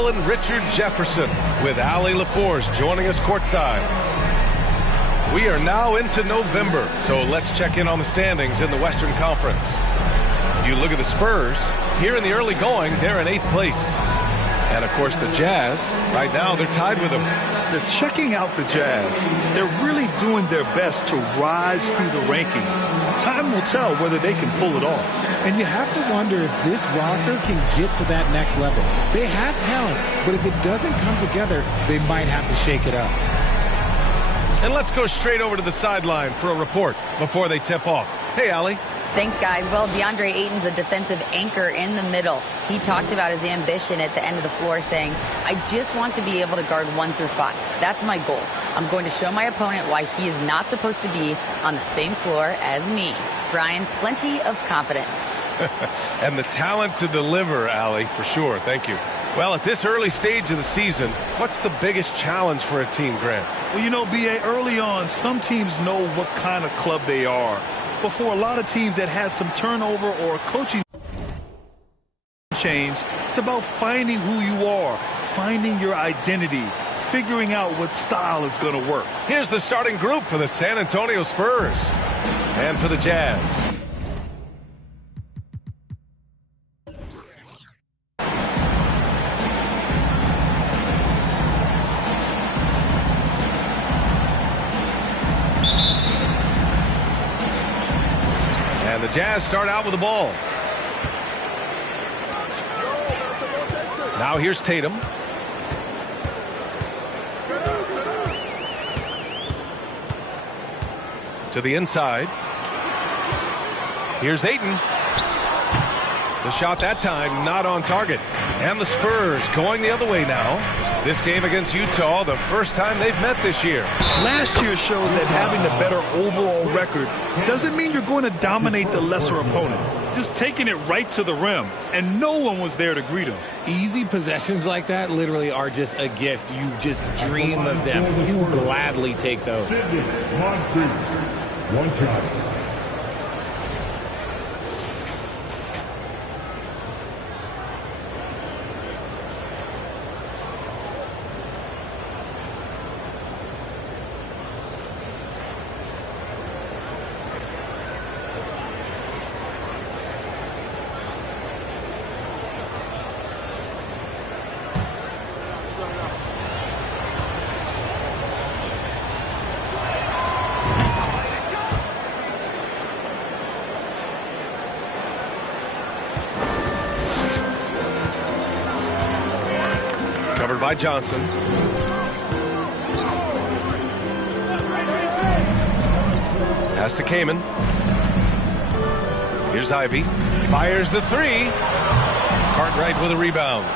Earl and Richard Jefferson with Allie LaForce joining us courtside. We are now into November, so let's check in on the standings in the Western Conference. You look at the Spurs. Here in the early going, they're in 8th place. And, of course, the Jazz, right now, they're tied with them. They're checking out the Jazz. They're really doing their best to rise through the rankings. Time will tell whether they can pull it off. And you have to wonder if this roster can get to that next level. They have talent, but if it doesn't come together, they might have to shake it up. And let's go straight over to the sideline for a report before they tip off. Hey, Allie. Thanks, guys. Well, DeAndre Ayton's a defensive anchor in the middle. He talked about his ambition at the end of the floor, saying, I just want to be able to guard 1 through 5. That's my goal. I'm going to show my opponent why he is not supposed to be on the same floor as me. Brian, plenty of confidence. And the talent to deliver, Allie, for sure. Thank you. Well, at this early stage of the season, what's the biggest challenge for a team, Grant? Well, you know, B.A., early on, some teams know what kind of club they are. But for a lot of teams that had some turnover or coaching change, it's about finding who you are, finding your identity, figuring out what style is going to work. Here's the starting group for the San Antonio Spurs and for the Jazz. And the Jazz start out with the ball. Now here's Tatum. To the inside. Here's Ayton. The shot that time not on target. And the Spurs going the other way now. This game against Utah, the first time they've met this year. Last year shows that having the better overall record doesn't mean you're going to dominate the lesser opponent. Just taking it right to the rim, and no one was there to greet him. Easy possessions like that literally are just a gift. You just dream of them. You gladly take those. One time. Covered by Johnson. Pass to Kaman. Here's Ivy. Fires the three. Cartwright with a rebound.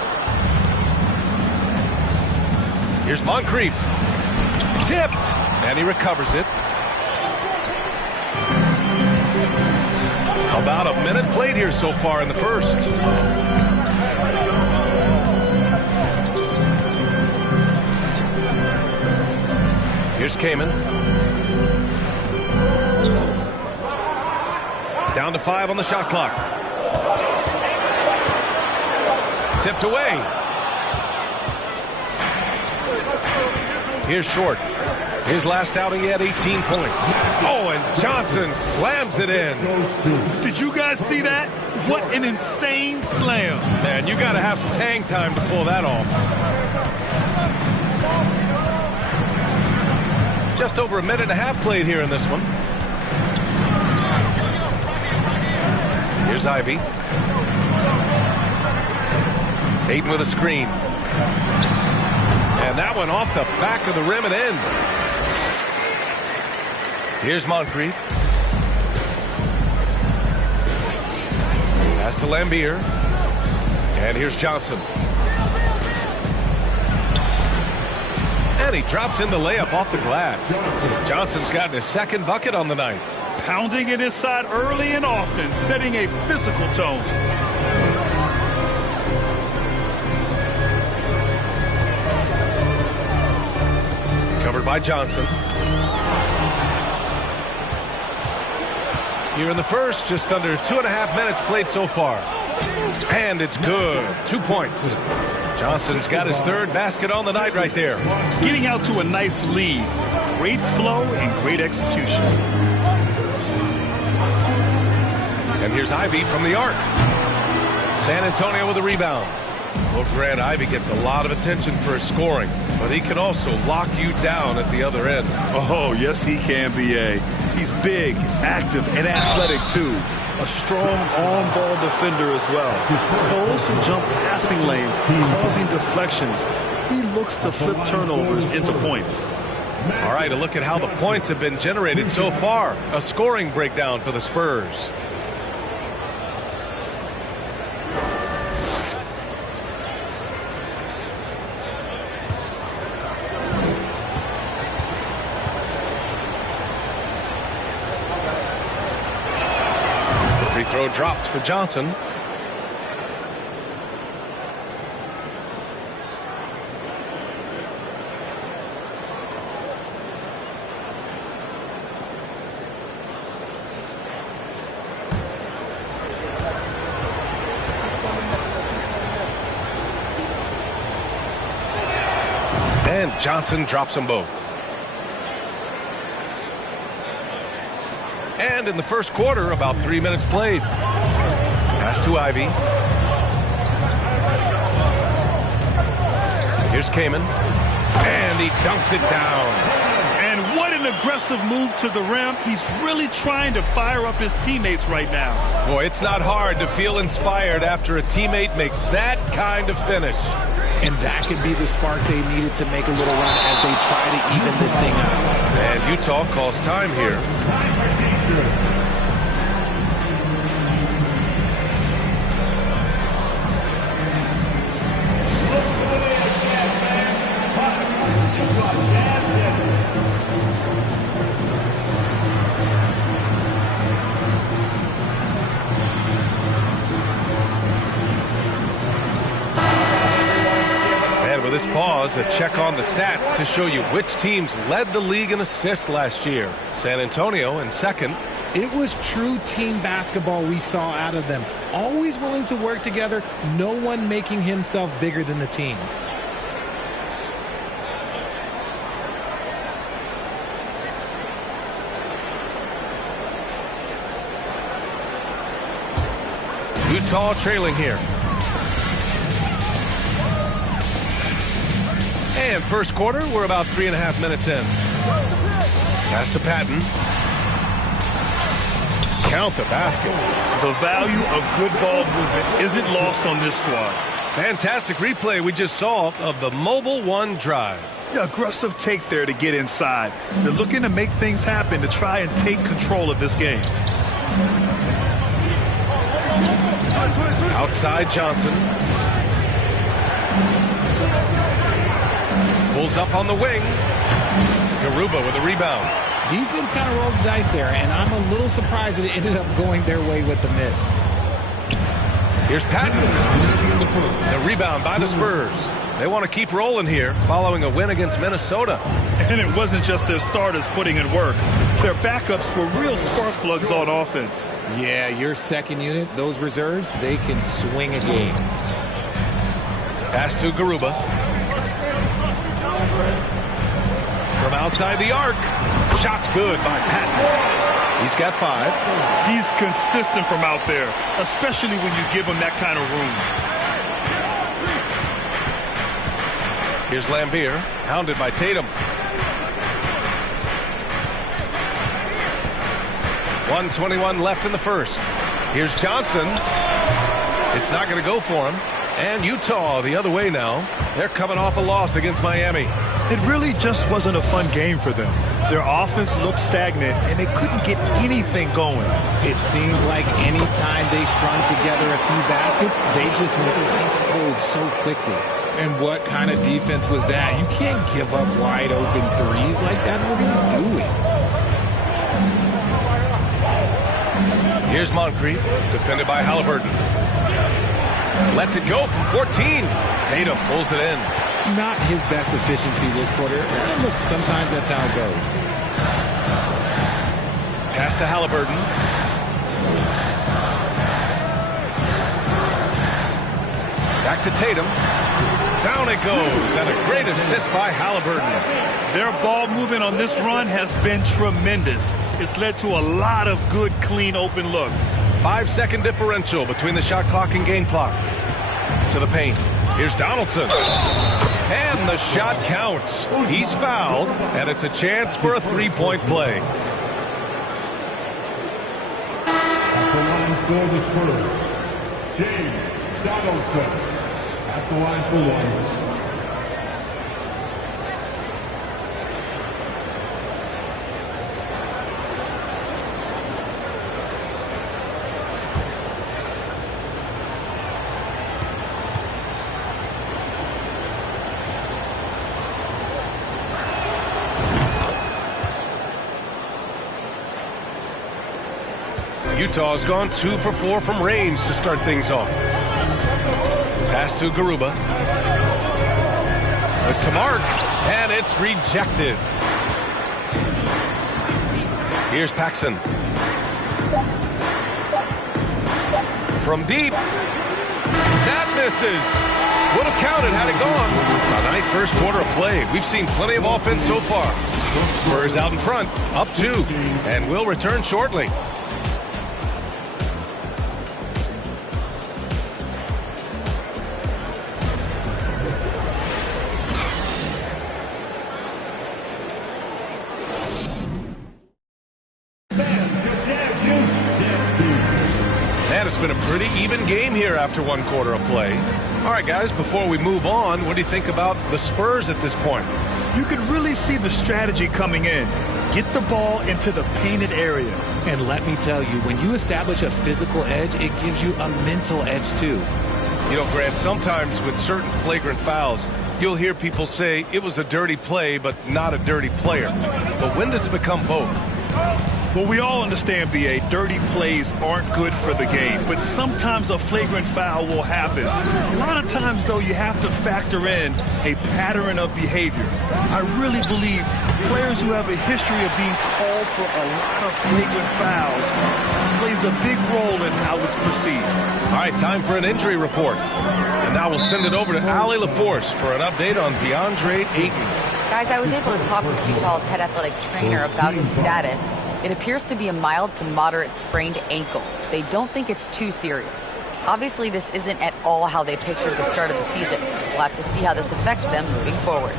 Here's Moncrief. Tipped. And he recovers it. About a minute played here so far in the first. Here's Kaman. Down to 5 on the shot clock. Tipped away. Here's Short. His last outing, he had 18 points. Oh, and Johnson slams it in. Did you guys see that? What an insane slam. Man, you got to have some hang time to pull that off. Just over a minute and a half played here in this one. Here's Ivy. Ayton with a screen. And that one off the back of the rim and in. Here's Moncrief. Pass to Lambier. And here's Johnson. And he drops in the layup off the glass. Johnson's gotten his second bucket on the night. Pounding it inside early and often, setting a physical tone. Covered by Johnson. Here in the first, just under 2.5 minutes played so far. And it's good. 2 points. Johnson's got his third basket on the night right there. Getting out to a nice lead. Great flow and great execution. And here's Ivey from the arc. San Antonio with a rebound. Well, Grant, Ivey gets a lot of attention for his scoring, but he can also lock you down at the other end. Oh, yes, he can, B.A. He's big, active, and athletic, too. A strong on-ball defender as well. Pulls from jump passing lanes, causing deflections. He looks to flip turnovers into points. All right, a look at how the points have been generated so far. A scoring breakdown for the Spurs. Free throw dropped for Johnson. And Johnson drops them both. And in the first quarter, about 3 minutes played. Pass to Ivey. Here's Kaman. And he dunks it down. And what an aggressive move to the rim. He's really trying to fire up his teammates right now. Boy, it's not hard to feel inspired after a teammate makes that kind of finish. And that could be the spark they needed to make a little run as they try to even this thing out. And Utah calls time here. With this pause, a check on the stats to show you which teams led the league in assists last year. San Antonio in second. It was true team basketball we saw out of them. Always willing to work together, no one making himself bigger than the team. Utah trailing here. And first quarter, we're about 3.5 minutes in. Pass to Patton. Count the basket. The value of good ball movement isn't lost on this squad. Fantastic replay we just saw of the Mobile One drive. Yeah, aggressive take there to get inside. They're looking to make things happen to try and take control of this game. Outside Johnson. Pulls up on the wing. Garuba with a rebound. Defense kind of rolled the dice there, and I'm a little surprised that it ended up going their way with the miss. Here's Patton. The rebound by the Spurs. They want to keep rolling here following a win against Minnesota. And it wasn't just their starters putting in work. Their backups were real spark plugs on offense. Yeah, your second unit, those reserves, they can swing a game. Pass to Garuba. From outside the arc. Shot's good by Patton. He's got 5. He's consistent from out there, especially when you give him that kind of room. Here's Lambier, hounded by Tatum. 1:21 left in the first. Here's Johnson. It's not going to go for him. And Utah the other way now. They're coming off a loss against Miami. It really just wasn't a fun game for them. Their offense looked stagnant, and they couldn't get anything going. It seemed like any time they strung together a few baskets, they just went ice cold so quickly. And what kind of defense was that? You can't give up wide open threes like that. What are you doing? Here's Moncrief, defended by Halliburton. Lets it go from 14. Tatum pulls it in. Not his best efficiency this quarter. Look, sometimes that's how it goes. Pass to Halliburton. Back to Tatum. Down it goes, and a great assist by Halliburton. Their ball movement on this run has been tremendous. It's led to a lot of good, clean, open looks. 5-second differential between the shot clock and game clock. To the paint. Here's Donaldson. And the shot counts. He's fouled, and it's a chance for a three-point play. At the line for the Spurs, James Donaldson. At the line for one. Utah's gone 2 for 4 from range to start things off. Pass to Garuba. It's a mark, and it's rejected. Here's Paxson. From deep. That misses. Would have counted had it gone. A nice first quarter of play. We've seen plenty of offense so far. Spurs out in front, up 2, and will return shortly. It's been a pretty even game here after one quarter of play. All right, guys, before we move on, what do you think about the Spurs at this point? You can really see the strategy coming in. Get the ball into the painted area. And let me tell you, when you establish a physical edge, it gives you a mental edge too. You know, Grant, sometimes with certain flagrant fouls, you'll hear people say it was a dirty play, but not a dirty player. But when does it become both? Well, we all understand, B.A., dirty plays aren't good for the game, but sometimes a flagrant foul will happen. A lot of times, though, you have to factor in a pattern of behavior. I really believe players who have a history of being called for a lot of flagrant fouls plays a big role in how it's perceived. All right, time for an injury report. And now we'll send it over to Allie LaForce for an update on DeAndre Ayton. Guys, I was able to talk with Utah's head athletic trainer about his status. It appears to be a mild to moderate sprained ankle. They don't think it's too serious. Obviously, this isn't at all how they pictured the start of the season. We'll have to see how this affects them moving forward.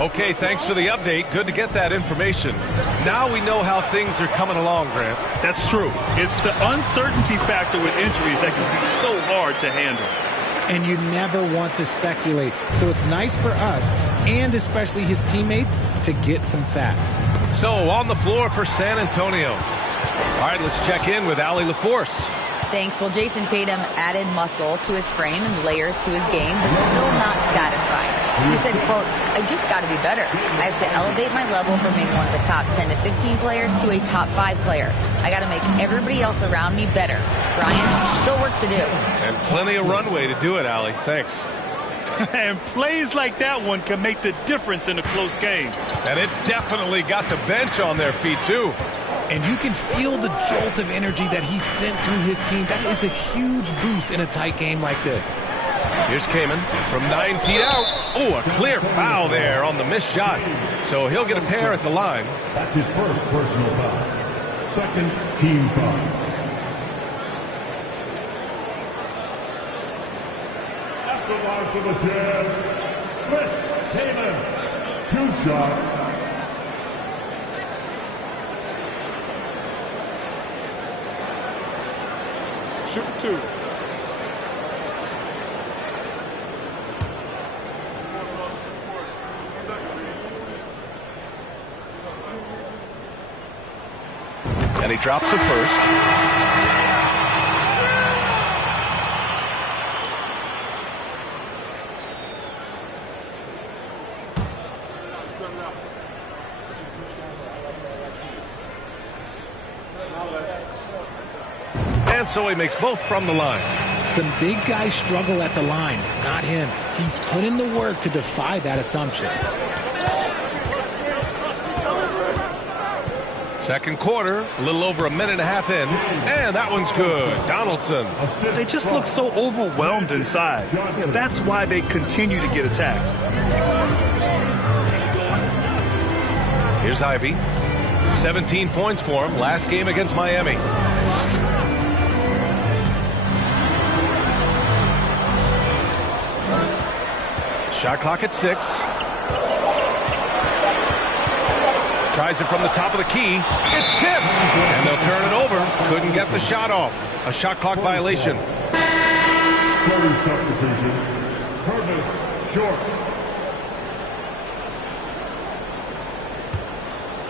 Okay, thanks for the update. Good to get that information. Now we know how things are coming along, Grant. That's true. It's the uncertainty factor with injuries that can be so hard to handle. And you never want to speculate. So it's nice for us, and especially his teammates, to get some facts. So, on the floor for San Antonio. All right, let's check in with Allie LaForce. Thanks. Well, Jason Tatum added muscle to his frame and layers to his game, but still not satisfied. He said, quote, "I just got to be better. I have to elevate my level from being one of the top 10 to 15 players to a top 5 player. I got to make everybody else around me better. Brian, still work to do." And plenty of runway to do it, Allie. Thanks. And plays like that one can make the difference in a close game. And it definitely got the bench on their feet, too. And you can feel the jolt of energy that he sent through his team. That is a huge boost in a tight game like this. Here's Kaman from 9 feet out. Oh, a clear foul there on the missed shot. So he'll get a pair at the line. That's his first personal foul. Second team foul. At the line for the Jazz, Chris Kaman. 2 shots. Shoot 2. And he drops it first. And so he makes both from the line. Some big guys struggle at the line, not him. He's put in the work to defy that assumption. Second quarter, a little over a minute and a half in, and that one's good. Donaldson. They just look so overwhelmed inside. Yeah, that's why they continue to get attacked. Here's Ivey. 17 points for him last game against Miami. Shot clock at 6. Tries it from the top of the key. It's tipped. And they'll turn it over. Couldn't get the shot off. A shot clock violation. Starting substitution, Purvis Short.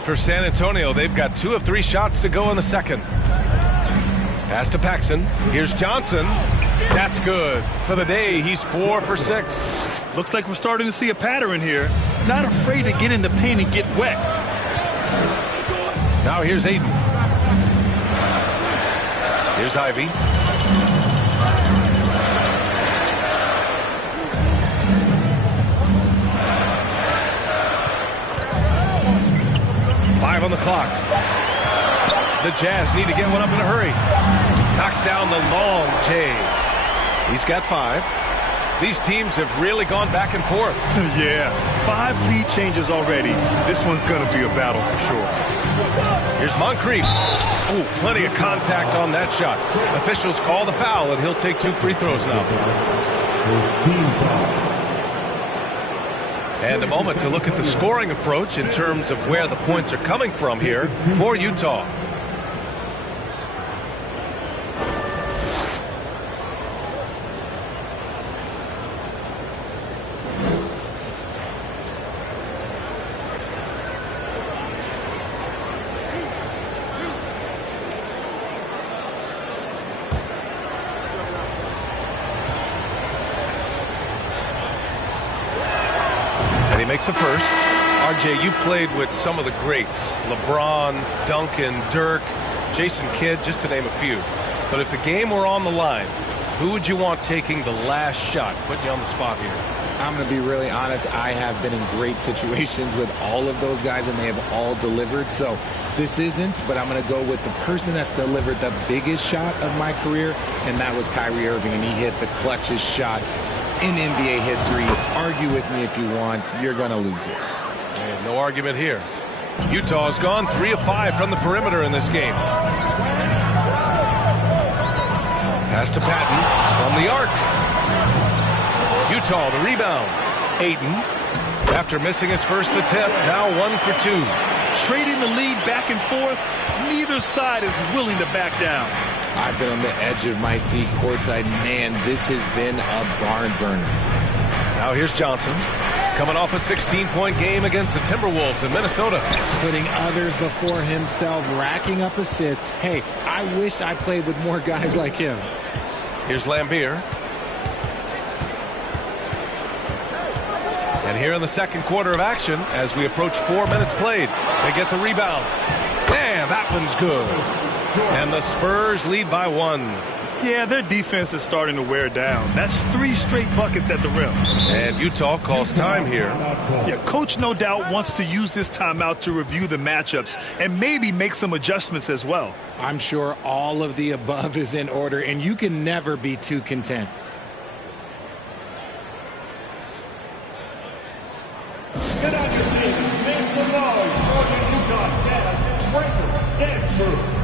For San Antonio, they've got 2 of 3 shots to go in the second. Pass to Paxson. Here's Johnson. That's good. For the day, he's 4 for 6. Looks like we're starting to see a pattern here. Not afraid to get in the paint and get wet. Now here's Ayton. Here's Ivey. Five on the clock. The Jazz need to get one up in a hurry. Knocks down the long J. He's got 5. These teams have really gone back and forth. Yeah, 5 lead changes already. This one's going to be a battle for sure. Here's Moncrief. Oh, plenty of contact on that shot. Officials call the foul, and he'll take 2 free throws now. And a moment to look at the scoring approach in terms of where the points are coming from here for Utah. Makes a first. RJ, you played with some of the greats. LeBron, Duncan, Dirk, Jason Kidd, just to name a few. But if the game were on the line, who would you want taking the last shot? Putting you on the spot here. I'm going to be really honest. I have been in great situations with all of those guys, and they have all delivered. So this isn't, but I'm going to go with the person that's delivered the biggest shot of my career, and that was Kyrie Irving, and he hit the clutchest shot in NBA history. Argue with me if you want. You're going to lose it. And no argument here. Utah's gone 3 of 5 from the perimeter in this game. Pass to Patton from the arc. Utah the rebound. Ayton, after missing his first attempt, now 1 for 2. Trading the lead back and forth. Neither side is willing to back down. I've been on the edge of my seat courtside. Man, this has been a barn burner. Now here's Johnson, coming off a 16-point game against the Timberwolves in Minnesota. Putting others before himself, racking up assists. Hey, I wished I played with more guys like him. Here's Lambeer. And here in the second quarter of action, as we approach 4 minutes played, they get the rebound. And that one's good. And the Spurs lead by 1. Yeah, their defense is starting to wear down. That's 3 straight buckets at the rim. And Utah calls time here. Yeah, coach no doubt wants to use this timeout to review the matchups and maybe make some adjustments as well. I'm sure all of the above is in order, and you can never be too content. Good afternoon. Make some noise for the Utah Jazz breaker dance crew.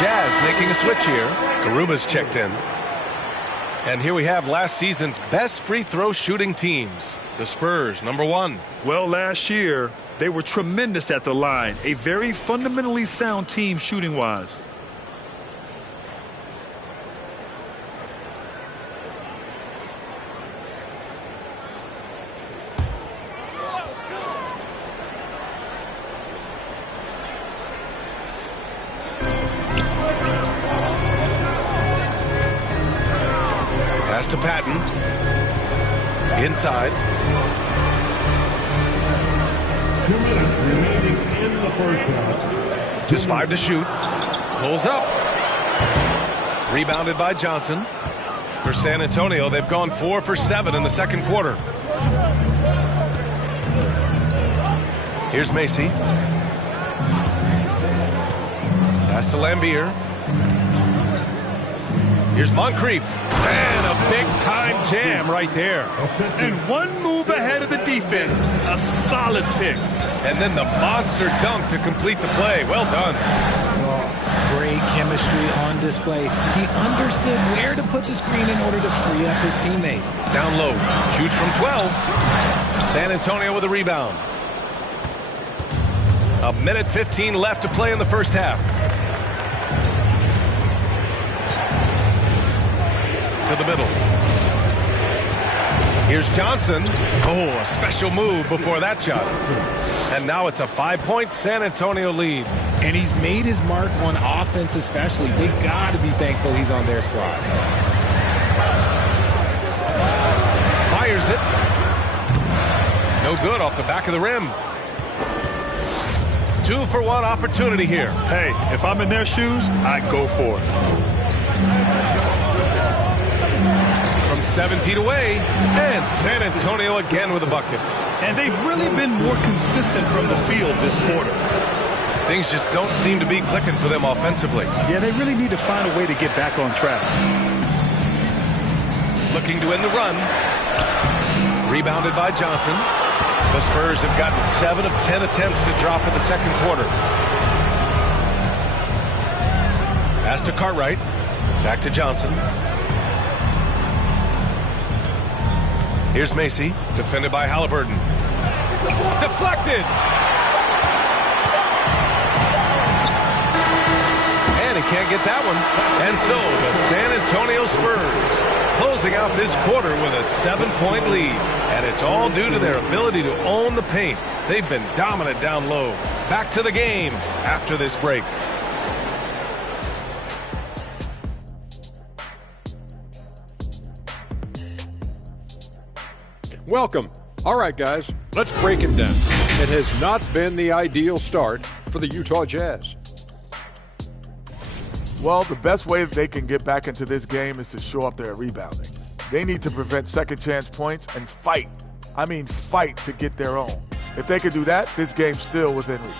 Jazz making a switch here. Garuba's checked in. And here we have last season's best free throw shooting teams. The Spurs, number 1. Well, last year, they were tremendous at the line. A very fundamentally sound team shooting-wise. Pass to Patton. Inside. 2 minutes remaining in the first half. Just 5 to shoot. Pulls up. Rebounded by Johnson. For San Antonio, they've gone 4 for 7 in the second quarter. Here's Macy. Pass to Lambier. Here's Moncrief. And a big-time jam right there. And one move ahead of the defense. A solid pick. And then the monster dunk to complete the play. Well done. Well, great chemistry on display. He understood where to put the screen in order to free up his teammate. Down low. Shoots from 12. San Antonio with a rebound. 1:15 left to play in the first half. To the middle. Here's Johnson. Oh, a special move before that shot. And now it's a 5-point San Antonio lead. And he's made his mark on offense especially. They got to be thankful he's on their squad. Fires it. No good off the back of the rim. 2-for-1 opportunity here. Hey, if I'm in their shoes, I'd go for it. 7 feet away, and San Antonio again with a bucket. And they've really been more consistent from the field this quarter. Things just don't seem to be clicking for them offensively. Yeah, they really need to find a way to get back on track. Looking to end the run. Rebounded by Johnson. The Spurs have gotten 7 of 10 attempts to drop in the second quarter. Pass to Cartwright. Back to Johnson. Here's Macy, defended by Halliburton. Deflected! And he can't get that one. And so the San Antonio Spurs closing out this quarter with a 7-point lead. And it's all due to their ability to own the paint. They've been dominant down low. Back to the game after this break. Welcome. All right, guys, let's break it down. It has not been the ideal start for the Utah Jazz. Well, the best way that they can get back into this game is to show up their rebounding. They need to prevent second chance points and fight. I mean, fight to get their own. If they can do that, this game's still within reach.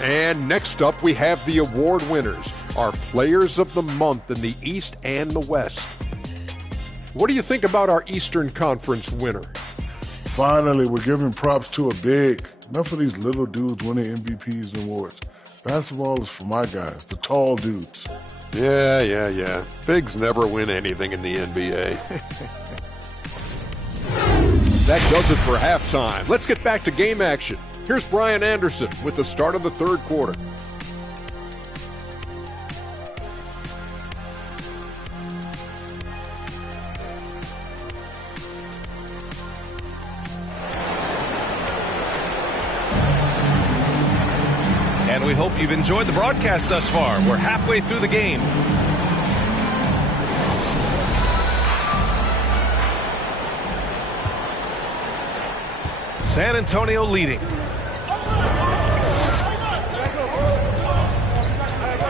And next up, we have the award winners, our Players of the Month in the East and the West. What do you think about our Eastern Conference winner? Finally, we're giving props to a big. Enough of these little dudes winning MVPs and awards. Basketball is for my guys, the tall dudes. Yeah. Bigs never win anything in the NBA. That does it for halftime. Let's get back to game action. Here's Brian Anderson with the start of the third quarter. And we hope you've enjoyed the broadcast thus far. We're halfway through the game. San Antonio leading.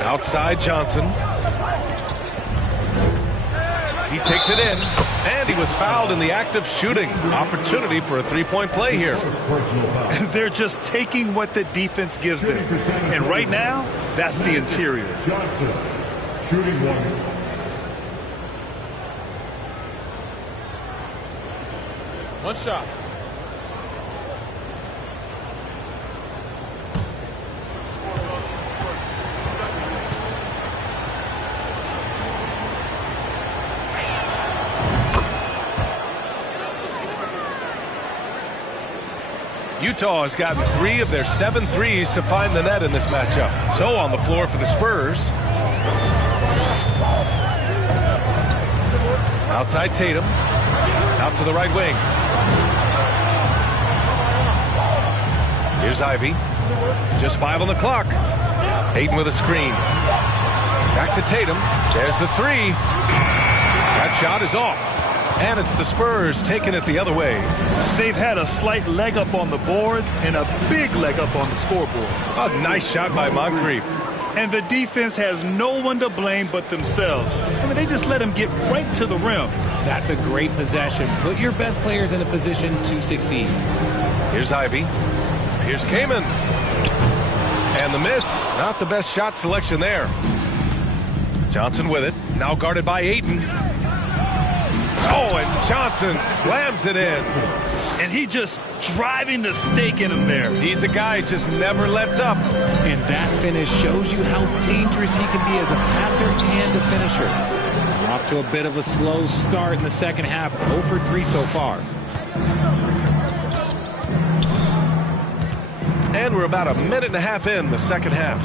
Outside Johnson. He takes it in, and he was fouled in the act of shooting. Opportunity for a three-point play here. They're just taking what the defense gives them. And right now, that's the interior. Johnson, shooting one. One shot. Utah has gotten 3 of their 7 threes to find the net in this matchup. So on the floor for the Spurs. Outside Tatum. Out to the right wing. Here's Ivey. Just 5 on the clock. Ayton with a screen. Back to Tatum. There's the 3. That shot is off. And it's the Spurs taking it the other way. They've had a slight leg up on the boards and a big leg up on the scoreboard. A nice shot by Moncrief. And the defense has no one to blame but themselves. I mean, they just let him get right to the rim. That's a great possession. Put your best players in a position to succeed. Here's Ivey. Here's Kaman. And the miss. Not the best shot selection there. Johnson with it. Now guarded by Ayton. Oh, and Johnson slams it in. And he just driving the stake in him there. He's a guy who just never lets up. And that finish shows you how dangerous he can be as a passer and a finisher. Off to a bit of a slow start in the second half. 0 for 3 so far. And we're about a minute and a half in the second half.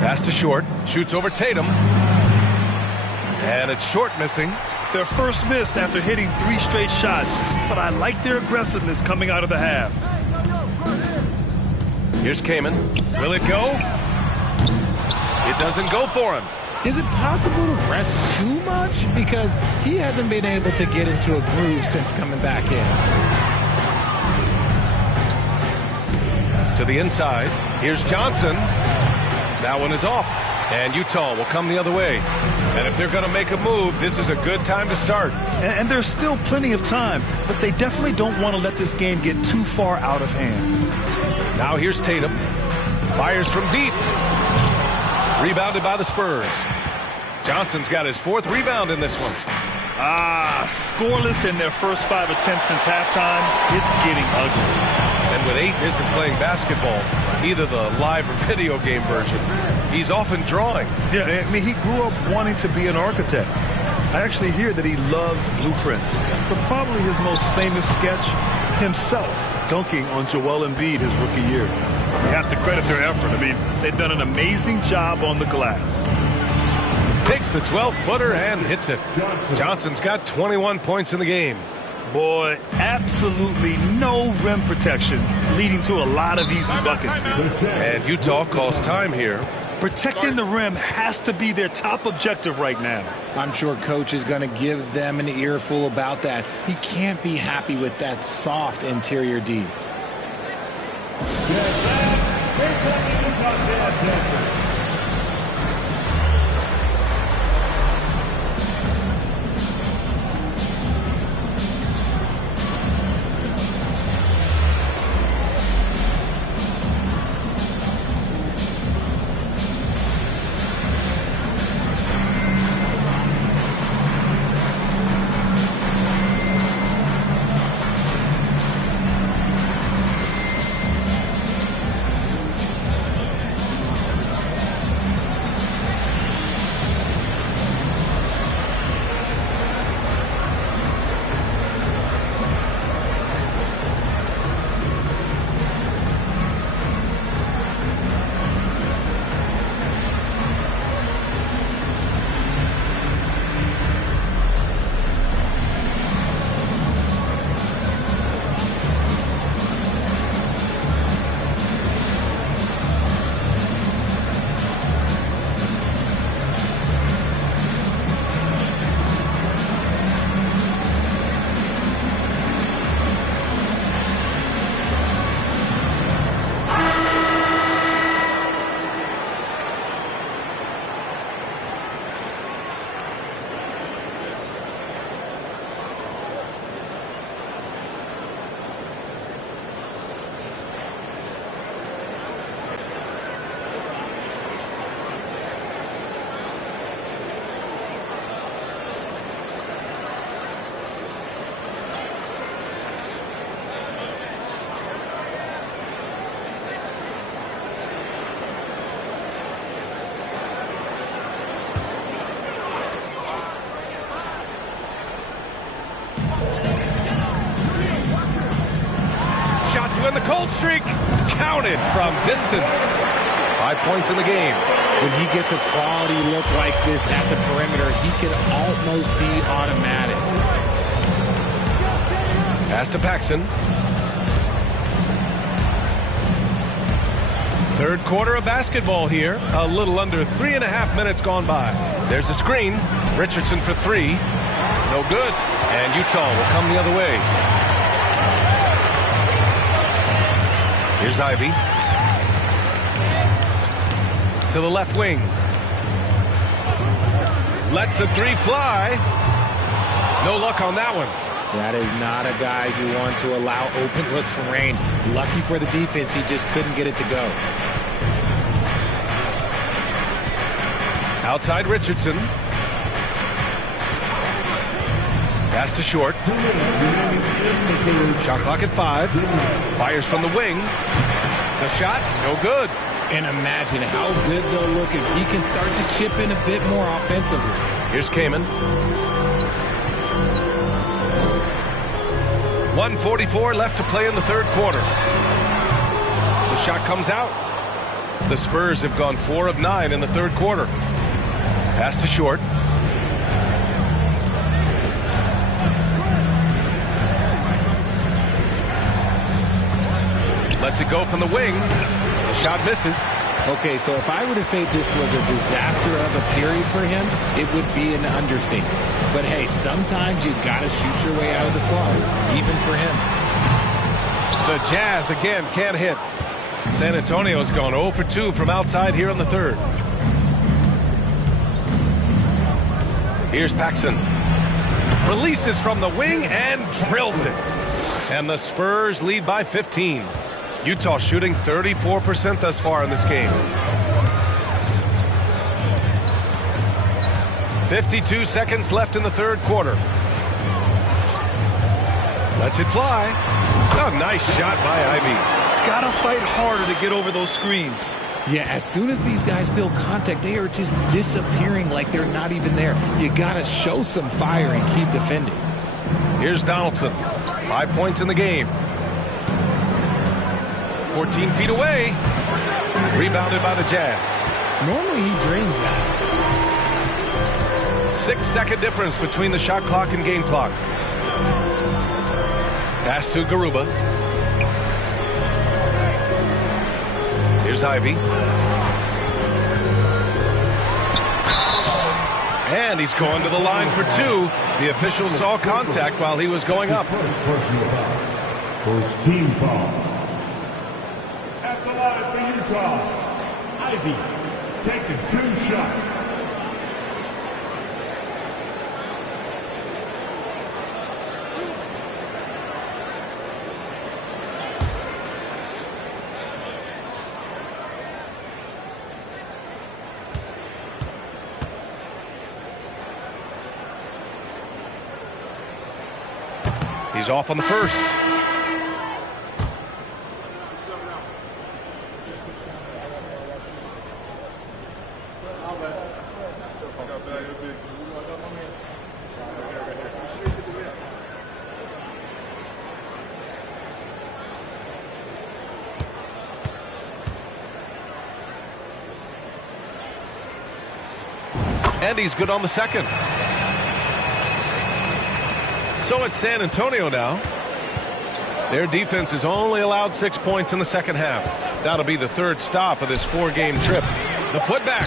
Pass to Short. Shoots over Tatum. And it's Short missing. Their first miss after hitting 3 straight shots. But I like their aggressiveness coming out of the half. Here's Kaman. Will it go? It doesn't go for him. Is it possible to rest too much? Because he hasn't been able to get into a groove since coming back in. To the inside. Here's Johnson. That one is off. And Utah will come the other way. And if they're going to make a move, this is a good time to start. And there's still plenty of time, but they definitely don't want to let this game get too far out of hand. Now here's Tatum. Fires from deep. Rebounded by the Spurs. Johnson's got his 4th rebound in this one. Scoreless in their first 5 attempts since halftime. It's getting ugly. And with Ayton isn't playing basketball, either the live or video game version, he's often drawing. Yeah, I mean, he grew up wanting to be an architect. I actually hear that he loves blueprints. But probably his most famous sketch, himself dunking on Joel Embiid his rookie year. You have to credit their effort. I mean, they've done an amazing job on the glass. Takes the 12-footer and hits it. Johnson's got 21 points in the game. Boy, absolutely no rim protection, leading to a lot of easy buckets here. And Utah calls time here. Protecting the rim has to be their top objective right now. I'm sure Coach is going to give them an earful about that. He can't be happy with that soft interior D. streak counted from distance. 5 points in the game. When he gets a quality look like this at the perimeter, he can almost be automatic. Pass to Paxson. Third quarter of basketball here. A little under 3.5 minutes gone by. There's a screen. Richardson for three. No good. And Utah will come the other way. Here's Ivey. To the left wing. Lets the three fly. No luck on that one. That is not a guy you want to allow open looks from range. Lucky for the defense, he just couldn't get it to go. Outside Richardson. Pass to Short. Shot clock at 5. Fires from the wing. The shot, no good. And imagine how good they'll look if he can start to chip in a bit more offensively. Here's Kaman. 1:44 left to play in the third quarter. The shot comes out. The Spurs have gone 4 of 9 in the third quarter. Pass to Short. Lets it go from the wing. The shot misses. Okay, so if I were to say this was a disaster of a period for him, it would be an understatement. But hey, sometimes you gotta shoot your way out of the slump, even for him. The Jazz again can't hit. San Antonio's gone 0 for 2 from outside here in the third. Here's Paxson. Releases from the wing and drills it. And the Spurs lead by 15. Utah shooting 34% thus far in this game. 52 seconds left in the third quarter. Lets it fly. A nice shot by Ivey. Gotta fight harder to get over those screens. Yeah, as soon as these guys feel contact, they are just disappearing like they're not even there. You gotta show some fire and keep defending. Here's Donaldson. 5 points in the game. 14 feet away. Rebounded by the Jazz. Normally he drains that. 6-second difference between the shot clock and game clock. Pass to Garuba. Here's Ivey. And he's going to the line for 2. The official saw contact while he was going up. First team foul. At the line for Utah, Ivey taking 2 shots. He's off on the first. And he's good on the second. So it's San Antonio now. Their defense has only allowed 6 points in the second half. That'll be the third stop of this 4-game trip. The putback.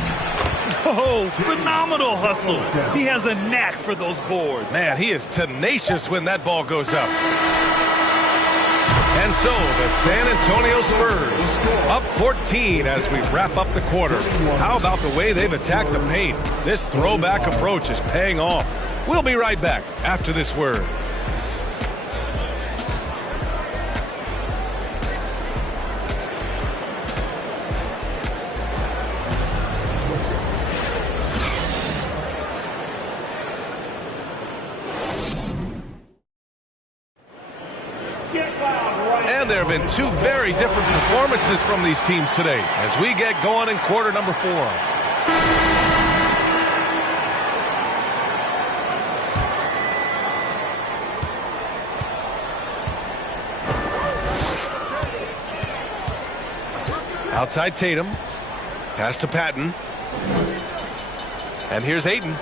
Oh, phenomenal hustle. He has a knack for those boards. Man, he is tenacious when that ball goes up. And so the San Antonio Spurs up 14 as we wrap up the quarter. How about the way they've attacked the paint? This throwback approach is paying off. We'll be right back after this word. And there have been 2 very different performances from these teams today as we get going in quarter number 4. Outside Tatum. Pass to Patton. And here's Ayton.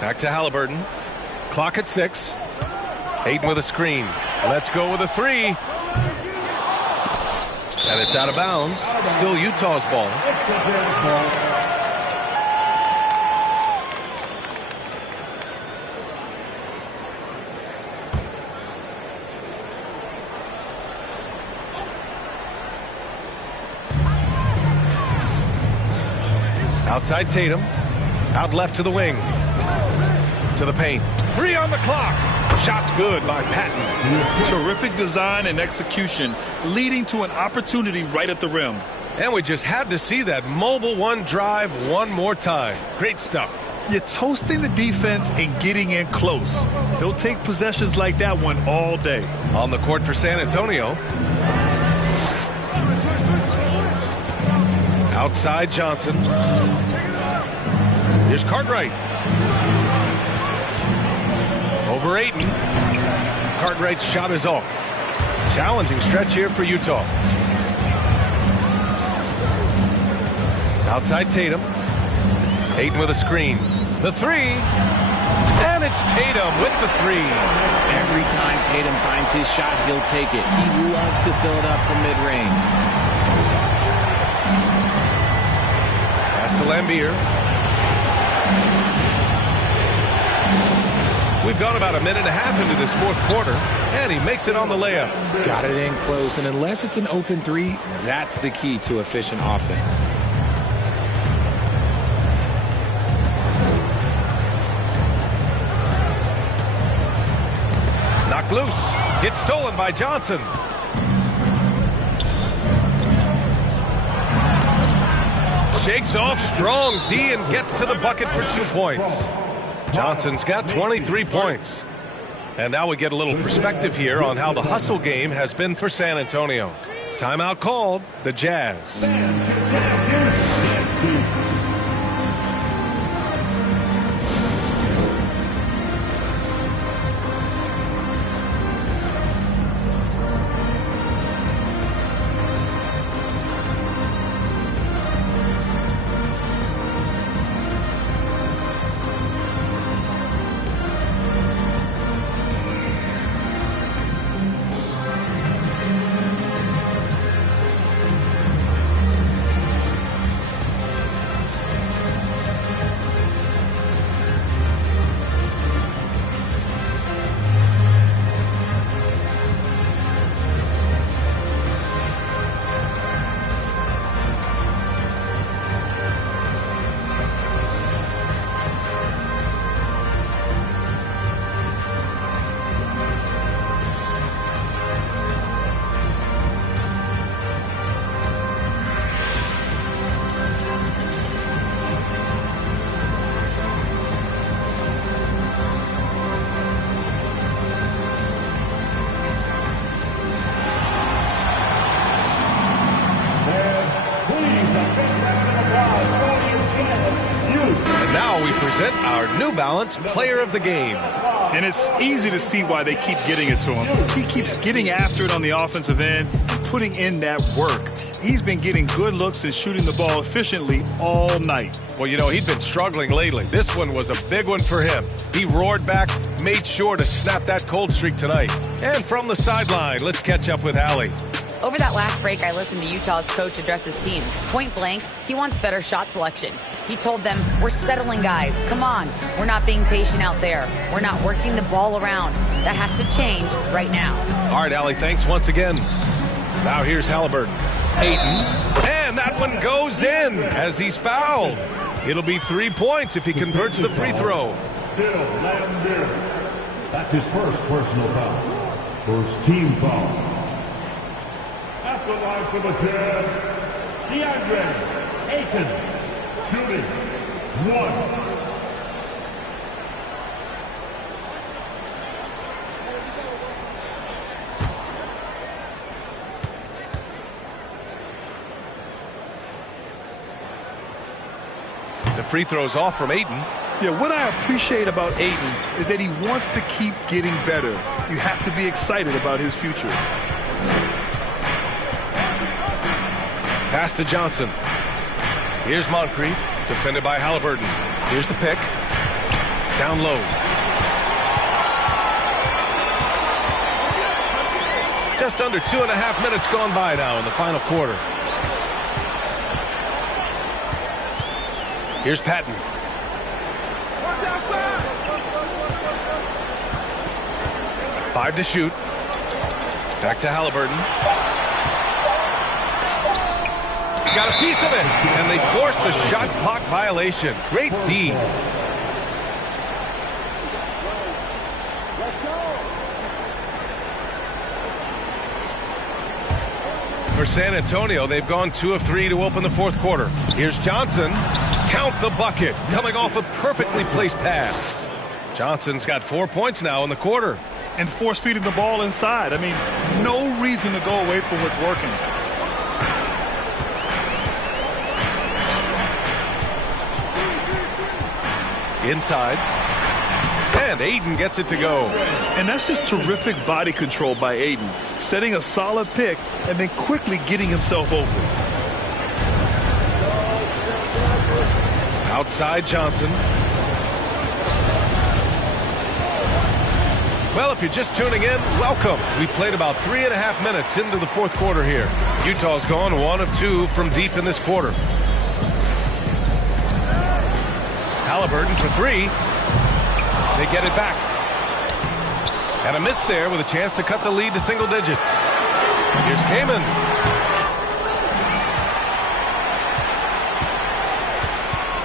Back to Halliburton. Clock at 6. Ayton with a screen. Let's go with a 3. And it's out of bounds. Still Utah's ball. Outside Tatum. Out left to the wing. To the paint. 3 on the clock. Shot's good by Patton. Terrific design and execution, leading to an opportunity right at the rim. And we just had to see that mobile one drive one more time. Great stuff. You're toasting the defense and getting in close. They'll take possessions like that one all day. On the court for San Antonio. Outside Johnson. Here's Cartwright. Over Ayton. Cartwright's shot is off. Challenging stretch here for Utah. Outside Tatum. Ayton with a screen. The 3. And it's Tatum with the 3. Every time Tatum finds his shot, he'll take it. He loves to fill it up from mid-range. Pass to Lambier. We've gone about a minute and a half into this fourth quarter, and he makes it on the layup. Got it in close, and unless it's an open 3, that's the key to efficient offense. Knocked loose. It's stolen by Johnson. Shakes off strong D and gets to the bucket for 2 points. Johnson's got 23 points. And now we get a little perspective here on how the hustle game has been for San Antonio. Timeout called, the Jazz. Our New Balance Player of the Game. And it's easy to see why they keep getting it to him. He keeps getting after it on the offensive end, putting in that work. He's been getting good looks and shooting the ball efficiently all night. Well, you know, he's been struggling lately. This one was a big one for him. He roared back, made sure to snap that cold streak tonight. And from the sideline, let's catch up with Allie. Over that last break, I listened to Utah's coach address his team. Point blank, he wants better shot selection. He told them, we're settling guys. Come on. We're not being patient out there. We're not working the ball around. That has to change right now. All right, Allie, thanks once again. Now here's Halliburton. Ayton. And that one goes in as he's fouled. It'll be 3 points if he converts the free throw. Still Lambier. That's his first personal foul. First team foul. At the line for the Jazz, DeAndre Ayton. Shooting 1. The free throw's off from Ayton. Yeah, what I appreciate about Ayton is that he wants to keep getting better. You have to be excited about his future. Pass to Johnson. Here's Moncrief, defended by Halliburton. Here's the pick. Down low. Just under 2.5 minutes gone by now in the final quarter. Here's Patton. 5 to shoot. Back to Halliburton. Got a piece of it, and they forced the shot clock violation. Great D. For San Antonio, they've gone 2 of 3 to open the fourth quarter. Here's Johnson. Count the bucket, coming off a perfectly placed pass. Johnson's got 4 points now in the quarter. And force feeding the ball inside. I mean, no reason to go away from what's working. Inside. And Ayton gets it to go. And that's just terrific body control by Ayton. Setting a solid pick and then quickly getting himself open. Outside Johnson. Well, if you're just tuning in, welcome. We played about 3.5 minutes into the fourth quarter here. Utah's gone 1 of 2 from deep in this quarter. Halliburton for 3. They get it back. And a miss there with a chance to cut the lead to single digits. Here's Kaman.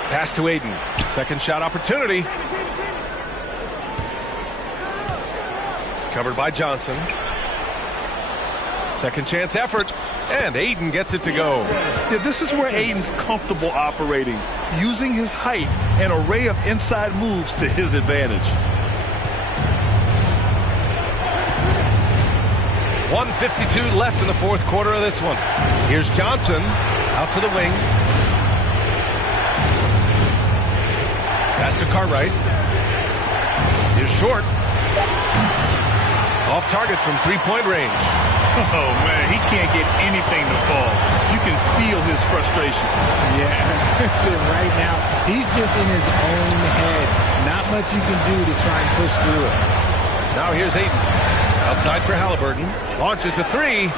Pass to Ayton. Second shot opportunity. Covered by Johnson. Second chance effort. And Ayton gets it to go. Yeah, this is where Ayton's comfortable operating, using his height and array of inside moves to his advantage. 1:52 left in the fourth quarter of this one. Here's Johnson out to the wing. Pass to Cartwright. Here's Short. Off target from three-point range. Oh, man, he can't get anything to fall. You can feel his frustration. Yeah, right now, he's just in his own head. Not much you can do to try and push through it. Now here's Ayton. Outside for Halliburton. Launches a 3.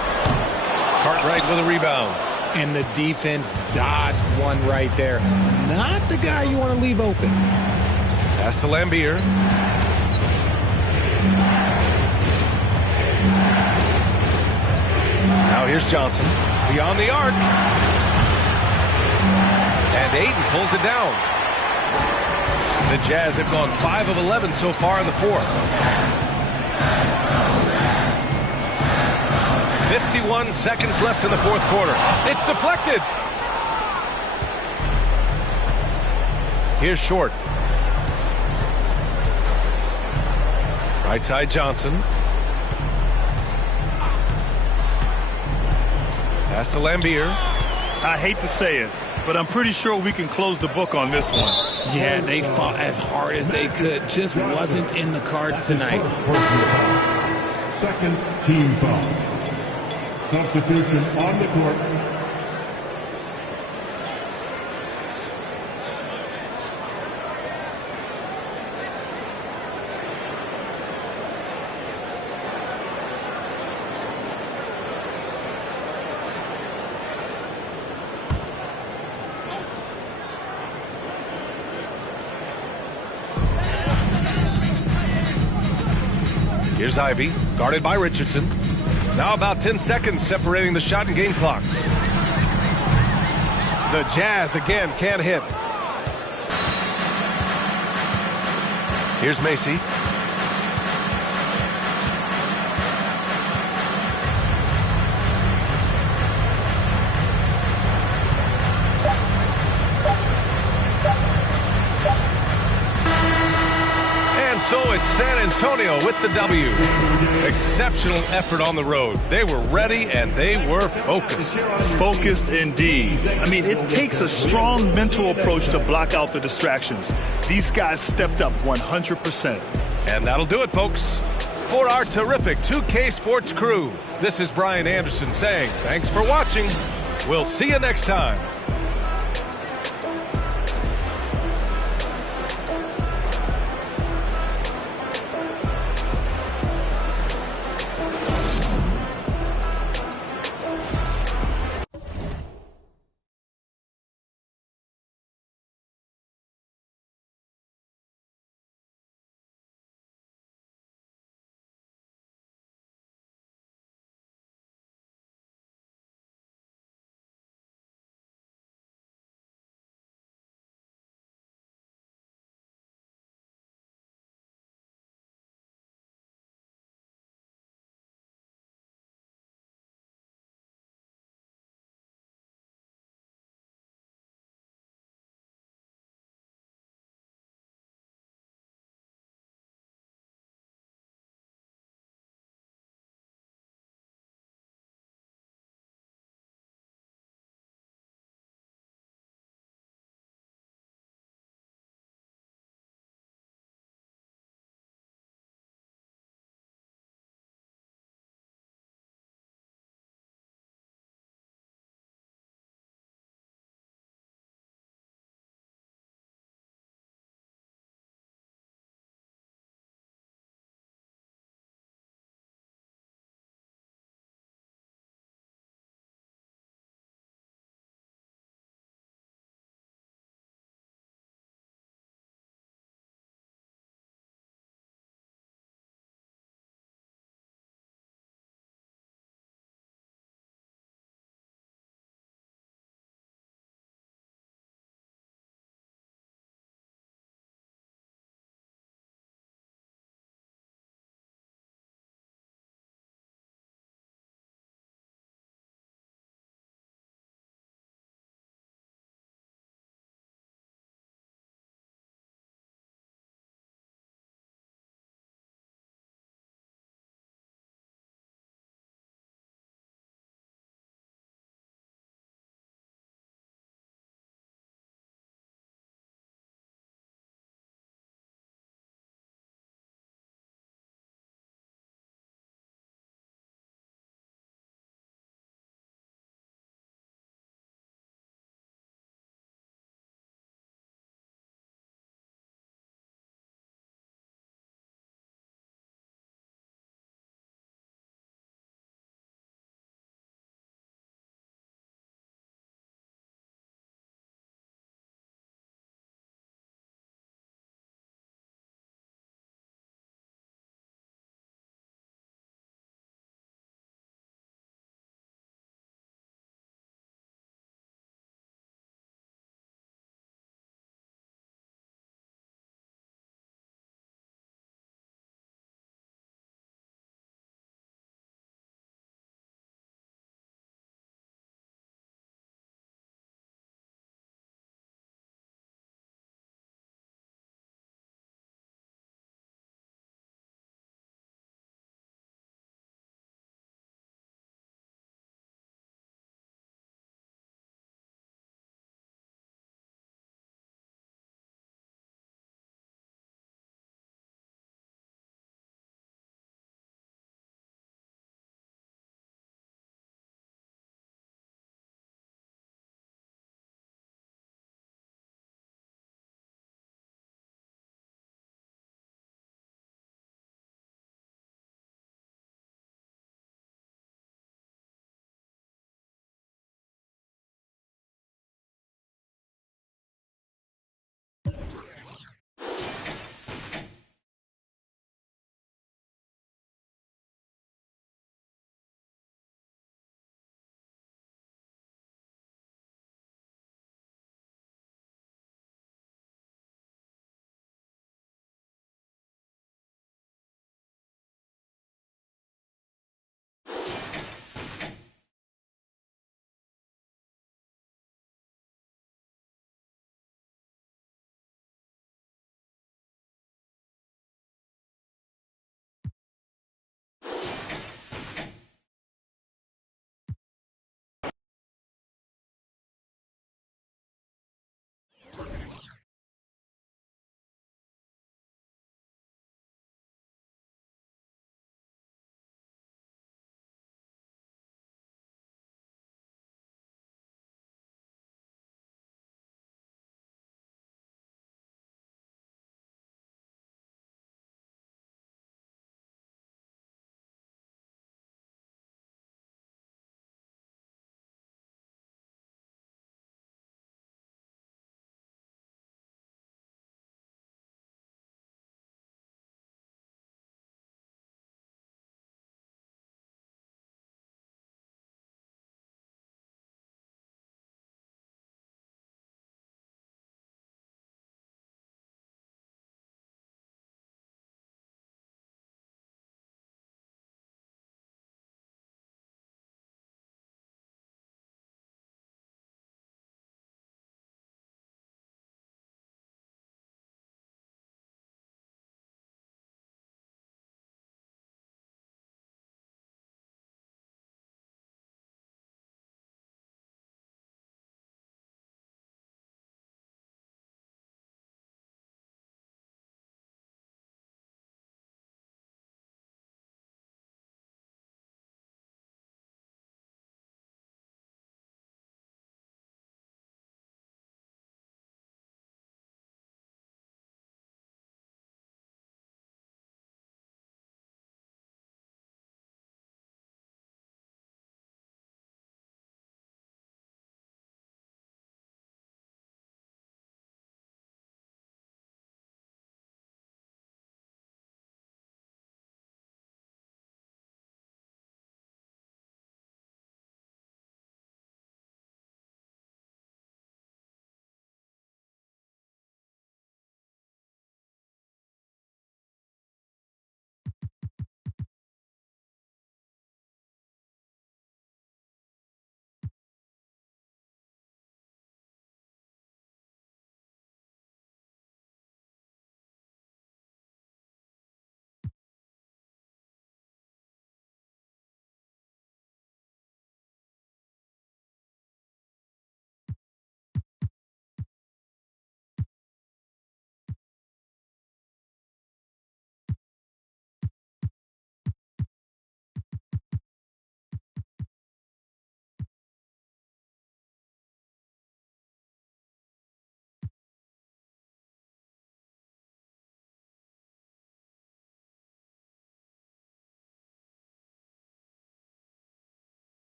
Cartwright with a rebound. And the defense dodged one right there. Not the guy you want to leave open. Pass to Lambier. Now here's Johnson. Beyond the arc. And Ayton pulls it down. The Jazz have gone 5 of 11 so far in the fourth. 51 seconds left in the fourth quarter. It's deflected. Here's Short. Right side Johnson. Pass to Lambier. I hate to say it, but I'm pretty sure we can close the book on this one. Yeah, they fought as hard as they could. Just wasn't in the cards tonight. Second team foul. Substitution on the court. Here's Ivey, guarded by Richardson. Now about 10 seconds separating the shot and game clocks. The Jazz again can't hit. Here's Macy. So it's San Antonio with the W. Exceptional effort on the road. They were ready and they were focused. Focused indeed. I mean, it takes a strong mental approach to block out the distractions. These guys stepped up 100%. And that'll do it, folks. For our terrific 2K Sports crew, this is Brian Anderson saying thanks for watching. We'll see you next time.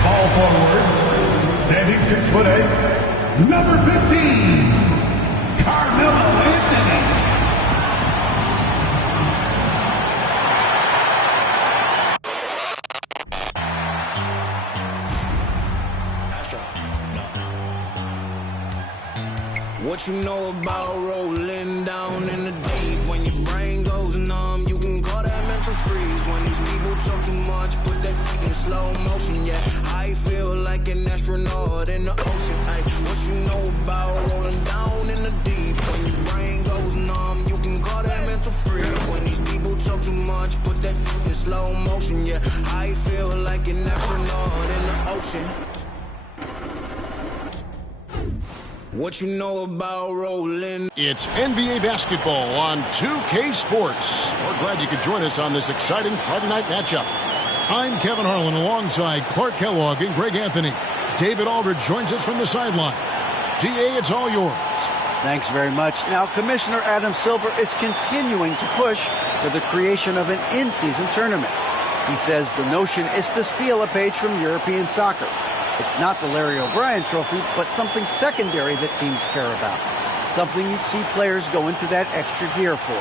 Small forward, standing 6'8", number 15, Carmelo Anthony. What you know about rolling down in the deep? When your brain goes numb, you can call that mental freeze. When these people talk too much, put that in slow motion. Yeah, I feel like an astronaut in the ocean. Ay, what you know about rolling down in the deep? When your brain goes numb, you can call that mental freeze. When these people talk too much, put that in slow motion. Yeah, I feel like an astronaut in the ocean. What you know about rolling? It's NBA basketball on 2K Sports. We're glad you could join us on this exciting Friday night matchup. I'm Kevin Harlan alongside Clark Kellogg and Greg Anthony. David Aldridge joins us from the sideline. DA, it's all yours. Thanks very much. Now, Commissioner Adam Silver is continuing to push for the creation of an in-season tournament. He says the notion is to steal a page from European soccer. It's not the Larry O'Brien Trophy, but something secondary that teams care about. Something you'd see players go into that extra gear for.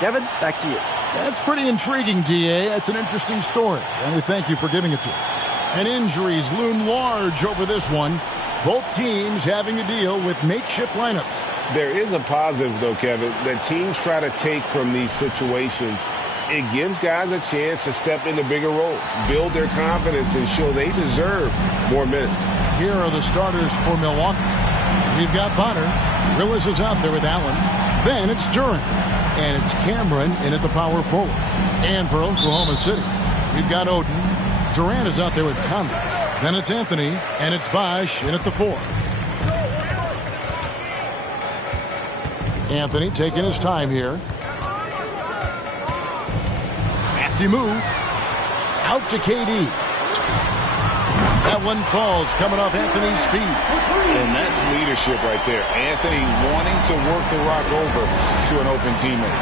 Kevin, back to you. That's pretty intriguing, DA. That's an interesting story, and we thank you for giving it to us. And injuries loom large over this one. Both teams having to deal with makeshift lineups. There is a positive, though, Kevin, that teams try to take from these situations. It gives guys a chance to step into bigger roles, build their confidence, and show they deserve more minutes. Here are the starters for Milwaukee. We've got Bonner. Willis is out there with Allen. Then it's Durant. And it's Cameron in at the power forward. And for Oklahoma City, we've got Oden. Durant is out there with Conley. Then it's Anthony. And it's Bosh in at the 4. Anthony taking his time here. Move out to KD. That one falls coming off Anthony's feet. And that's leadership right there. Anthony wanting to work the rock over to an open teammate.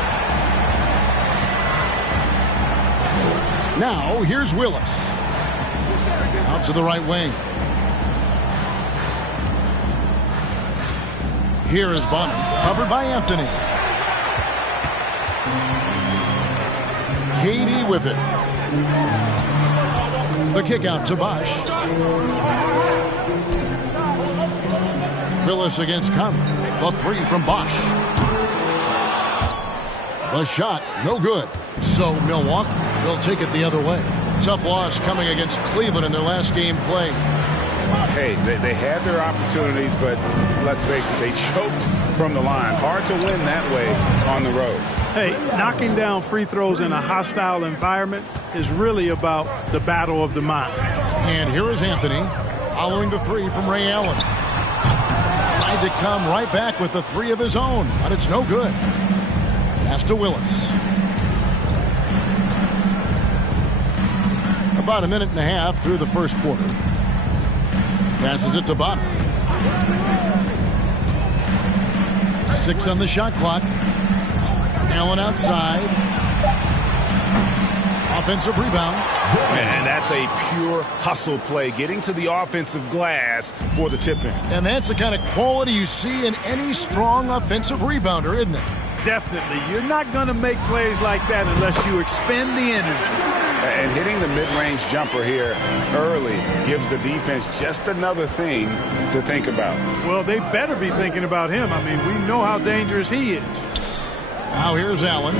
Now here's Willis. Out to the right wing. Here is Bonner, covered by Anthony. KD with it. The kick out to Bosh. Willis against Conley. The 3 from Bosh. The shot, no good. So Milwaukee will take it the other way. Tough loss coming against Cleveland in their last game played. Hey, they had their opportunities, but let's face it, they choked from the line. Hard to win that way on the road. Hey, knocking down free throws in a hostile environment is really about the battle of the mind. And here is Anthony following the 3 from Ray Allen. Tried to come right back with the 3 of his own, but it's no good. Pass to Willis. About a minute and a half through the first quarter. Passes it to Bonner. 6 on the shot clock. Allen outside. Offensive rebound. And that's a pure hustle play, getting to the offensive glass for the tip-in. And that's the kind of quality you see in any strong offensive rebounder, isn't it? Definitely. You're not going to make plays like that unless you expend the energy. And hitting the mid-range jumper here early gives the defense just another thing to think about. Well, they better be thinking about him. I mean, we know how dangerous he is. Now here's Allen.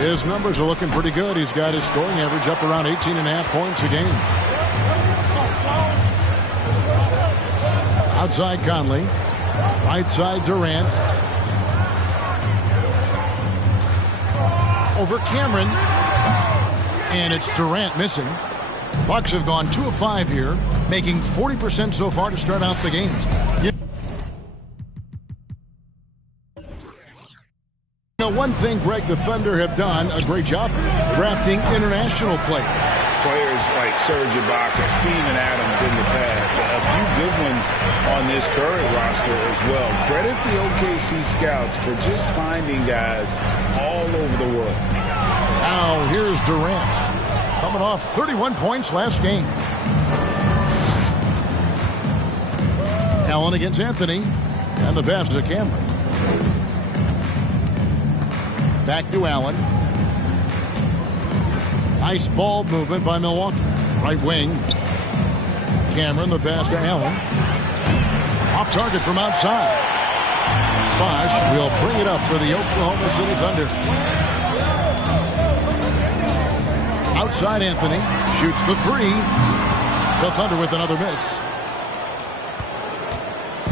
His numbers are looking pretty good. He's got his scoring average up around 18.5 points a game. Outside Conley. Right side Durant. Over Cameron. And it's Durant missing. Bucks have gone 2 of 5 here, making 40% so far to start out the game. Now, one thing, Greg, the Thunder have done a great job drafting international players. Players like Serge Ibaka, Steven Adams in the past. A few good ones on this current roster as well. Credit the OKC scouts for just finding guys all over the world. Now, here's Durant, coming off 31 points last game. Allen against Anthony. And the pass to Cameron. Back to Allen. Nice ball movement by Milwaukee. Right wing. Cameron, the pass to Allen. Off target from outside. Bosch will bring it up for the Oklahoma City Thunder. Outside Anthony. Shoots the three. The Thunder with another miss.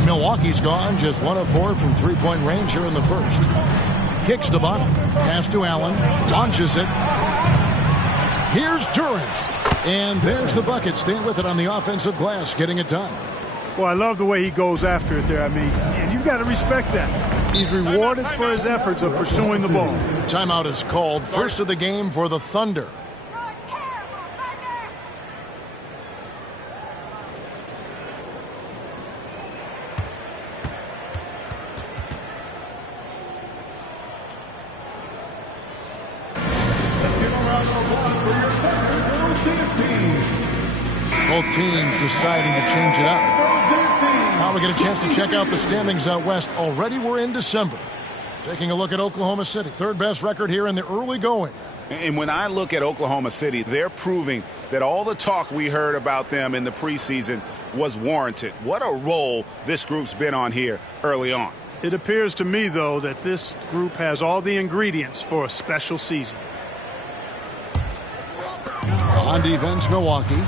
Milwaukee's gone just 1 of 4 from three-point range here in the first. Kicks to Bonner. Pass to Allen. Launches it. Here's Durant. And there's the bucket. Staying with it on the offensive glass. Getting it done. Well, I love the way he goes after it there. I mean, and you've got to respect that. He's rewarded for his efforts of pursuing the ball. Timeout is called. First of the game for the Thunder. Both teams deciding to change it up. Now we get a chance to check out the standings out west. Already we're in December. Taking a look at Oklahoma City. Third best record here in the early going. And when I look at Oklahoma City, they're proving that all the talk we heard about them in the preseason was warranted. What a role this group's been on here early on. It appears to me, though, that this group has all the ingredients for a special season. On defense, Milwaukee.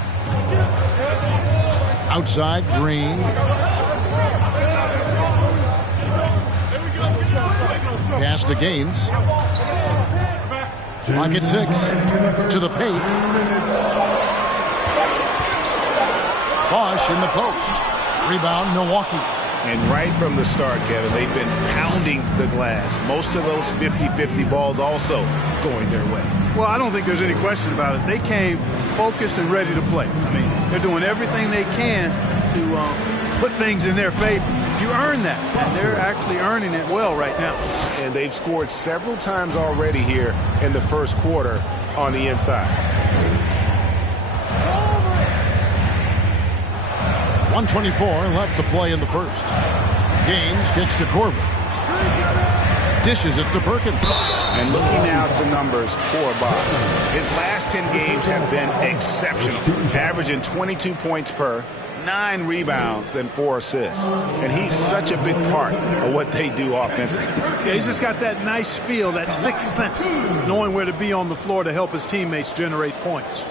Outside, Green. Pass to Gaines. Clock at 6. To the paint. Bosch in the post. Rebound, Milwaukee. And right from the start, Kevin, they've been pounding the glass. Most of those 50-50 balls also going their way. Well, I don't think there's any question about it. They came focused and ready to play. I mean, they're doing everything they can to put things in their favor. You earn that, and they're actually earning it well right now. And they've scored several times already here in the first quarter on the inside. 1:24 left to play in the first. Gaines gets to Corbin. Dishes it to Perkins. And looking now at some numbers for Bob. His last 10 games have been exceptional, averaging 22 points per, 9 rebounds, and 4 assists. And he's such a big part of what they do offensively. Yeah, he's just got that nice feel, that sixth sense, knowing where to be on the floor to help his teammates generate points.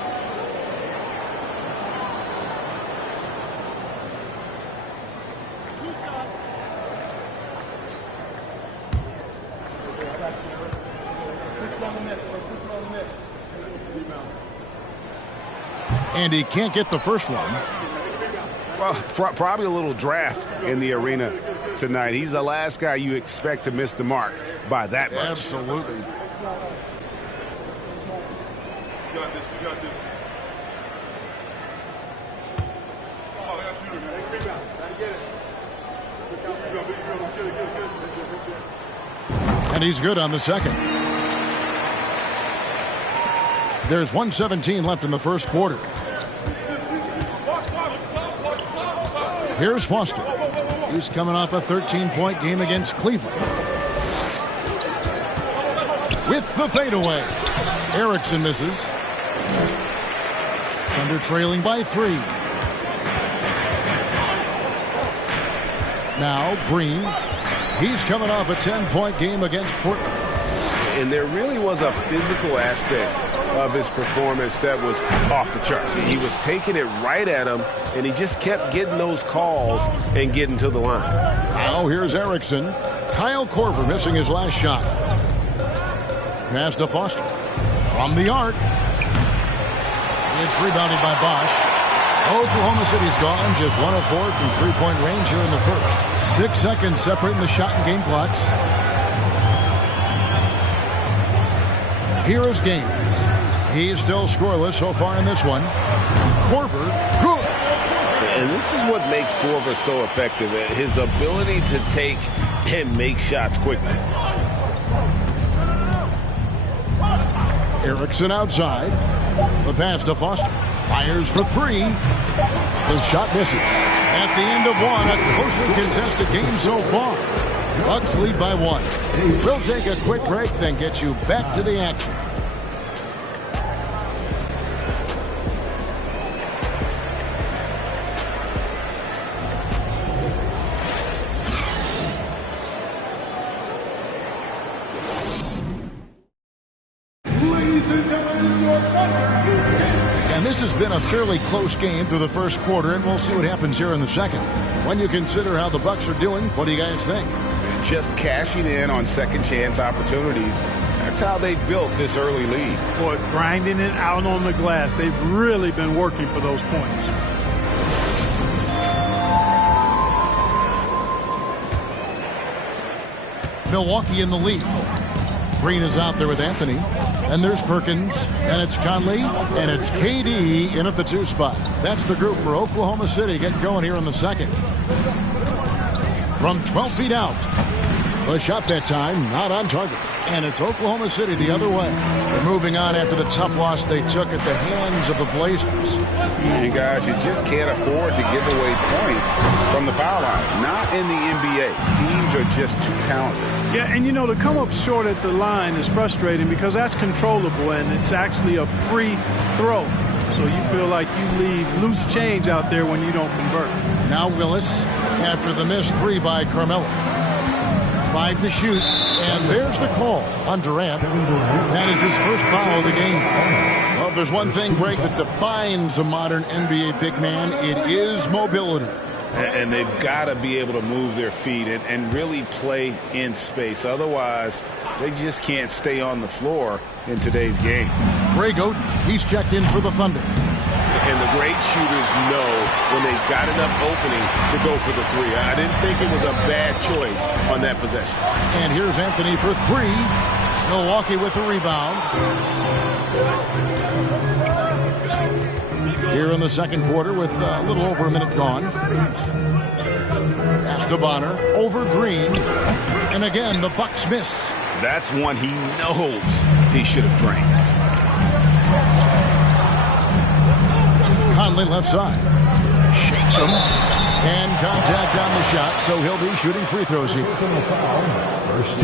And he can't get the first one. Well, probably a little draft in the arena tonight. He's the last guy you expect to miss the mark by that much. Absolutely. You got this. You got this. Oh, yeah, shooter, man. Rebound. Gotta get it. And he's good on the second. There's 1:17 left in the first quarter. Here's Foster. He's coming off a 13-point game against Cleveland. With the fadeaway. Erickson misses. Thunder trailing by 3. Now Green. He's coming off a 10-point game against Portland. And there really was a physical aspect of his performance that was off the charts. He was taking it right at him, and he just kept getting those calls and getting to the line. Now here's Erickson. Kyle Korver missing his last shot. Pass to Foster. From the arc. It's rebounded by Bosch. Oklahoma City's gone just 1 of 4 from three-point range here in the first. 6 seconds separating the shot and game clocks. Here is Gaines. He's still scoreless so far in this one. Korver, good. And this is what makes Korver so effective. His ability to take and make shots quickly. Erickson outside. The pass to Foster. Fires for three. The shot misses. At the end of one, a closely contested game so far. Bucks lead by one. We'll take a quick break, then get you back to the action. And this has been a fairly close game through the first quarter, and we'll see what happens here in the second. When you consider how the Bucks are doing, what do you guys think? Just cashing in on second chance opportunities. That's how they built this early lead. Boy, grinding it out on the glass. They've really been working for those points. Milwaukee in the lead. Green is out there with Anthony. And there's Perkins, and it's Conley, and it's KD in at the 2 spot. That's the group for Oklahoma City getting going here in the second. From 12 feet out. The shot that time, not on target. And it's Oklahoma City the other way. They're moving on after the tough loss they took at the hands of the Blazers. And guys, you just can't afford to give away points from the foul line. Not in the NBA. Teams are just too talented. Yeah, and you know, to come up short at the line is frustrating because that's controllable and it's actually a free throw. So you feel like you leave loose change out there when you don't convert. Now Willis after the missed 3 by Carmelo. 5 to shoot, and there's the call on Durant. That is his first foul of the game. Well, if there's one thing, Greg, that defines a modern NBA big man, it is mobility. And they've got to be able to move their feet and really play in space. Otherwise, they just can't stay on the floor in today's game. Greg Oden, he's checked in for the Thunder. And the great shooters know when they've got enough opening to go for the 3. I didn't think it was a bad choice on that possession. And here's Anthony for 3. Milwaukee with the rebound. Here in the second quarter with a little over a minute gone. Pass to Bonner. Over Green. And again, the Bucks miss. That's one he knows he should have drained. Conley left side. Shakes him. And contact on the shot, so he'll be shooting free throws here.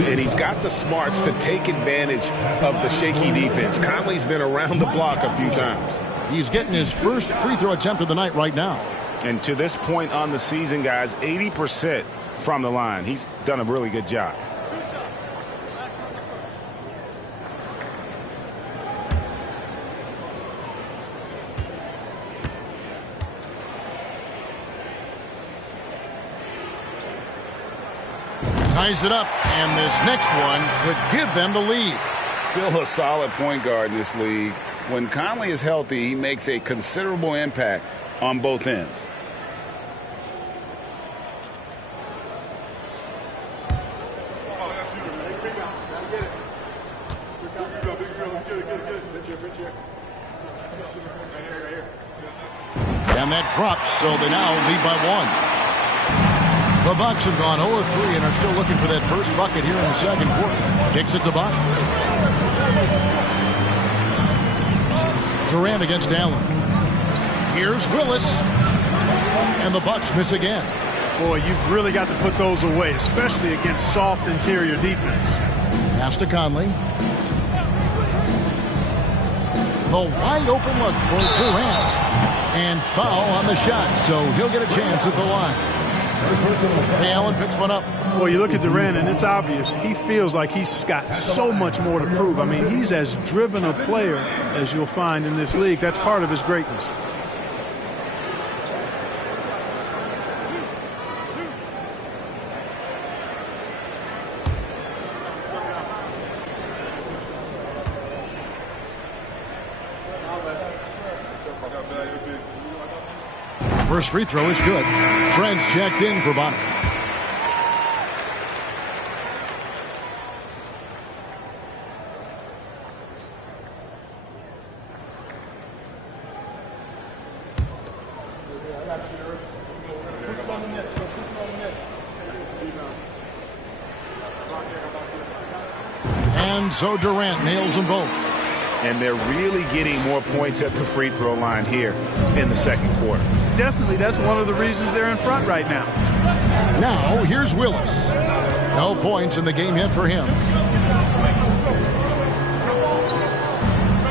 And he's got the smarts to take advantage of the shaky defense. Conley's been around the block a few times. He's getting his first free throw attempt of the night right now. And to this point on the season, guys, 80% from the line. He's done a really good job. Ties it up, and this next one could give them the lead. Still a solid point guard in this league. When Conley is healthy, he makes a considerable impact on both ends. And that drops, so they now lead by 1. The Bucks have gone 0-3 and are still looking for that first bucket here in the second quarter. Kicks it to Bonner. Durant against Allen. Here's Willis. And the Bucks miss again. Boy, you've really got to put those away, especially against soft interior defense. Pass to Conley. The wide open look for Durant. And foul on the shot, so he'll get a chance at the line. Hey, Allen picks one up. Well, you look at Durant, and it's obvious. He feels like he's got so much more to prove. I mean, he's as driven a player as you'll find in this league. That's part of his greatness. First free throw is good. Trent's checked in for Bonner. And so Durant nails them both. and they're really getting more points at the free throw line here in the second quarter. Definitely, that's one of the reasons they're in front right now. Now, here's Willis. No points in the game yet for him.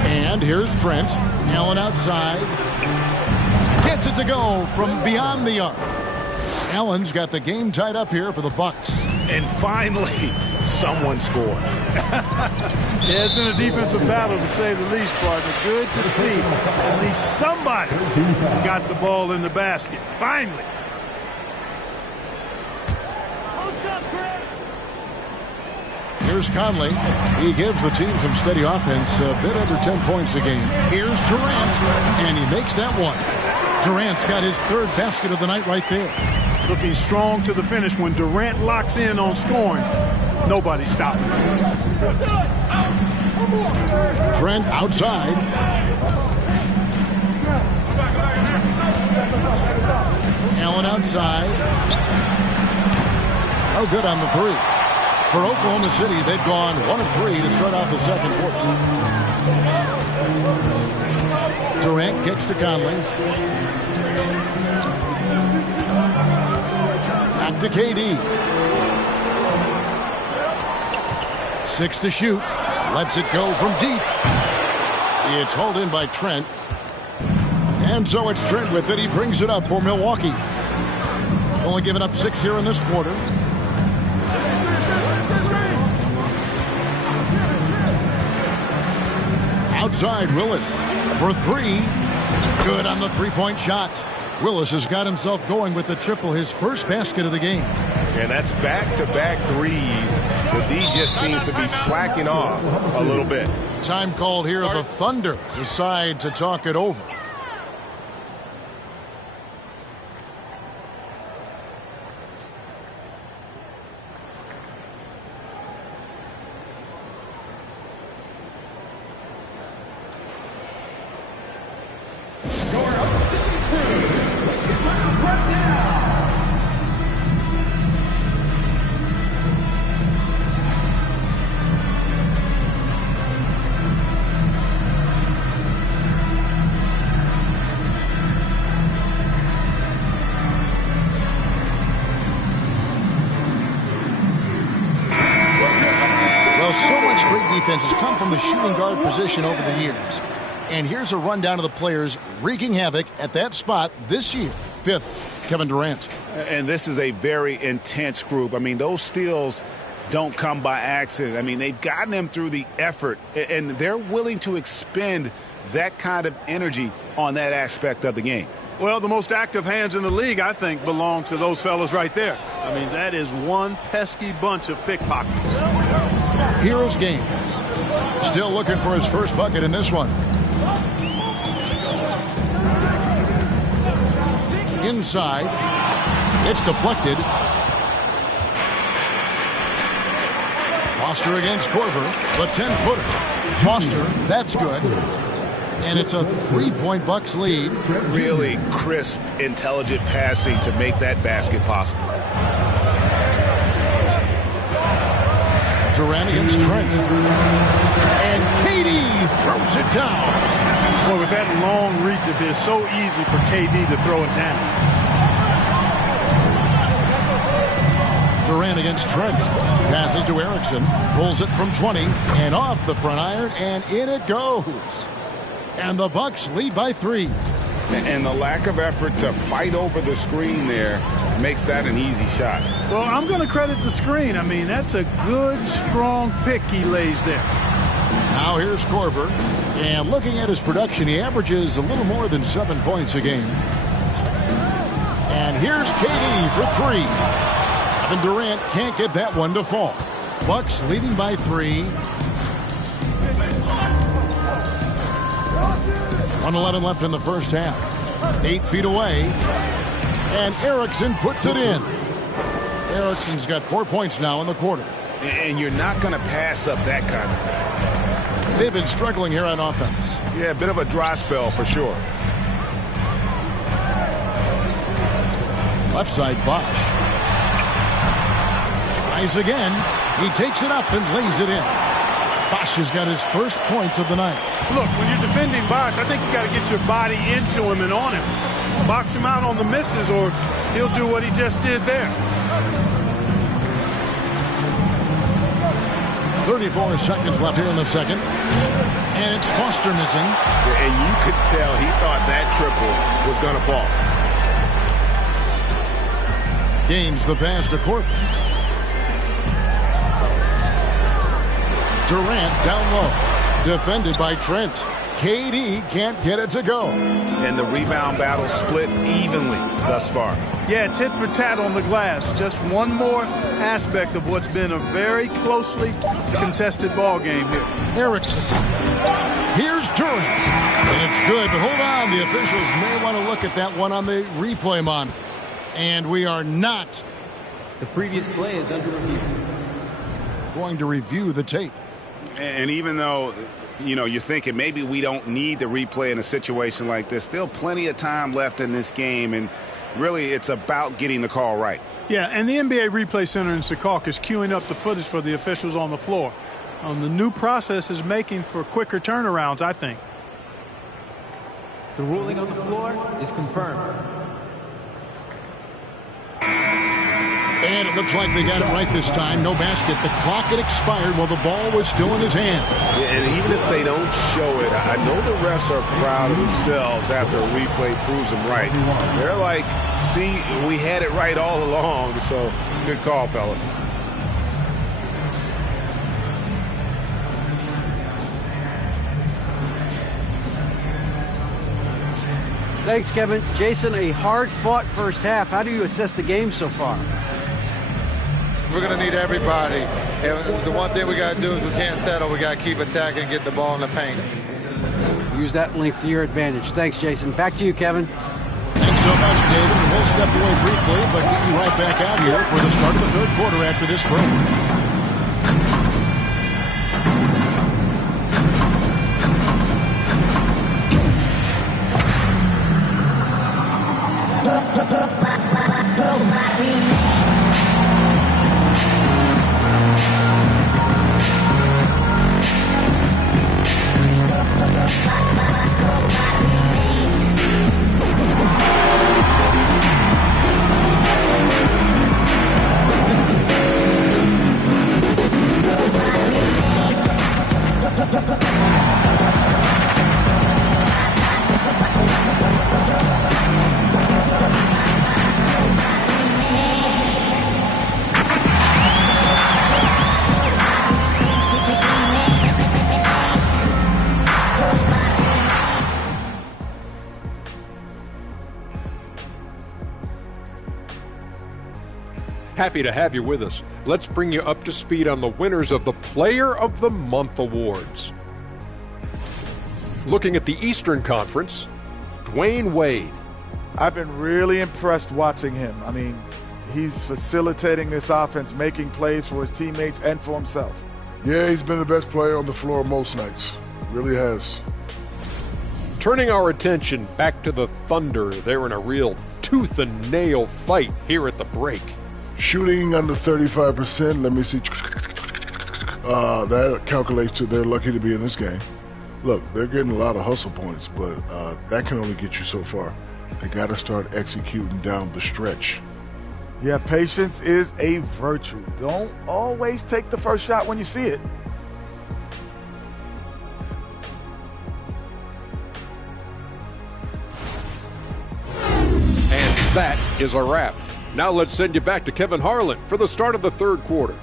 And here's Trent. Allen outside. Gets it to go from beyond the arc. Allen's got the game tied up here for the Bucks. And finally, someone scores. Yeah, it's been a defensive battle to say the least, partner. Good to see at least somebody got the ball in the basket. Finally. Here's Conley. He gives the team some steady offense, a bit under 10 points a game. Here's Durant, and he makes that one. Durant's got his third basket of the night right there. Looking strong to the finish. When Durant locks in on scoring, nobody's stopping. Trent outside. Allen outside. No good on the three. For Oklahoma City, they've gone 1 of 3 to start out the second quarter. Durant gets to Conley. Back to KD. 6 to shoot. Lets it go from deep. It's hauled in by Trent. And so it's Trent with it. He brings it up for Milwaukee. Only giving up 6 here in this quarter. Outside, Willis for 3. Good on the three-point shot. Willis has got himself going with the triple, his first basket of the game. And that's back-to-back threes. The D just seems to be slacking off a little bit. Time called here. The Thunder decide to talk it over. Has come from the shooting guard position over the years. And here's a rundown of the players wreaking havoc at that spot this year. 5th, Kevin Durant. And this is a very intense group. I mean, those steals don't come by accident. I mean, they've gotten them through the effort, and they're willing to expend that kind of energy on that aspect of the game. Well, the most active hands in the league, I think, belong to those fellas right there. I mean, that is one pesky bunch of pickpockets. Here's Gaines. Still looking for his first bucket in this one. Inside. It's deflected. Foster against Korver. The 10-footer. Foster, that's good. And it's a 3-point Bucks lead. Really crisp, intelligent passing to make that basket possible. Durant against Trent. And KD throws it down. Boy, with that long reach of his, so easy for KD to throw it down. Durant against Trent. Passes to Erickson. Pulls it from 20. And off the front iron. And in it goes. And the Bucks lead by 3. And the lack of effort to fight over the screen there makes that an easy shot. Well, I'm going to credit the screen. I mean, that's a good, strong pick he lays there. Now here's Korver. And looking at his production, he averages a little more than 7 points a game. And here's KD for 3. Kevin Durant can't get that one to fall. Bucks leading by 3. 1:11 left in the first half. 8 feet away. And Erickson puts it in. Erickson's got 4 points now in the quarter. And you're not going to pass up that kind of thing. They've been struggling here on offense. Yeah, a bit of a dry spell for sure. Left side, Bosch. Tries again. He takes it up and lays it in. Bosch has got his first points of the night. Look, when you're defending Bosh, I think you got to get your body into him and on him. Box him out on the misses, or he'll do what he just did there. 34 seconds left here in the second. And it's Foster missing. And you could tell he thought that triple was going to fall. Gains the pass to Corbin. Durant down low. Defended by Trent. KD can't get it to go. And the rebound battle split evenly thus far. Yeah, tit for tat on the glass. Just one more aspect of what's been a very closely contested ball game here. Erickson. Here's Durant. And it's good, but hold on. The officials may want to look at that one on the replay monitor. And we are not. The previous play is under review. Going to review the tape. And even though, you know, you're thinking maybe we don't need the replay in a situation like this, still plenty of time left in this game, and really it's about getting the call right. Yeah, and the NBA Replay Center in Secaucus is queuing up the footage for the officials on the floor. The new process is making for quicker turnarounds, I think. The ruling on the floor is confirmed. And it looks like they got it right this time. No basket. The clock had expired while the ball was still in his hand. And even if they don't show it, I know the refs are proud of themselves after a replay proves them right. They're like, see, we had it right all along. So good call, fellas. Thanks, Kevin. Jason, a hard-fought first half. How do you assess the game so far? We're going to need everybody. And the one thing we got to do is we can't settle. We got to keep attacking and get the ball in the paint. Use that length to your advantage. Thanks, Jason. Back to you, Kevin. Thanks so much, David. We'll step away briefly, but get you right back out here for the start of the third quarter after this break. Happy to have you with us. Let's bring you up to speed on the winners of the Player of the Month awards. Looking at the Eastern Conference, Dwayne Wade. I've been really impressed watching him. I mean, he's facilitating this offense, making plays for his teammates and for himself. Yeah, he's been the best player on the floor most nights. Really has. Turning our attention back to the Thunder, they're in a real tooth and nail fight here at the break. Shooting under 35%. Let me see. That calculates to they're lucky to be in this game. Look, they're getting a lot of hustle points, but that can only get you so far. They got to start executing down the stretch. Yeah, patience is a virtue. Don't always take the first shot when you see it. And that is a wrap. Now let's send you back to Kevin Harlan for the start of the third quarter.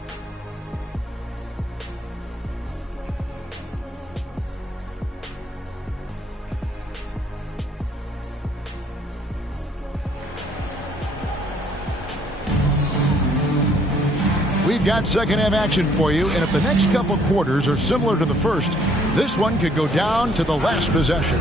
We've got second half action for you, and if the next couple quarters are similar to the first, this one could go down to the last possession.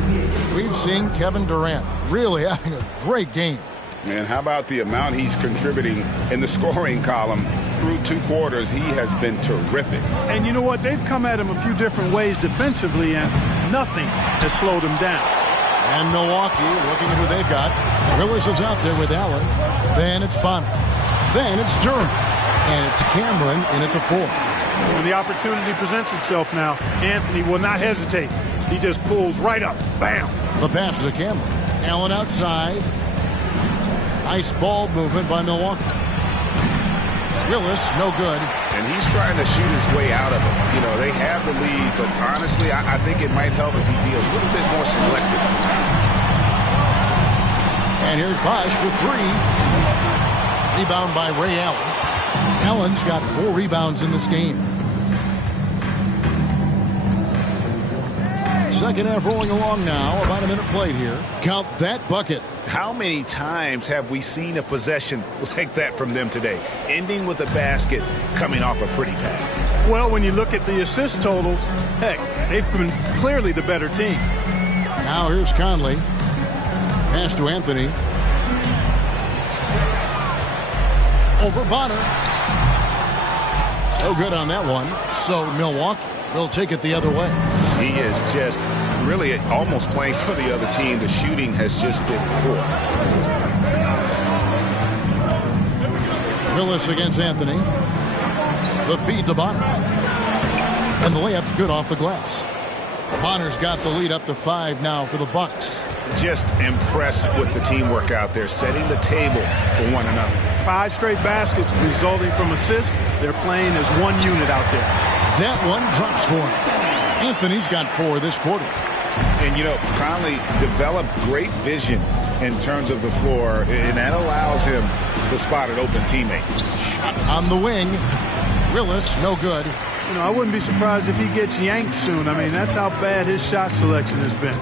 We've seen Kevin Durant really having a great game. And how about the amount he's contributing in the scoring column through two quarters? He has been terrific. And you know what? They've come at him a few different ways defensively, and nothing has slowed him down. And Milwaukee, looking at who they've got. Willis is out there with Allen. Then it's Bonner. Then it's Durant. And it's Cameron in at the 4. When the opportunity presents itself now, Anthony will not hesitate. He just pulls right up. Bam! The pass to Cameron. Allen outside. Nice ball movement by Milwaukee. Willis, no good. And he's trying to shoot his way out of it. You know, they have the lead, but honestly, I think it might help if he'd be a little bit more selective tonight. And here's Bosch for three. Rebound by Ray Allen. Allen's got 4 rebounds in this game. Second half rolling along now. About a minute played here. Count that bucket. How many times have we seen a possession like that from them today? Ending with a basket, coming off a pretty pass. Well, when you look at the assist totals, heck, they've been clearly the better team. Now here's Conley. Pass to Anthony. Over Bonner. No good on that one. So Milwaukee will take it the other way. He is just really almost playing for the other team. The shooting has just been poor. Willis against Anthony. The feed to Bonner. And the layup's good off the glass. Bonner's got the lead up to 5 now for the Bucks. Just impressed with the teamwork out there, setting the table for one another. 5 straight baskets resulting from assists. They're playing as one unit out there. That one drops for him. Anthony's got 4 this quarter. And, you know, Conley developed great vision in terms of the floor, and that allows him to spot an open teammate. Shot on the wing. Willis, no good. You know, I wouldn't be surprised if he gets yanked soon. I mean, that's how bad his shot selection has been.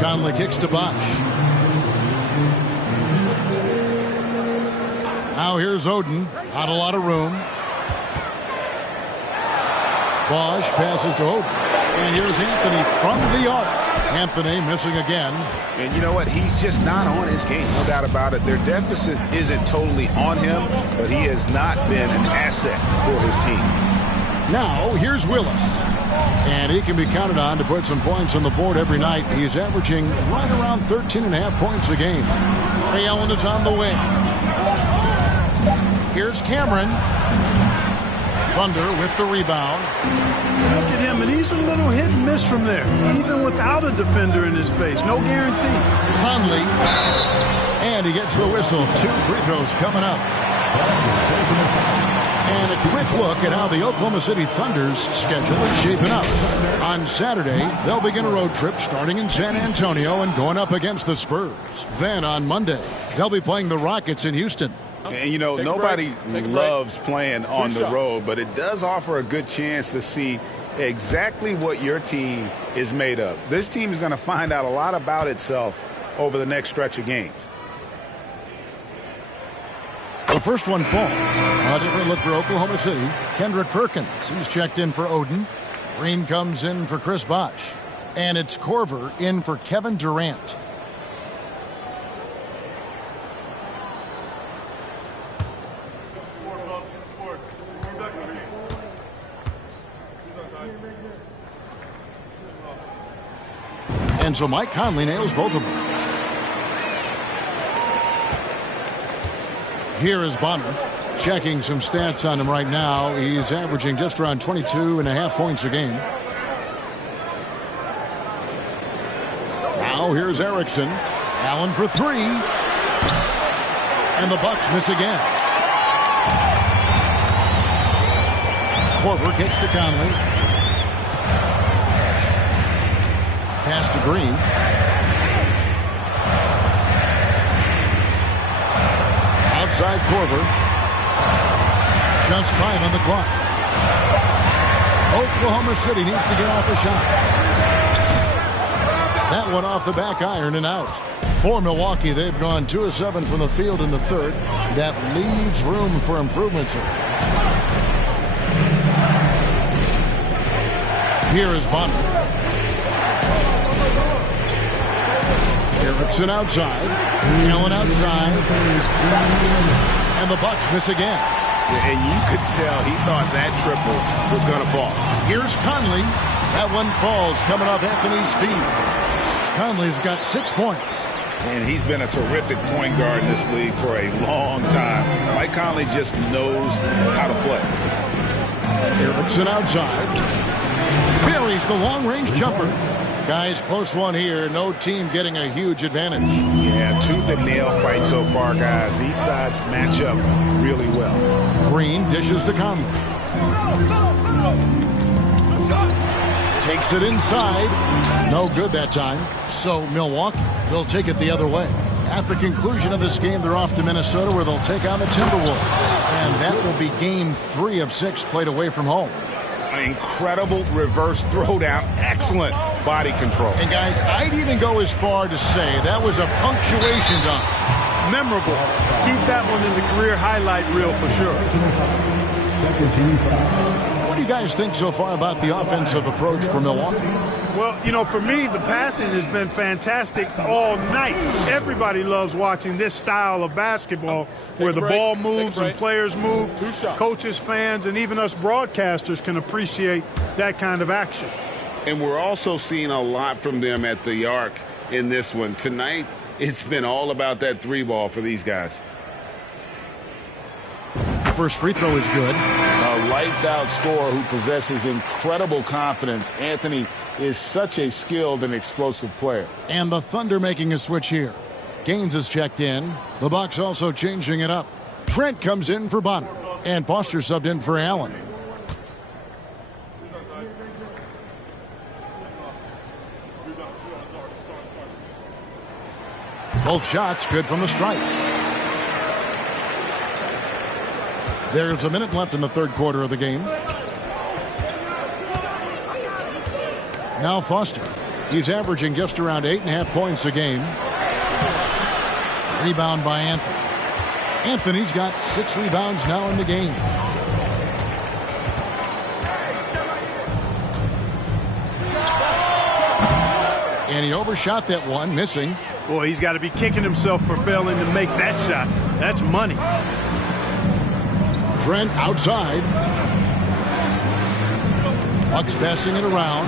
Conley kicks to Bosch. Now here's Oden. Not a lot of room. Bosch passes to Oden. And here's Anthony from the arc. Anthony missing again. And you know what? He's just not on his game. No doubt about it. Their deficit isn't totally on him, but he has not been an asset for his team. Now here's Willis. And he can be counted on to put some points on the board every night. He's averaging right around 13.5 points a game. Ray Allen is on the wing. Here's Cameron. Thunder with the rebound. Look at him, and he's a little hit and miss from there, even without a defender in his face. No guarantee. Conley. And he gets the whistle. 2 free throws coming up. And a quick look at how the Oklahoma City Thunder's schedule is shaping up. On Saturday, they'll begin a road trip starting in San Antonio and going up against the Spurs. Then on Monday, they'll be playing the Rockets in Houston. And, you know, nobody loves playing on the road, but it does offer a good chance to see exactly what your team is made of. This team is going to find out a lot about itself over the next stretch of games. The first one falls. A different look for Oklahoma City. Kendrick Perkins, he's checked in for Oden. Green comes in for Chris Bosch. And it's Korver in for Kevin Durant. And so Mike Conley nails both of them. Here is Bonner. Checking some stats on him right now. He's averaging just around 22.5 points a game. Now here's Erickson. Allen for 3. And the Bucks miss again. Korver kicks to Conley. Pass to Green. Outside Korver. Just 5 on the clock. Oklahoma City needs to get off a shot. That one off the back iron and out. For Milwaukee, they've gone 2 of 7 from the field in the third. That leaves room for improvements here. Here is Bonner. Erickson outside. Allen outside. And the Bucks miss again. And you could tell he thought that triple was going to fall. Here's Conley. That one falls coming off Anthony's feet. Conley's got 6 points. and he's been a terrific point guard in this league for a long time. Mike Conley just knows how to play. Erickson outside. Buries the long-range jumper. Guys, close one here. No team getting a huge advantage. Yeah, tooth and nail fight so far, guys. These sides match up really well. Green dishes to Conley. Takes it inside. No good that time. So Milwaukee will take it the other way. At the conclusion of this game, they're off to Minnesota, where they'll take on the Timberwolves. And that will be game 3 of 6 played away from home. An incredible reverse throwdown. Excellent body control. And guys, I'd even go as far to say that was a punctuation dunk. Memorable. Keep that one in the career highlight reel for sure. What do you guys think so far about the offensive approach for Milwaukee? Well, you know, for me, the passing has been fantastic all night. Everybody loves watching this style of basketball where the ball moves and players move. Coaches, fans, and even us broadcasters can appreciate that kind of action. And we're also seeing a lot from them at the arc in this one. Tonight, it's been all about that 3-ball for these guys. First free throw is good. A lights-out scorer who possesses incredible confidence. Anthony is such a skilled and explosive player. And the Thunder making a switch here. Gaines is checked in. The Bucks also changing it up. Trent comes in for Bonner. And Foster subbed in for Allen. Both shots good from the stripe. There's a minute left in the third quarter of the game. Now Foster. He's averaging just around 8.5 points a game. Rebound by Anthony. Anthony's got 6 rebounds now in the game. And he overshot that one, missing. Boy, he's got to be kicking himself for failing to make that shot. That's money. Trent outside. Bucks passing it around.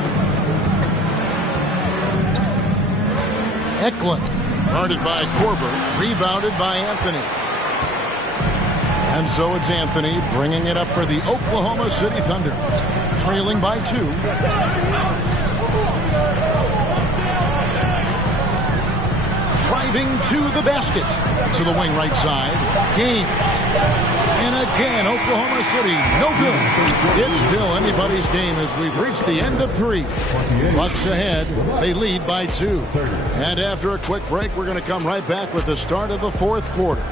Eklund guarded by Korver, rebounded by Anthony. And so it's Anthony bringing it up for the Oklahoma City Thunder, trailing by 2. Driving to the basket. To the wing right side. Gaines. And again, Oklahoma City, no good. It's still anybody's game as we've reached the end of 3. Bucks ahead. They lead by 2. And after a quick break, we're going to come right back with the start of the fourth quarter.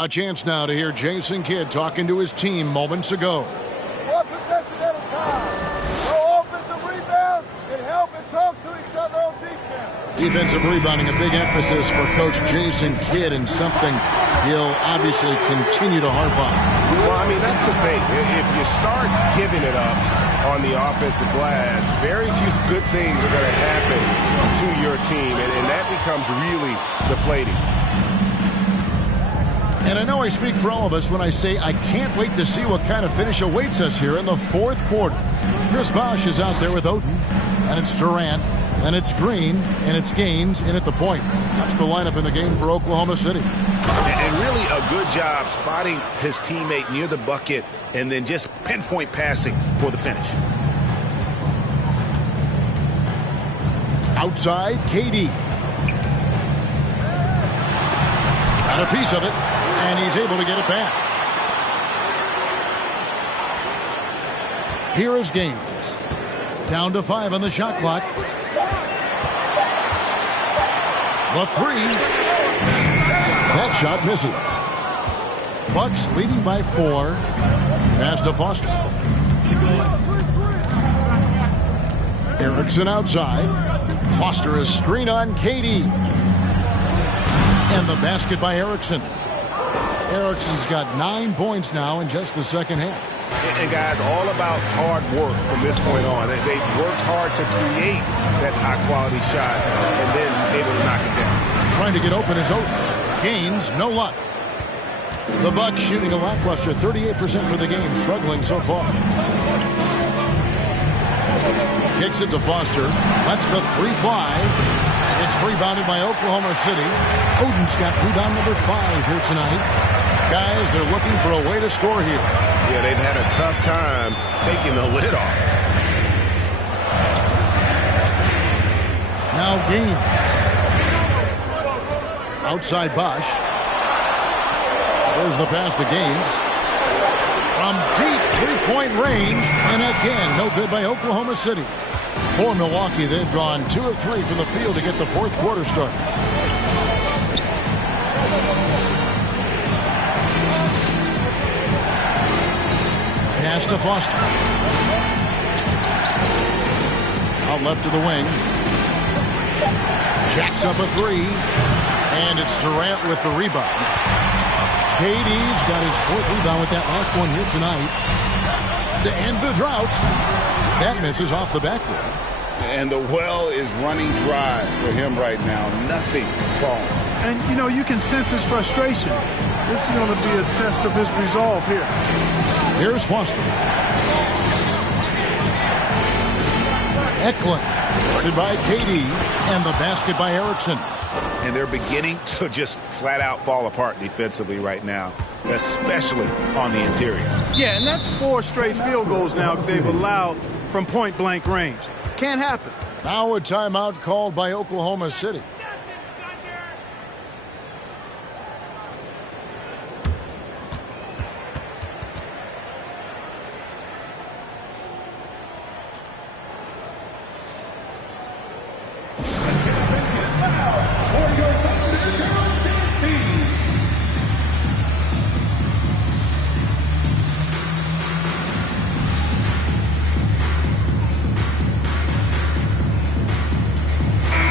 A chance now to hear Jason Kidd talking to his team moments ago. One possession at a time. No offensive rebounds and help and talk to each other on defense. Defensive rebounding, a big emphasis for Coach Jason Kidd, and something he'll obviously continue to harp on. Well, I mean, that's the thing. If you start giving it up on the offensive glass, very few good things are going to happen to your team, and that becomes really deflating. And I know I speak for all of us when I say I can't wait to see what kind of finish awaits us here in the fourth quarter. Chris Bosh is out there with Oden, and it's Durant, and it's Green, and it's Gaines in at the point. That's the lineup in the game for Oklahoma City. And really a good job spotting his teammate near the bucket and then just pinpoint passing for the finish. Outside, KD. Got a piece of it. And he's able to get it back. Here is Gaines. Down to 5 on the shot clock. The 3. That shot misses. Bucks leading by 4. Pass to Foster. Erickson outside. Foster is screen on KD. And the basket by Erickson. Erickson's got 9 points now in just the second half. And guys, all about hard work from this point on. They worked hard to create that high-quality shot and then able to knock it down. Trying to get open is Oden. Gaines, no luck. The Bucks shooting a lackluster 38% for the game, struggling so far. Kicks it to Foster. Lets the three fly. It's rebounded by Oklahoma City. Oden's got rebound number 5 here tonight. Guys, they're looking for a way to score here. Yeah, they've had a tough time taking the lid off. Now Gaines. Outside Bosch. There's the pass to Gaines. From deep three-point range. And again, no good by Oklahoma City. For Milwaukee, they've gone 2 of 3 from the field to get the fourth quarter started. Pass to Foster. Out left to the wing. Jacks up a 3. And it's Durant with the rebound. KD's got his 4th rebound with that last one here tonight. To end the drought. That misses off the backboard. And the well is running dry for him right now. Nothing falling. And, you know, you can sense his frustration. This is going to be a test of his resolve here. Here's Foster. Eklund. Guarded by KD. And the basket by Erickson. And they're beginning to just flat out fall apart defensively right now, especially on the interior. Yeah, and that's 4 straight field goals now they've allowed from point-blank range. Can't happen. Now a timeout called by Oklahoma City.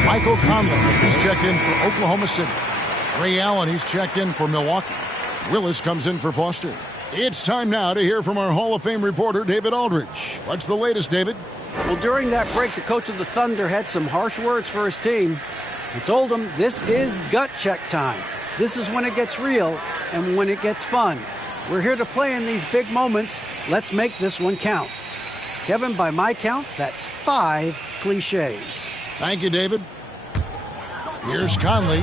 Michael Conley, he's checked in for Oklahoma City. Ray Allen, he's checked in for Milwaukee. Willis comes in for Foster. It's time now to hear from our Hall of Fame reporter, David Aldridge. What's the latest, David? Well, during that break, the coach of the Thunder had some harsh words for his team. He told them this is gut check time. This is when it gets real and when it gets fun. We're here to play in these big moments. Let's make this one count. Kevin, by my count, that's 5 cliches. Thank you, David. Here's Conley.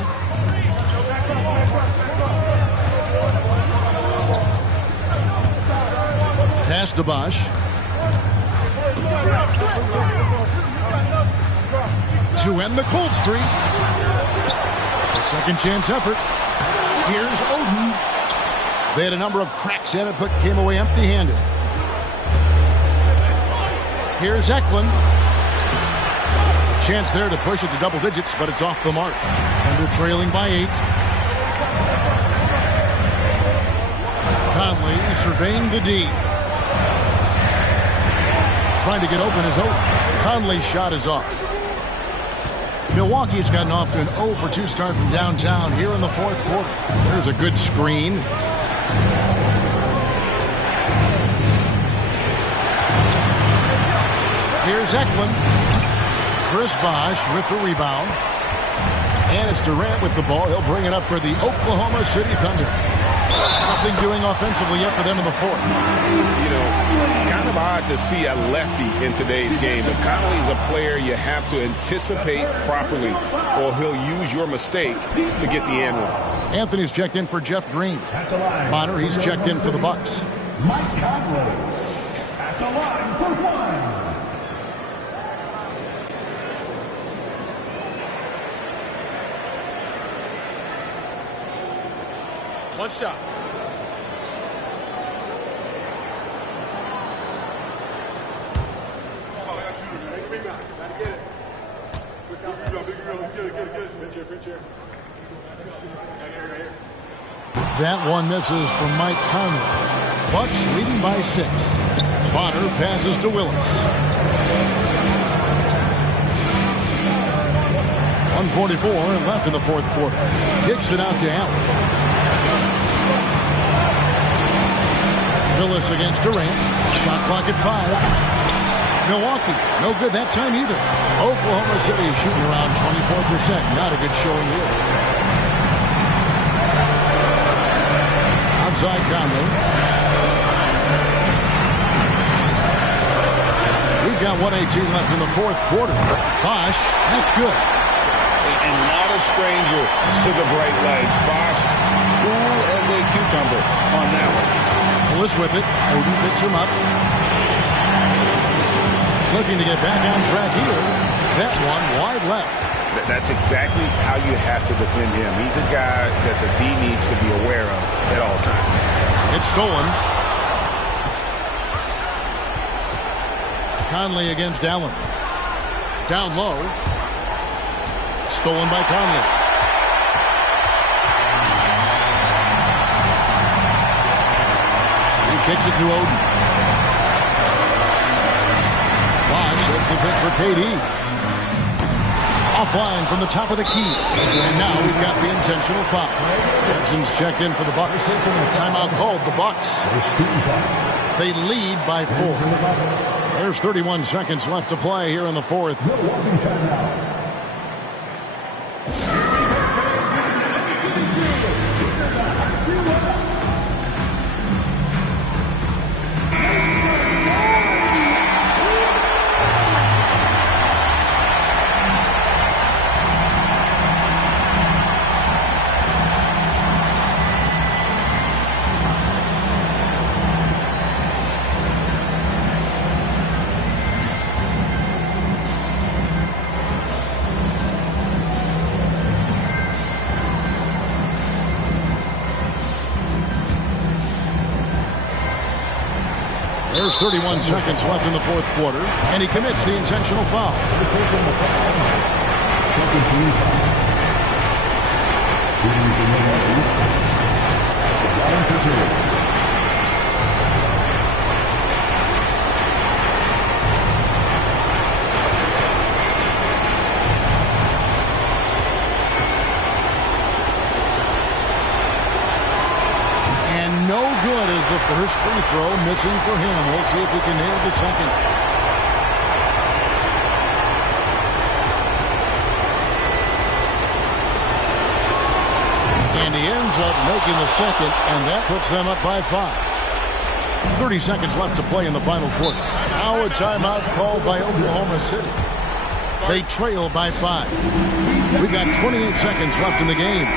Pass to Bosch. To end the cold streak. A second chance effort. Here's Oden. They had a number of cracks at it, but came away empty-handed. Here's Eklund. Chance there to push it to double digits, but it's off the mark. Thunder trailing by 8. Conley surveying the D. Trying to get open is Oden. Conley's shot is off. Milwaukee's gotten off to an 0 for 2 start from downtown here in the fourth quarter. There's a good screen. Here's Eklund. Chris Bosh with the rebound. And it's Durant with the ball. He'll bring it up for the Oklahoma City Thunder. Nothing doing offensively yet for them in the fourth. You know, kind of odd to see a lefty in today's game. But Conley's a player you have to anticipate properly, or he'll use your mistake to get the and one. Anthony's checked in for Jeff Green. Bonner, he's checked in for the Bucks. Mike Conley at the line for 1. One shot. That one misses from Mike Conley. Bucks leading by 6. Bonner passes to Willis. 1:44 left in the fourth quarter. Kicks it out to Allen. Willis against Durant. Shot clock at 5. Milwaukee, no good that time either. Oklahoma City shooting around 24%. Not a good showing here. outside Conley. We've got 1:18 left in the fourth quarter. Bosch, that's good. And not a stranger to the bright lights. Bosch, cool as a cucumber on that one. Lewis with it. Oden picks him up. Looking to get back on track here. That one wide left. That's exactly how you have to defend him. He's a guy that the D needs to be aware of at all times. It's stolen. Conley against Allen. Down low. Stolen by Conley. He kicks it to Oden. Bosch, that's the pick for KD. Offline from the top of the key. And now we've got the intentional foul. Erickson's checked in for the Bucks. Timeout called the Bucks. They lead by 4. There's 31 seconds left to play here in the fourth. There's 31 seconds left in the fourth quarter, and he commits the intentional foul. Second team foul. And no good is the first free throw, missing for him. We'll see if he can nail the second. And he ends up making the second, and that puts them up by 5. 30 seconds left to play in the final quarter. Now a timeout called by Oklahoma City. They trail by 5. We got 28 seconds left in the game.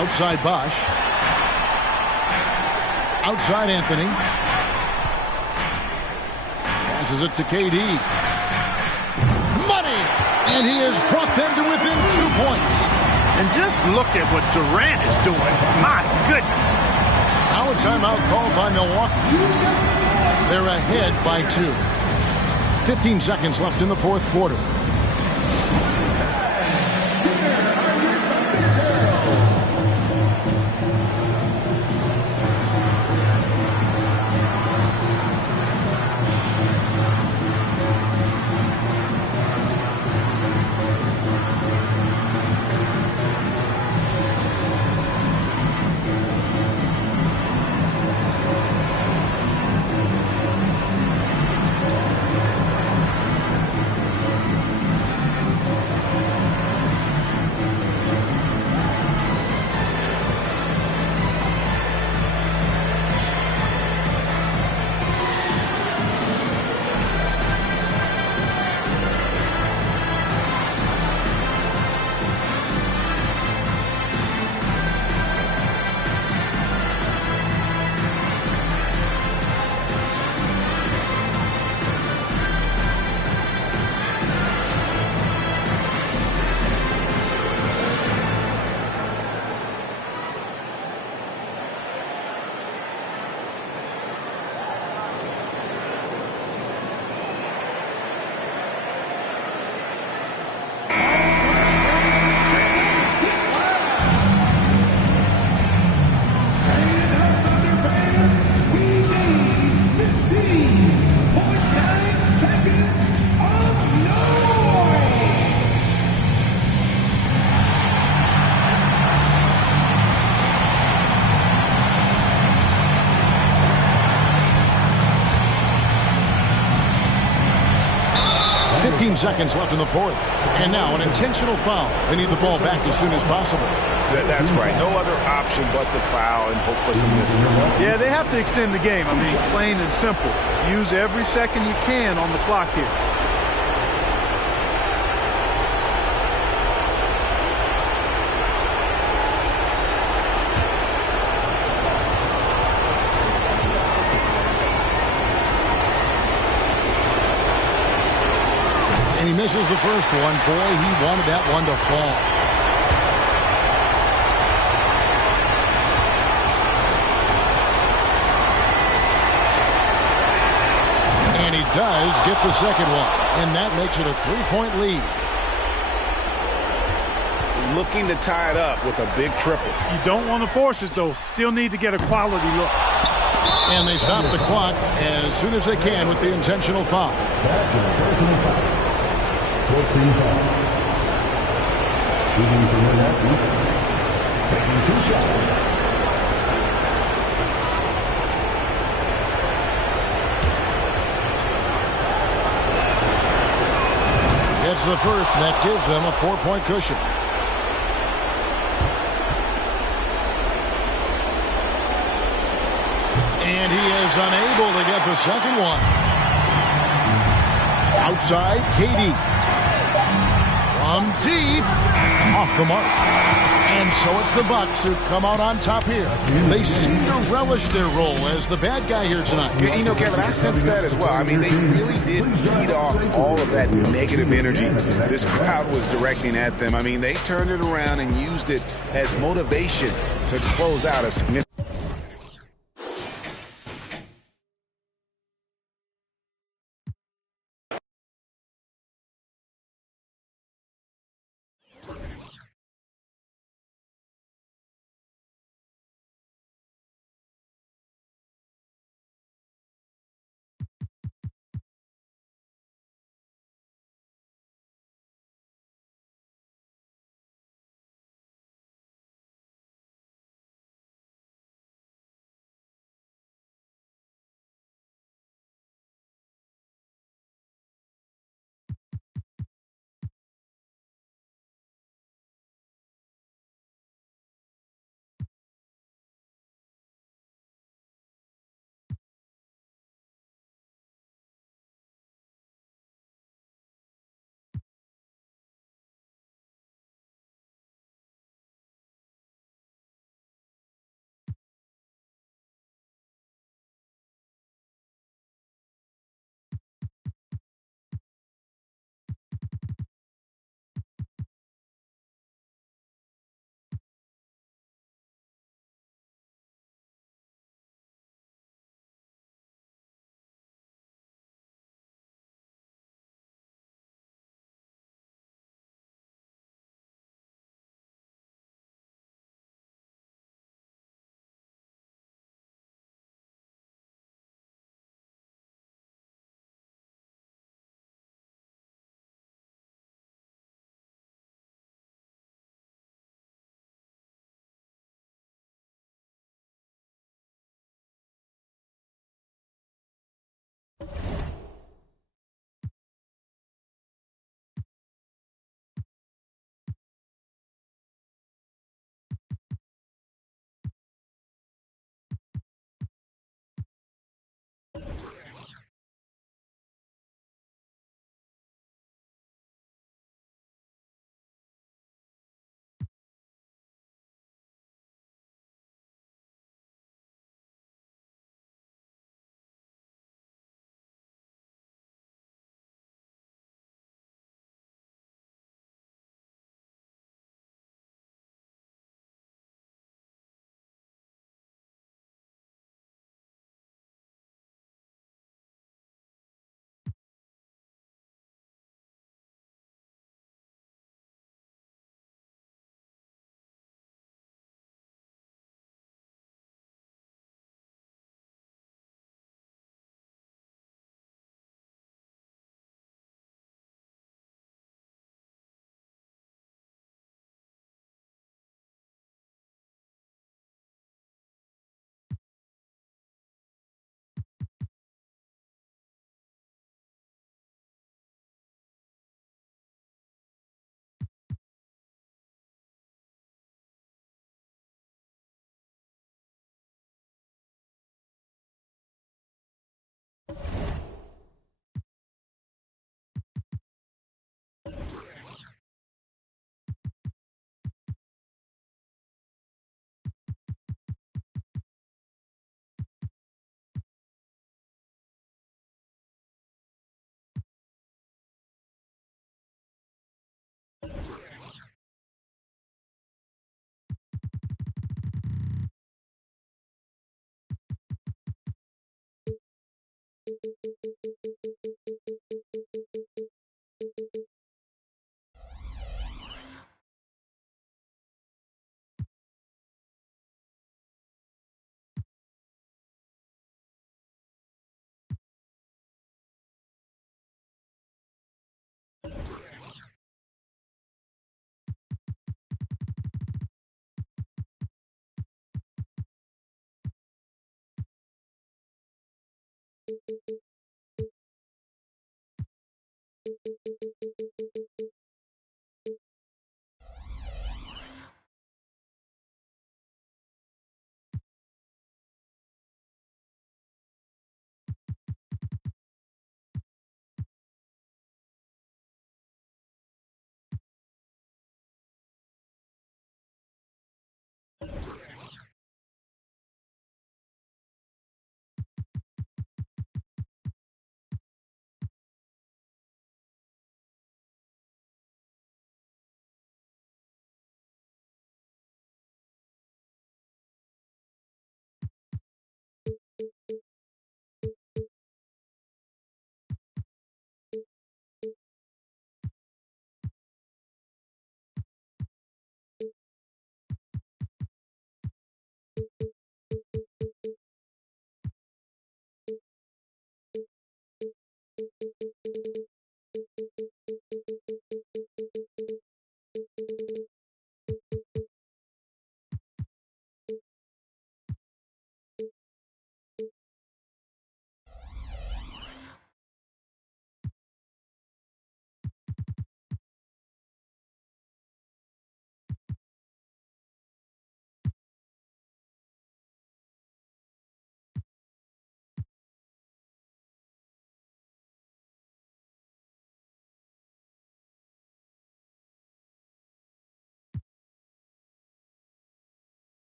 Outside Bosch. Outside Anthony. Passes it to KD. Money! And he has brought them to within 2 points. And just look at what Durant is doing. My goodness. Now a timeout called by Milwaukee. They're ahead by 2. 15 seconds left in the fourth quarter. 15 seconds left in the fourth. And now an intentional foul. They need the ball back as soon as possible. That's right. No other option but to foul and hope for some misses. Yeah, they have to extend the game. I mean, plain and simple. Use every second you can on the clock here. And he misses the first one. Boy, he wanted that one to fall. And he does get the second one. And that makes it a 3-point lead. Looking to tie it up with a big triple. You don't want to force it, though. Still need to get a quality look. And they stop the clock as soon as they can with the intentional foul. Shooting from Manhattan, taking 2 shots. Gets the first, and that gives them a 4-point cushion. And he is unable to get the second one. Outside, KD. From deep, off the mark. And so it's the Bucks who come out on top here. They seem to relish their role as the bad guy here tonight. You know, Kevin, I sense that as well. I mean, they really did feed off all of that negative energy this crowd was directing at them. I mean, they turned it around and used it as motivation to close out a significant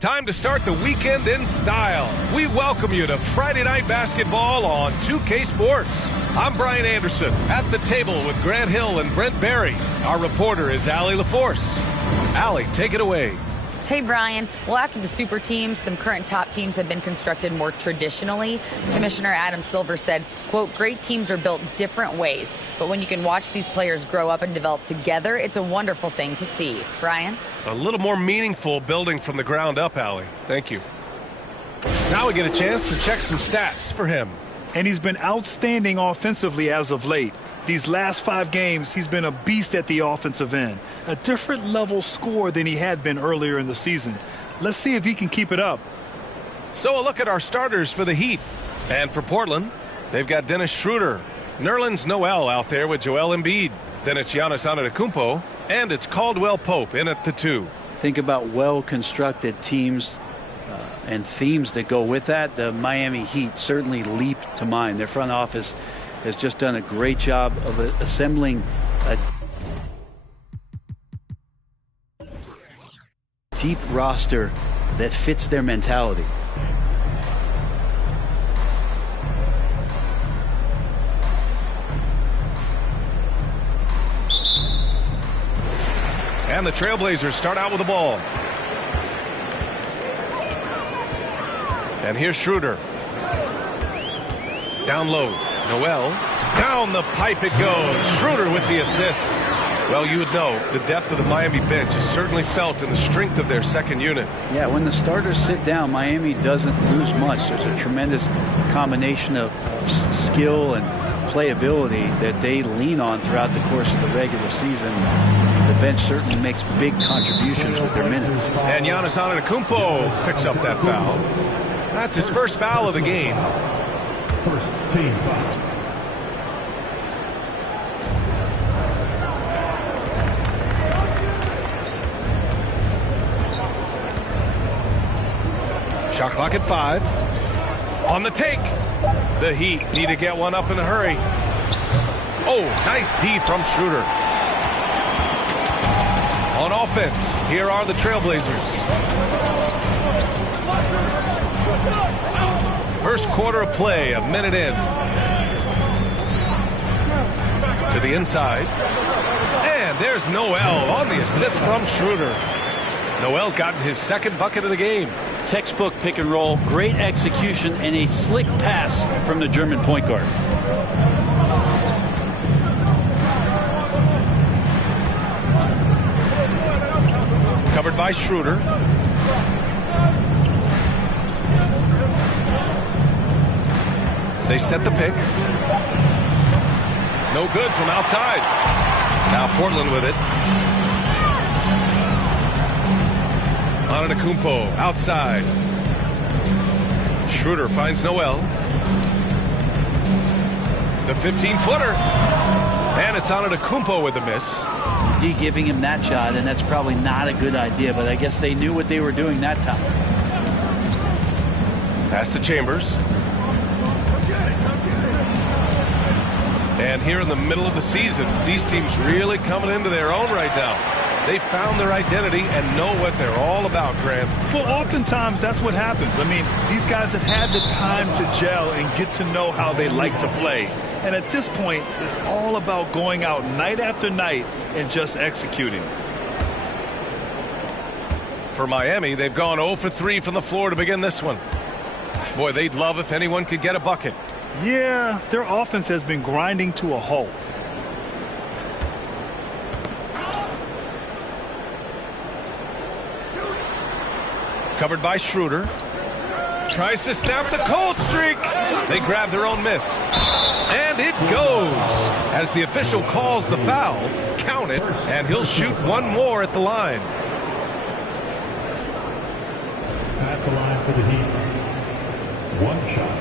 Time to start the weekend in style. We welcome you to Friday Night Basketball on 2K Sports. I'm Brian Anderson at the table with Grant Hill and Brent Barry. Our reporter is Allie LaForce. Allie, take it away. Hey, Brian. Well, after the super teams, some current top teams have been constructed more traditionally. Commissioner Adam Silver said, quote, great teams are built different ways, but when you can watch these players grow up and develop together, it's a wonderful thing to see. Brian? A little more meaningful building from the ground up, Allie. Thank you. Now we get a chance to check some stats for him. And he's been outstanding offensively as of late. These last 5 games, he's been a beast at the offensive end. A different level score than he had been earlier in the season. Let's see if he can keep it up. So a look at our starters for the Heat. And for Portland, they've got Dennis Schroeder, Nerlens Noel out there with Joel Embiid. Then it's Giannis Antetokounmpo, and it's Caldwell Pope in at the 2. Think about well-constructed teams and themes that go with that. The Miami Heat certainly leap to mind. Their front office has just done a great job of assembling a deep roster that fits their mentality. And the Trailblazers start out with the ball. And here's Schroeder. Down low. Noel. Down the pipe it goes. Schroeder with the assist. Well, you would know the depth of the Miami bench is certainly felt in the strength of their second unit. Yeah, when the starters sit down, Miami doesn't lose much. There's a tremendous combination of skill and playability that they lean on throughout the course of the regular season. The bench certainly makes big contributions with their minutes. And Giannis Antetokounmpo picks up that foul. That's his first foul of the game. First team foul. Shot clock at 5. On the take. The Heat need to get one up in a hurry. Oh, nice D from Schroeder. On offense, here are the Trailblazers. First quarter of play, a minute in. To the inside. And there's Noel on the assist from Schroeder. Noel's gotten his second bucket of the game. Textbook pick and roll, great execution, and a slick pass from the German point guard. Covered by Schroeder. They set the pick. No good from outside. Now Portland with it. Antetokounmpo outside. Schroeder finds Noel. The 15-footer. And it's Antetokounmpo with the miss. D giving him that shot, and that's probably not a good idea, but I guess they knew what they were doing that time. Pass to Chambers. And here in the middle of the season, these teams really coming into their own right now. They found their identity and know what they're all about, Grant. Well, oftentimes that's what happens. I mean, these guys have had the time to gel and get to know how they like to play. And at this point, it's all about going out night after night and just executing. For Miami, they've gone 0 for 3 from the floor to begin this one. Boy, they'd love if anyone could get a bucket. Yeah, their offense has been grinding to a halt. Covered by Schroeder. Tries to snap the cold streak. They grab their own miss. And it goes. As the official calls the foul, count it, and he'll shoot one more at the line. At the line for the Heat. One shot.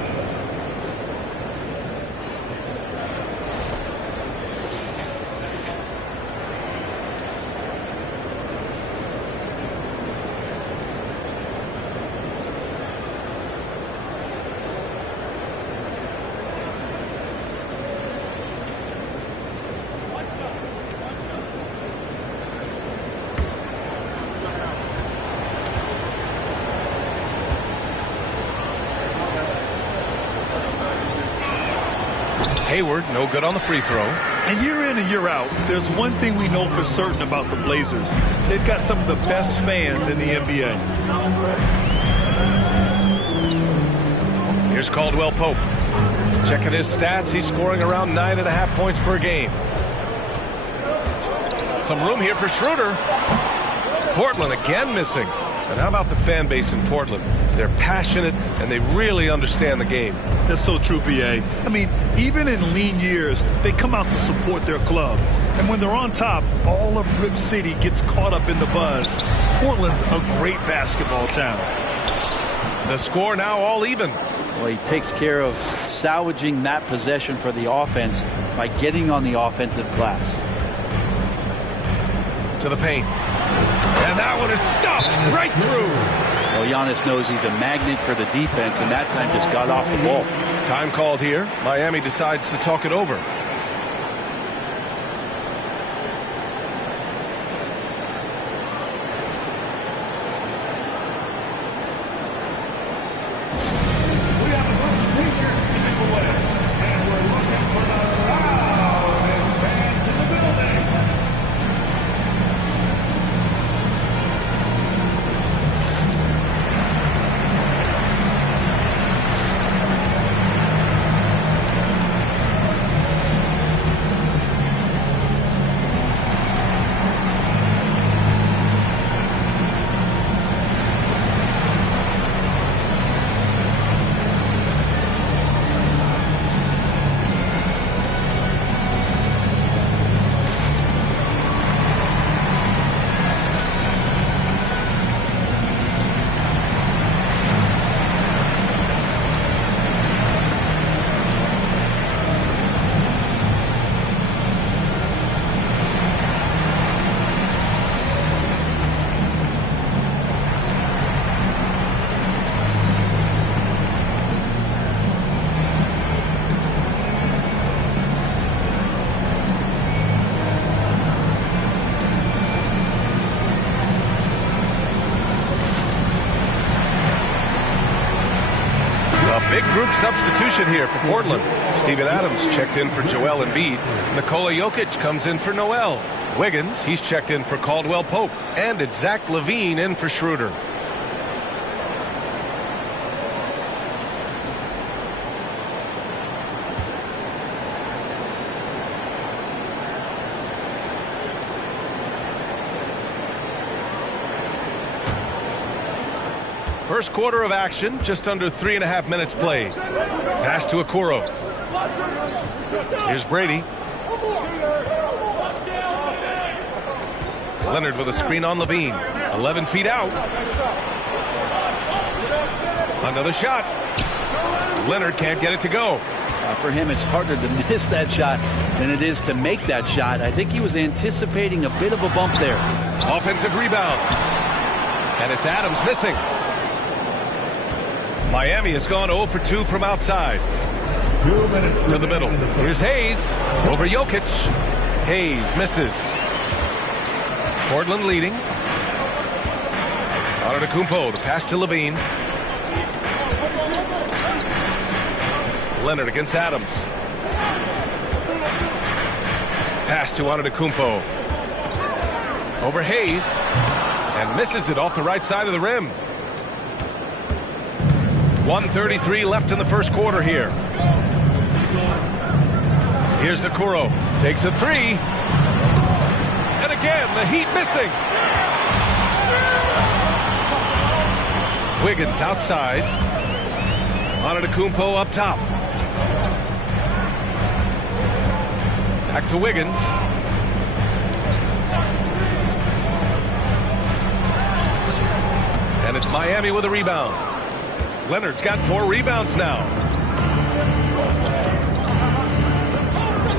Hayward, no good on the free throw. And year in and year out, there's one thing we know for certain about the Blazers. They've got some of the best fans in the NBA. Here's Caldwell Pope. Checking his stats, he's scoring around 9.5 points per game. Some room here for Schroeder. Portland again missing. And how about the fan base in Portland? They're passionate and they really understand the game. That's so true, B.A. I mean, even in lean years, they come out to support their club. And when they're on top, all of Rip City gets caught up in the buzz. Portland's a great basketball town. The score now all even. Well, he takes care of salvaging that possession for the offense by getting on the offensive glass. To the paint. And that one is stuffed right through. Well, Giannis knows he's a magnet for the defense, and that time just got off the ball. Time called here. Miami decides to talk it over. big group substitution here for Portland. Steven Adams checked in for Joel Embiid. Nikola Jokic comes in for Noel. Wiggins, he's checked in for Caldwell Pope. And it's Zach LaVine in for Schroeder. First quarter of action, just under 3.5 minutes played. Pass to Okoro. Here's Brady. Leonard with a screen on LaVine. 11 feet out. Another shot. Leonard can't get it to go. For him, it's harder to miss that shot than it is to make that shot. I think he was anticipating a bit of a bump there. Offensive rebound. And it's Adams missing. Miami has gone 0 for 2 from outside. 2 minutes to the middle. Here's Hayes over Jokic. Hayes misses. Portland leading. Antetokounmpo, the pass to LaVine. Leonard against Adams. Pass to Antetokounmpo. Over Hayes. And misses it off the right side of the rim. 1:33 left in the first quarter here. Here's Okoro. Takes a three. And again, the Heat missing. Wiggins outside. Antetokounmpo up top. Back to Wiggins. And it's Miami with a rebound. Leonard's got 4 rebounds now.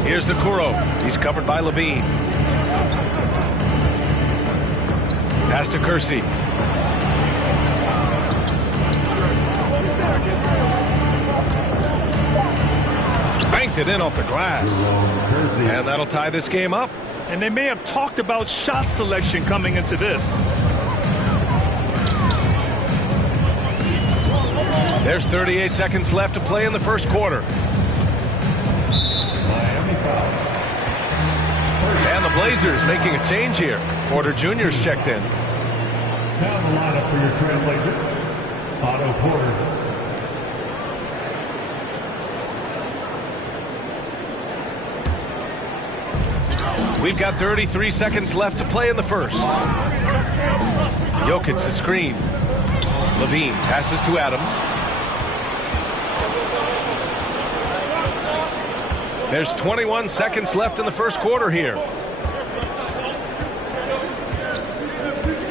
Here's Okoro. He's covered by LaVine. Pass to Kersey. Banked it in off the glass. And that'll tie this game up. And they may have talked about shot selection coming into this. There's 38 seconds left to play in the first quarter. And the Blazers making a change here. Porter Jr.'s checked in. Now the lineup for your Trailblazers. Otto Porter. We've got 33 seconds left to play in the first. Jokic the screen. LaVine passes to Adams. There's 21 seconds left in the first quarter here.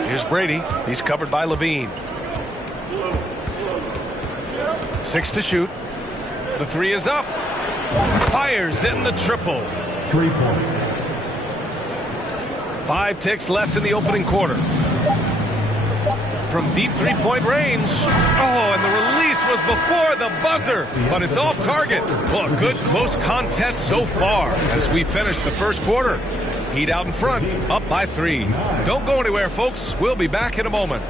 Here's Brady. He's covered by LaVine. 6 to shoot. The three is up. Fires in the triple. 3 points. 5 ticks left in the opening quarter. From deep three-point range. Oh, and the release was before the buzzer, but it's off target. Well, a good close contest so far as we finish the first quarter. Heat out in front, up by 3. Don't go anywhere, folks. We'll be back in a moment.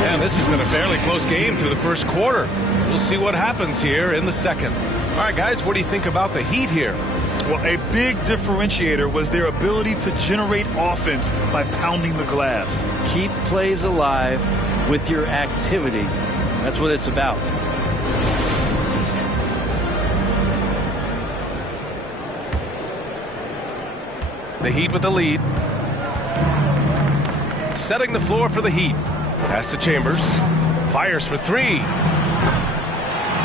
And this has been a fairly close game through the first quarter. We'll see what happens here in the second. All right, guys, what do you think about the Heat here? Well, a big differentiator was their ability to generate offense by pounding the glass. Keep plays alive with your activity. That's what it's about. The Heat with the lead. Setting the floor for the Heat. Pass to Chambers. Fires for 3.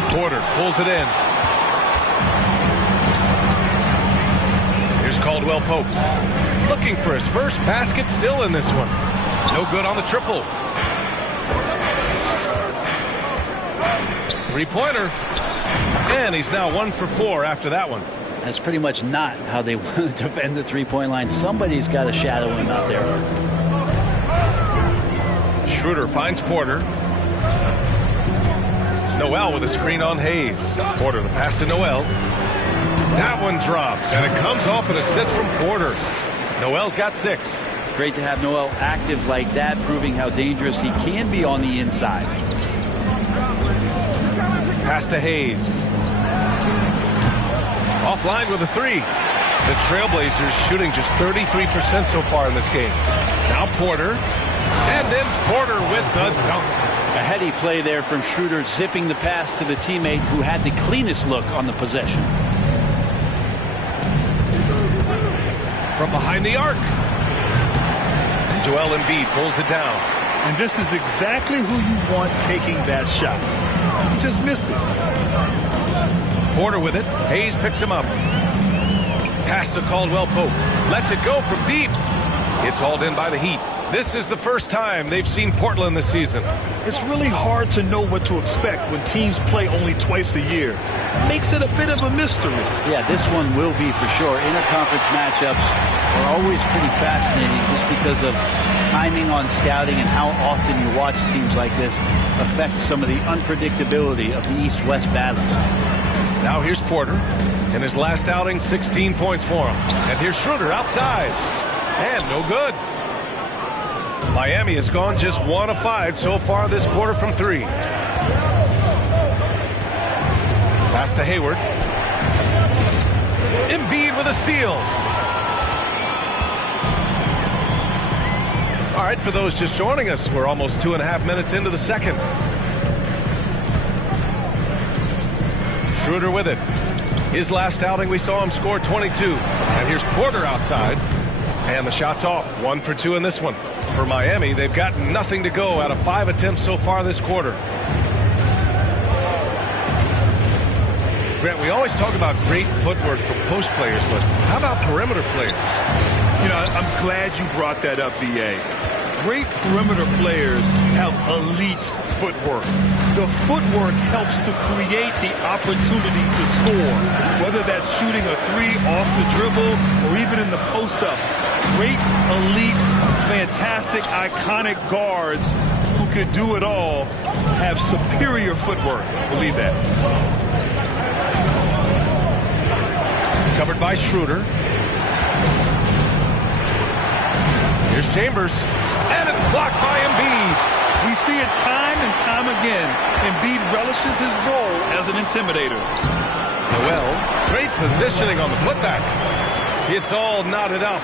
Porter pulls it in. Here's Caldwell Pope. Looking for his first basket still in this one. No good on the triple. 3-pointer. And he's now 1 for 4 after that one. That's pretty much not how they want to defend the three-point line. Somebody's got to shadow him out there. Schroeder finds Porter. Noel with a screen on Hayes. Porter the pass to Noel. That one drops, and it comes off an assist from Porter. Noel's got 6. Great to have Noel active like that, proving how dangerous he can be on the inside. Pass to Hayes. Offline with a 3. The Trailblazers shooting just 33% so far in this game. Now Porter. And then Porter with the dunk. A heady play there from Schroeder, zipping the pass to the teammate who had the cleanest look on the possession. From behind the arc. And Joel Embiid pulls it down. And this is exactly who you want taking that shot. He just missed it. Porter with it. Hayes picks him up. Pass to Caldwell Pope. Lets it go from deep. It's hauled in by the Heat. This is the first time they've seen Portland this season. It's really hard to know what to expect when teams play only twice a year. Makes it a bit of a mystery. Yeah, this one will be for sure. Interconference matchups are always pretty fascinating just because of timing on scouting and how often you watch teams like this affect some of the unpredictability of the East-West battle. Now here's Porter. In his last outing, 16 points for him. And here's Schroeder outside. And no good. Miami has gone just 1 of 5 so far this quarter from 3. Pass to Hayward. Embiid with a steal. All right, for those just joining us, we're almost 2.5 minutes into the second. Schroeder with it. His last outing, we saw him score 22. And here's Porter outside. And the shot's off. 1 for 2 in this one. For Miami, they've got nothing to go out of 5 attempts so far this quarter. Grant, we always talk about great footwork for post players, but how about perimeter players? You know, I'm glad you brought that up, B.A. Great perimeter players have elite footwork. The footwork helps to create the opportunity to score, whether that's shooting a 3 off the dribble or even in the post-up. Great, elite, fantastic, iconic guards who could do it all have superior footwork. Believe that. Covered by Schroeder. Here's Chambers. And it's blocked by Embiid. We see it time and time again. Embiid relishes his role as an intimidator. Noel, great positioning on the putback. It's all knotted up.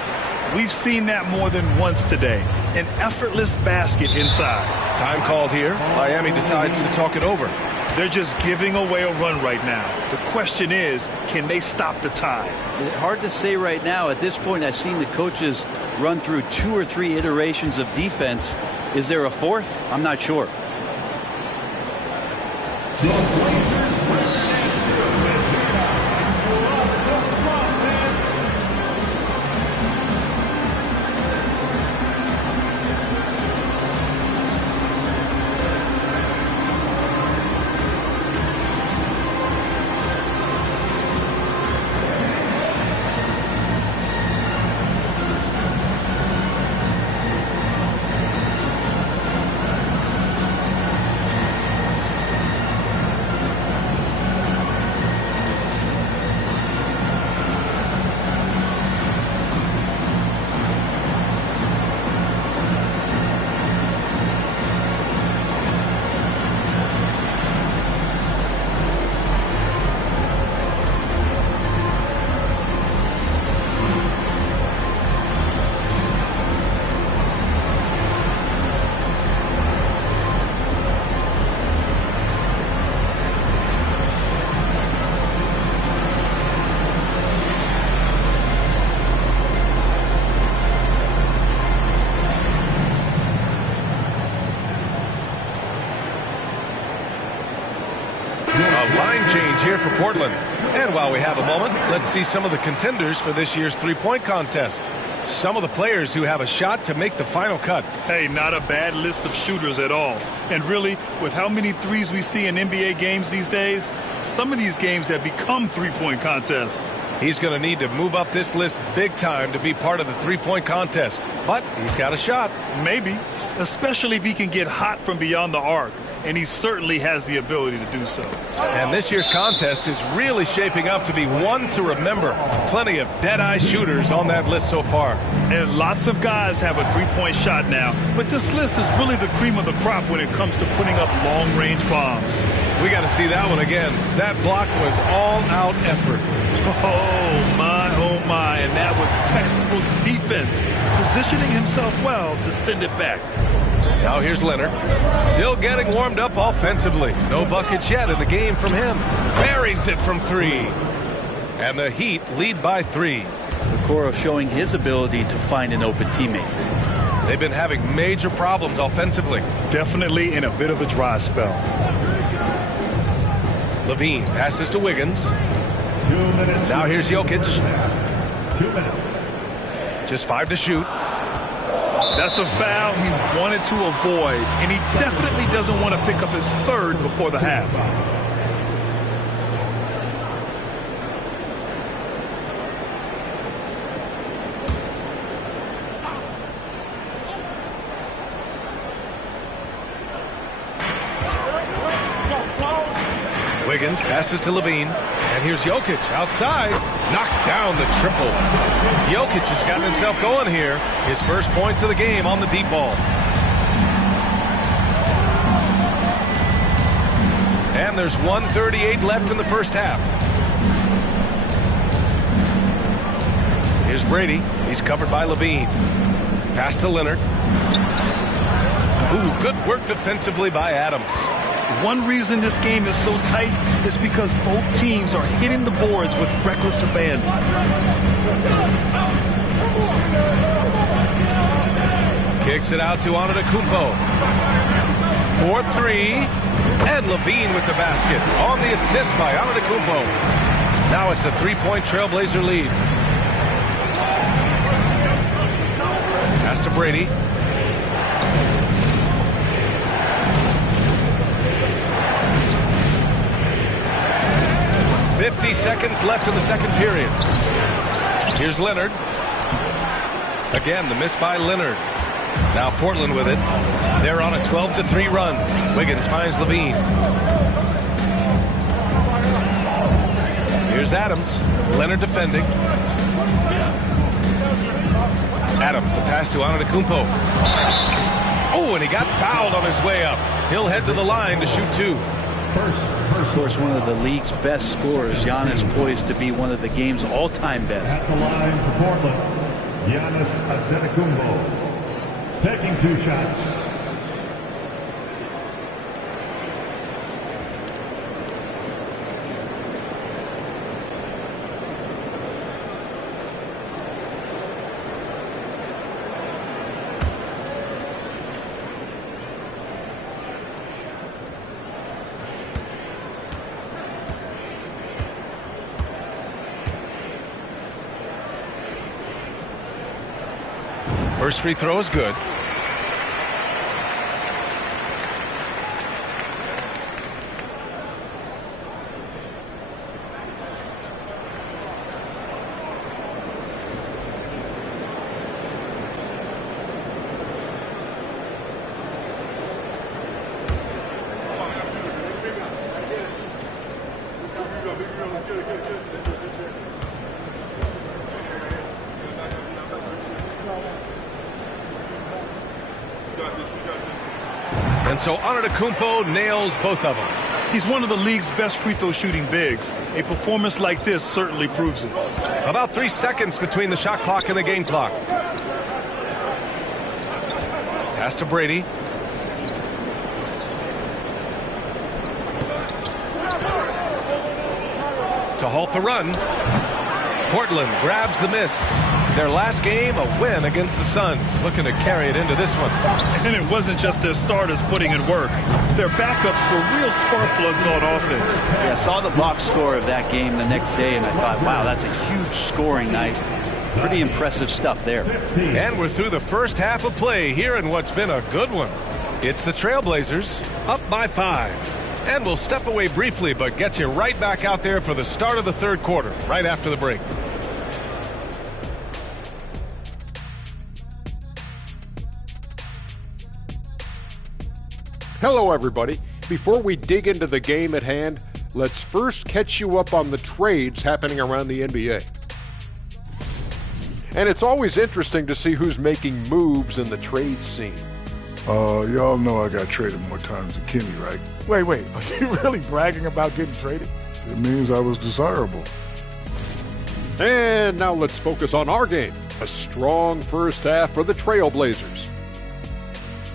We've seen that more than once today. An effortless basket inside. Time called here. Miami decides to talk it over. They're just giving away a run right now. The question is, can they stop the tide? Hard to say right now. At this point, I've seen the coaches run through 2 or 3 iterations of defense. Is there a 4th? I'm not sure. Change here for Portland. And while we have a moment, let's see some of the contenders for this year's three-point contest. Some of the players who have a shot to make the final cut. Hey, not a bad list of shooters at all. And really, with how many threes we see in NBA games these days, some of these games have become three-point contests. He's going to need to move up this list big time to be part of the three-point contest. But he's got a shot. Maybe, especially if he can get hot from beyond the arc. and he certainly has the ability to do so. And this year's contest is really shaping up to be one to remember. Plenty of dead-eye shooters on that list so far. And lots of guys have a three-point shot now, but this list is really the cream of the crop when it comes to putting up long-range bombs. We got to see that one again. That block was all-out effort. Oh my, and that was textbook defense, positioning himself well to send it back. Now here's Leonard, still getting warmed up offensively. No buckets yet in the game from him. Buries it from three. And the Heat lead by 3. Okoro showing his ability to find an open teammate. They've been having major problems offensively. Definitely in a bit of a dry spell. Levine passes to Wiggins. 2 minutes. Now here's Jokic. 2 minutes. Just 5 to shoot. That's a foul he wanted to avoid, and he definitely doesn't want to pick up his third before the half. Wiggins passes to Levine. And here's Jokic outside. Knocks down the triple. Jokic has gotten himself going here. His first points of the game on the deep ball. And there's 1:38 left in the first half. Here's Brady. He's covered by Levine. Pass to Leonard. Ooh, good work defensively by Adams. One reason this game is so tight is because both teams are hitting the boards with reckless abandon. Kicks it out to Antetokounmpo. 4-3. And Levine with the basket. On the assist by Antetokounmpo. Now it's a 3-point Trailblazer lead. Pass to Brady. .50 seconds left in the second period. Here's Leonard. Again, the miss by Leonard. Now Portland with it. They're on a 12-3 run. Wiggins finds Levine. Here's Adams. Leonard defending. Adams, the pass to Antetokounmpo. Oh, and he got fouled on his way up. He'll head to the line to shoot 2. Of course, one of the league's best scorers. Giannis poised to be one of the game's all-time best. At the line for Portland, Giannis Antetokounmpo, taking 2 shots. First free throw is good. And so Antetokounmpo nails both of them. He's one of the league's best free throw shooting bigs. A performance like this certainly proves it. About 3 seconds between the shot clock and the game clock. Pass to Brady. To halt the run. Portland grabs the miss. Their last game, a win against the Suns. Looking to carry it into this one. And it wasn't just their starters putting in work. Their backups were real spark plugs on offense. Yeah, I saw the box score of that game the next day, and I thought, wow, that's a huge scoring night. Pretty impressive stuff there. And we're through the first half of play here in what's been a good one. It's the Trailblazers up by 5. And we'll step away briefly, but get you right back out there for the start of the third quarter, right after the break. Hello, everybody. before we dig into the game at hand, let's first catch you up on the trades happening around the NBA. And it's always interesting to see who's making moves in the trade scene. Y'all know I got traded more times than Kenny, right? Wait. Are you really bragging about getting traded? It means I was desirable. And now let's focus on our game. A strong first half for the Trailblazers.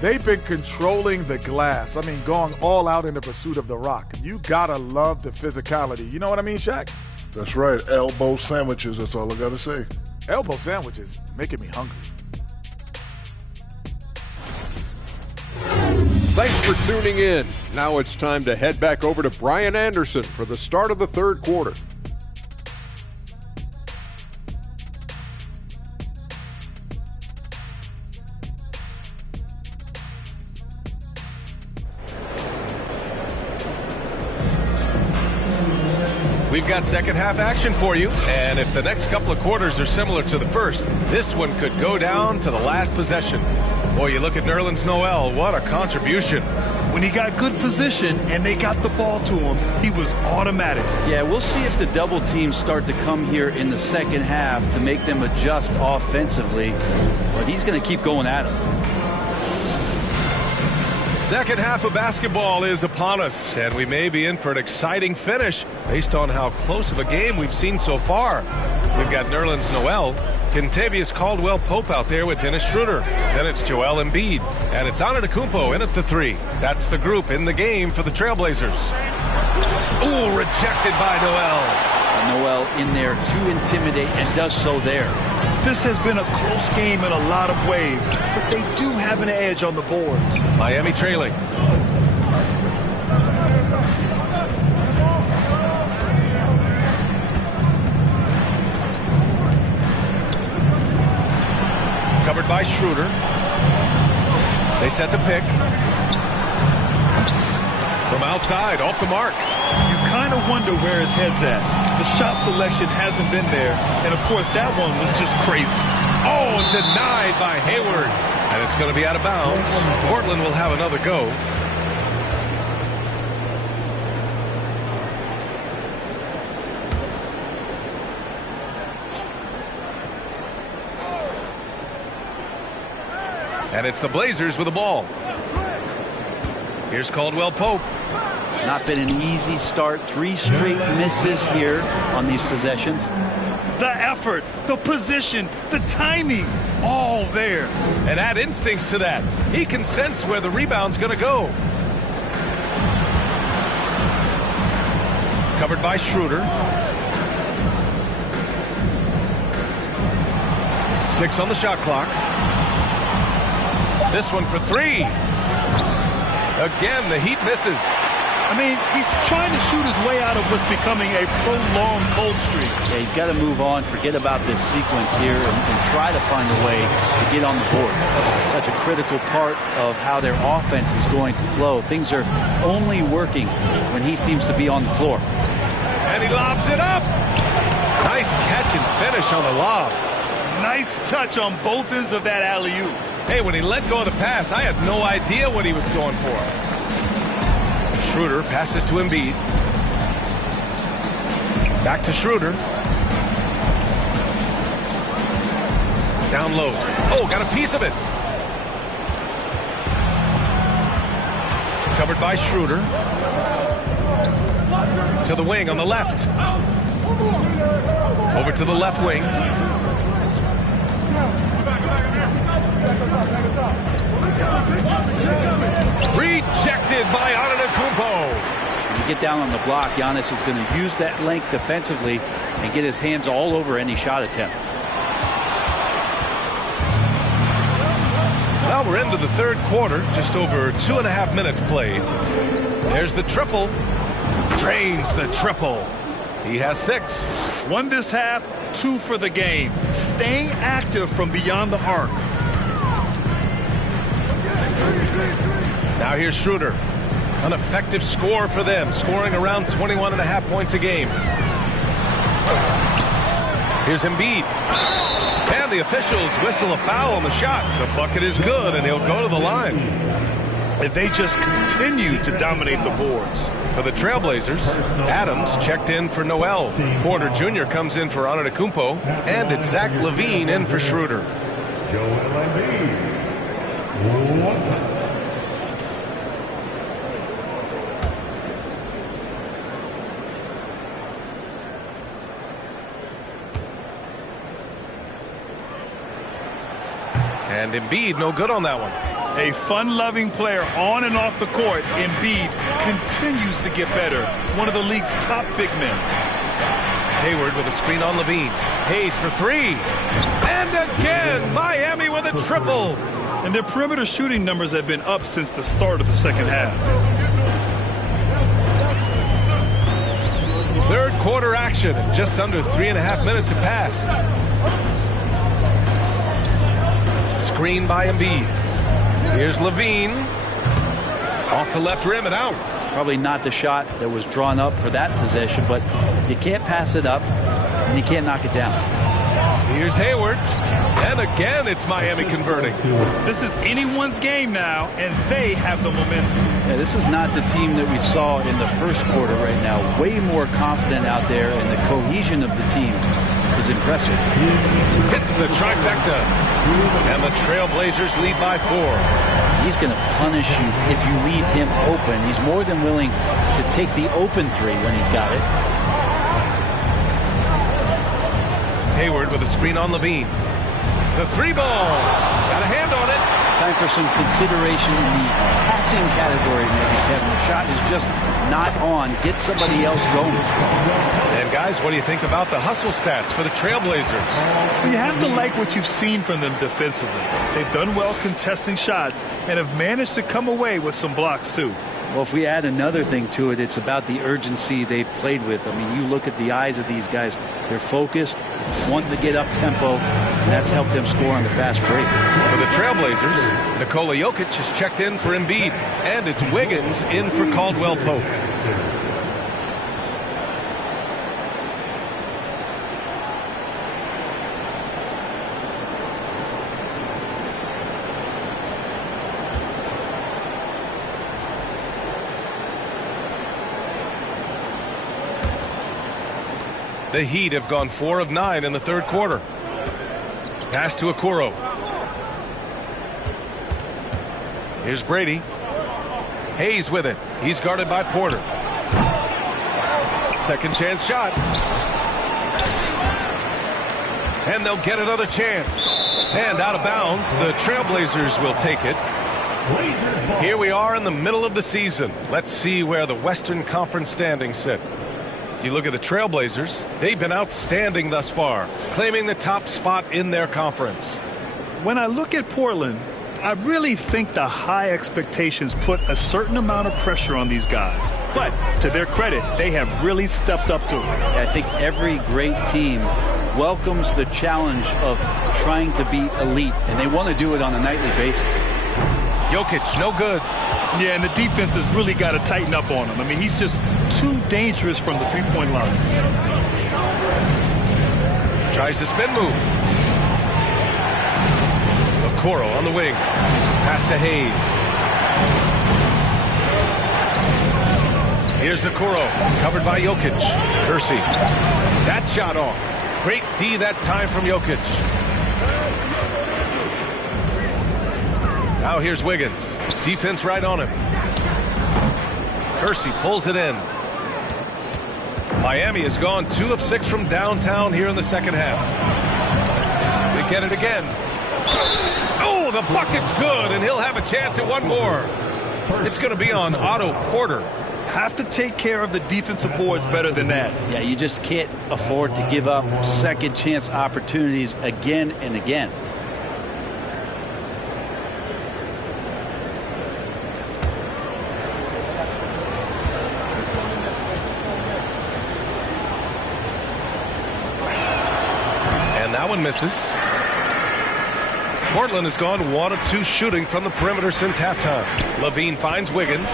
They've been controlling the glass. I mean, going all out in the pursuit of the rock. You gotta love the physicality. You know what I mean, Shaq? That's right. Elbow sandwiches, that's all I gotta say. Elbow sandwiches making me hungry. Thanks for tuning in. Now it's time to head back over to Brian Anderson for the start of the third quarter. We've got second half action for you, and if the next couple of quarters are similar to the first, this one could go down to the last possession. Boy, you look at Nerlens Noel, what a contribution. When he got good position and they got the ball to him, he was automatic. Yeah, we'll see if the double teams start to come here in the second half to make them adjust offensively, but he's going to keep going at him. Second half of basketball is upon us, and we may be in for an exciting finish based on how close of a game we've seen so far. We've got Nerlens Noel, Kentavious Caldwell-Pope out there with Dennis Schroeder. Then it's Joel Embiid, and it's Antetokounmpo in at the three. That's the group in the game for the Trailblazers. Ooh, rejected by Noel. Noel in there to intimidate and does so there. This has been a close game in a lot of ways, but they do have an edge on the boards. Miami trailing. Covered by Schroeder. They set the pick. From outside, off the mark. You kind of wonder where his head's at. The shot selection hasn't been there, and of course that one was just crazy. Oh, denied by Hayward. And it's going to be out of bounds. Portland will have another go. And it's the Blazers with the ball. Here's Caldwell-Pope. Not been an easy start. 3 straight misses here on these possessions. The effort, the position, the timing, all there. And add instincts to that. He can sense where the rebound's going to go. Covered by Schroeder. 6 on the shot clock. This one for 3. Again, the Heat misses. I mean, he's trying to shoot his way out of what's becoming a prolonged cold streak. Yeah, he's got to move on, forget about this sequence here, and try to find a way to get on the board. Such a critical part of how their offense is going to flow. Things are only working when he seems to be on the floor. And he lobs it up. Nice catch and finish on the lob. Nice touch on both ends of that alley-oop. Hey, when he let go of the pass, I had no idea what he was going for. Schroeder passes to Embiid. Back to Schroeder. Down low. Oh, got a piece of it. Covered by Schroeder. To the wing on the left. Over to the left wing. Rejected by Antetokounmpo. When you get down on the block, Giannis is going to use that length defensively and get his hands all over any shot attempt. Well, we're into the third quarter, just over 2.5 minutes played. There's the triple. Drains the triple. He has 6. 1 this half, 2 for the game. Staying active from beyond the arc. Now here's Schroeder. An effective score for them, scoring around 21.5 points a game. Here's Embiid. And the officials whistle a foul on the shot. The bucket is good, and he'll go to the line. if they just continue to dominate the boards. For the Trailblazers, Adams checked in for Noel. Porter Jr. comes in for Antetokounmpo, and it's Zach LaVine in for Schroeder. Joel Embiid. 1 touch. And Embiid no good on that one. A fun-loving player on and off the court, Embiid continues to get better. One of the league's top big men. Hayward with a screen on LaVine. Hayes for three. And again, Miami with a triple. And their perimeter shooting numbers have been up since the start of the second half. Third quarter action. Just under 3.5 minutes have passed. Screen by Embiid. Here's LaVine. Off the left rim and out. Probably not the shot that was drawn up for that possession, but you can't pass it up and you can't knock it down. Here's Hayward. And again, it's Miami converting. This is anyone's game now, and they have the momentum. Yeah, this is not the team that we saw in the first quarter right now. Way more confident out there, and the cohesion of the team is impressive. Hits the trifecta. And the Trailblazers lead by 4. He's going to punish you if you leave him open. He's more than willing to take the open three when he's got it. Hayward with a screen on LaVine. The three ball. Got a hand on it. Time for some consideration in the passing category, maybe, Kevin. The shot is just not on. Get somebody else going. And guys, what do you think about the hustle stats for the Trailblazers? You have to like what you've seen from them defensively. They've done well contesting shots and have managed to come away with some blocks too. Well, if we add another thing to it, it's about the urgency they've played with. I mean, you look at the eyes of these guys. They're focused, wanting to get up tempo, and that's helped them score on the fast break. For the Trailblazers, Nikola Jokic has checked in for Embiid, and it's Wiggins in for Caldwell Pope. The Heat have gone 4 of 9 in the third quarter. Pass to Okoro. Here's Brady. Hayes with it. He's guarded by Porter. Second chance shot. And they'll get another chance. And out of bounds, the Trailblazers will take it. Here we are in the middle of the season. Let's see where the Western Conference standings sit. You look at the Trailblazers, they've been outstanding thus far, claiming the top spot in their conference. When I look at Portland, I really think the high expectations put a certain amount of pressure on these guys. But to their credit, they have really stepped up to it. I think every great team welcomes the challenge of trying to be elite, and they want to do it on a nightly basis. Jokic, no good. Yeah, and the defense has really got to tighten up on him. I mean, he's just too dangerous from the three-point line. Tries the spin move. Okoro on the wing. Pass to Hayes. Here's Okoro, covered by Jokic. Kersey. That shot off. Great D that time from Jokic. Now here's Wiggins. Defense right on him. Kersey pulls it in. Miami has gone 2 of 6 from downtown here in the second half. They get it again. Oh, the bucket's good, and he'll have a chance at one more. It's going to be on Otto Porter. Have to take care of the defensive boards better than that. Yeah, you just can't afford to give up second chance opportunities again and again. That one misses. Portland has gone 1 of 2 shooting from the perimeter since halftime. LaVine finds Wiggins.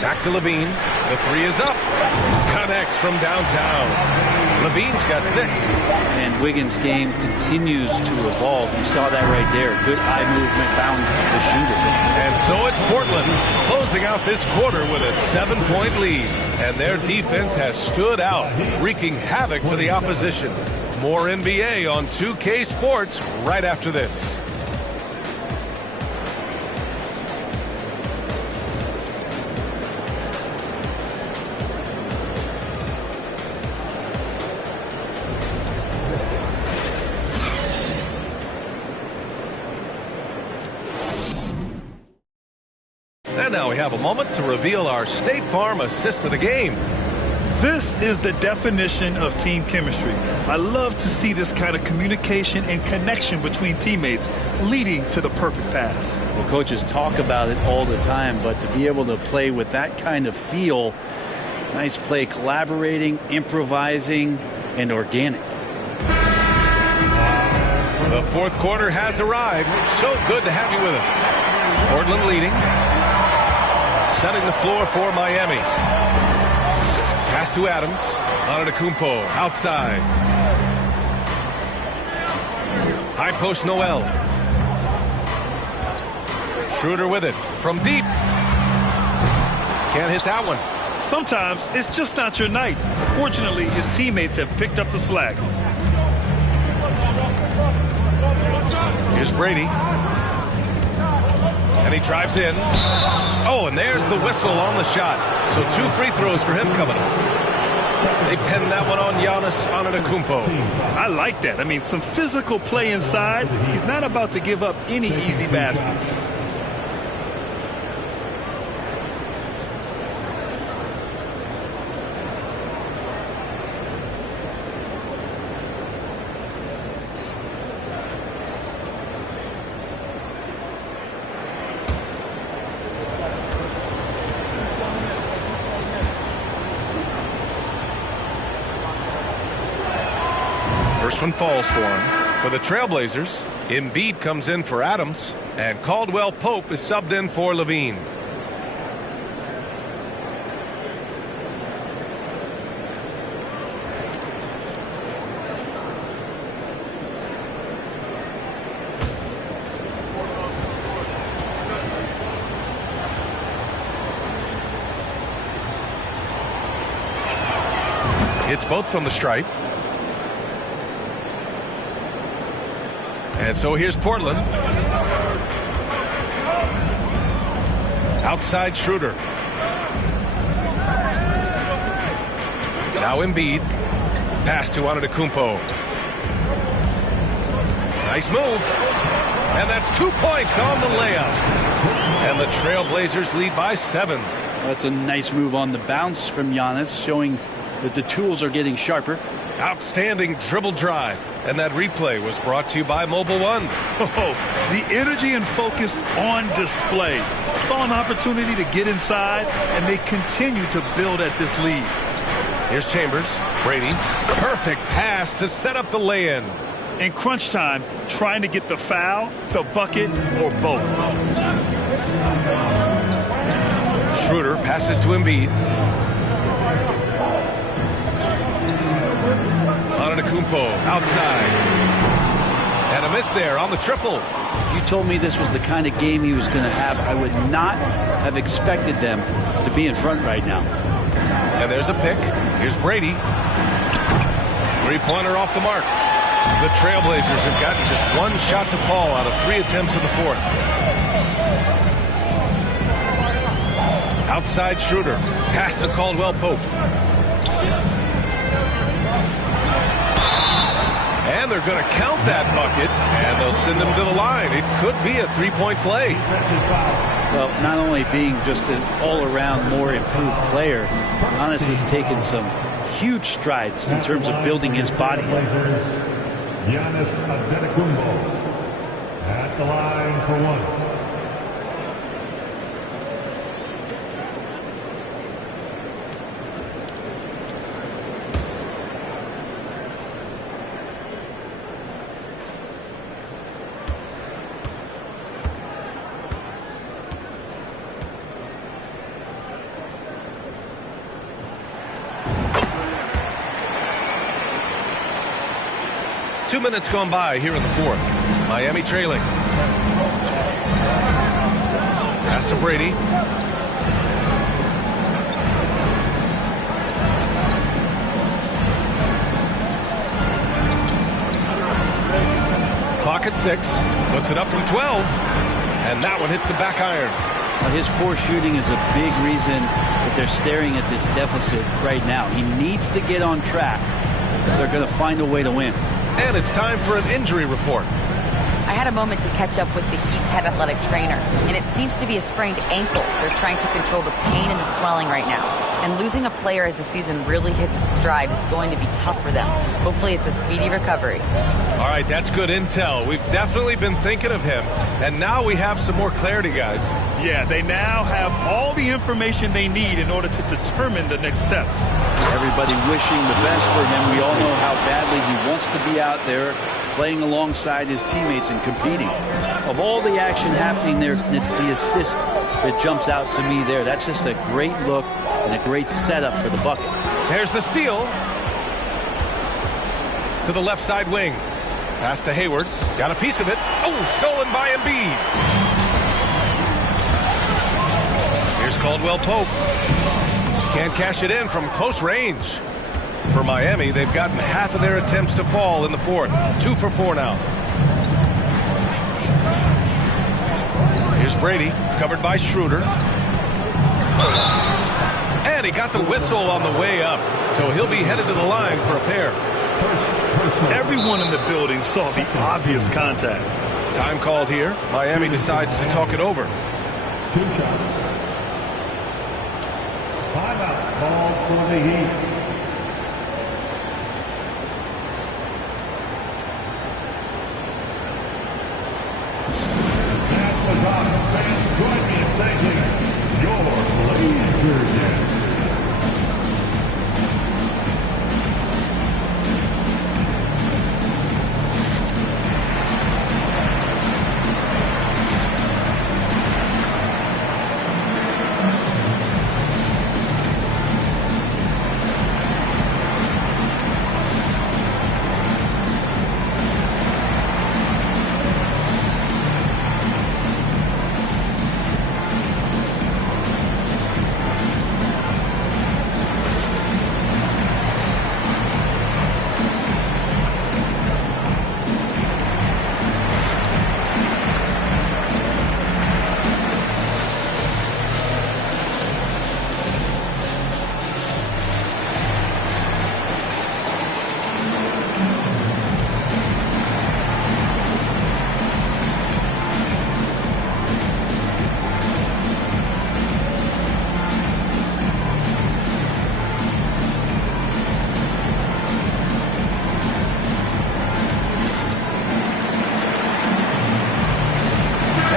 Back to Levine. The three is up. Connects from downtown. Levine's got 6. And Wiggins' game continues to evolve. You saw that right there. Good eye movement, found the shooter. And so it's Portland closing out this quarter with a 7-point lead. And their defense has stood out, wreaking havoc for the opposition. More NBA on 2K Sports right after this. And now we have a moment to reveal our State Farm assist of the game. This is the definition of team chemistry. I love to see this kind of communication and connection between teammates leading to the perfect pass. Well, coaches talk about it all the time, but to be able to play with that kind of feel, nice play, collaborating, improvising, and organic. The fourth quarter has arrived. So good to have you with us. Portland leading. Setting the floor for Miami. Pass to Adams. Antetokounmpo outside. High post Noel. Schroeder with it from deep. Can't hit that one. Sometimes it's just not your night. Fortunately, his teammates have picked up the slack. Here's Brady. And he drives in. Oh, and there's the whistle on the shot. So 2 free throws for him coming up. They pinned that one on Giannis Antetokounmpo. I like that. I mean, some physical play inside. He's not about to give up any easy baskets. First one falls for him. For the Trailblazers, Embiid comes in for Adams, and Caldwell Pope is subbed in for Levine. It's both from the stripe. And so here's Portland. Outside Schroeder. Now Embiid. Pass to Antetokounmpo. Nice move. And that's 2 points on the layup. And the Trailblazers lead by 7. That's a nice move on the bounce from Giannis, showing that the tools are getting sharper. Outstanding dribble drive. And that replay was brought to you by Mobile One. Oh, the energy and focus on display. Saw an opportunity to get inside, and they continue to build at this lead. Here's Chambers. Brady. Perfect pass to set up the lay-in. In crunch time, trying to get the foul, the bucket, or both. Schroeder passes to Embiid. Antetokounmpo outside. And a miss there on the triple. If you told me this was the kind of game he was going to have, I would not have expected them to be in front right now. And there's a pick. Here's Brady. Three-pointer off the mark. The Trailblazers have gotten just 1 shot to fall out of 3 attempts in the fourth. Outside Schroeder. Pass to Caldwell Pope. And they're going to count that bucket, and they'll send him to the line. It could be a 3-point play. Well, not only being just an all-around more improved player, Giannis has taken some huge strides in terms of building his body. Giannis Antetokounmpo at the line for 1. 2 minutes gone by here in the fourth. Miami trailing. Pass to Brady. Clock at 6. Puts it up from 12. And that one hits the back iron. His poor shooting is a big reason that they're staring at this deficit right now. He needs to get on track if they're going to find a way to win. And it's time for an injury report. I had a moment to catch up with the Heat's head athletic trainer, and it seems to be a sprained ankle. They're trying to control the pain and the swelling right now. And losing a player as the season really hits its stride is going to be tough for them. Hopefully it's a speedy recovery. All right, that's good intel. We've definitely been thinking of him, and now we have some more clarity, guys. Yeah, they now have all the information they need in order to determine the next steps. Everybody wishing the best for him. We all know how badly he wants to be out there playing alongside his teammates and competing. Of all the action happening there, it's the assist that jumps out to me there. That's just a great look and a great setup for the bucket. Here's the steal. To the left side wing. Pass to Hayward. Got a piece of it. Oh, stolen by Embiid. Here's Caldwell Pope. Can't cash it in from close range. For Miami, they've gotten half of their attempts to fall in the fourth. 2 for 4 now. Here's Brady, covered by Schroeder. And he got the whistle on the way up, so he'll be headed to the line for a pair. Everyone in the building saw the obvious contact. Time called here. Miami decides to talk it over. 2 shots. Timeout called for the Heat. Join me in thanking your Blazers.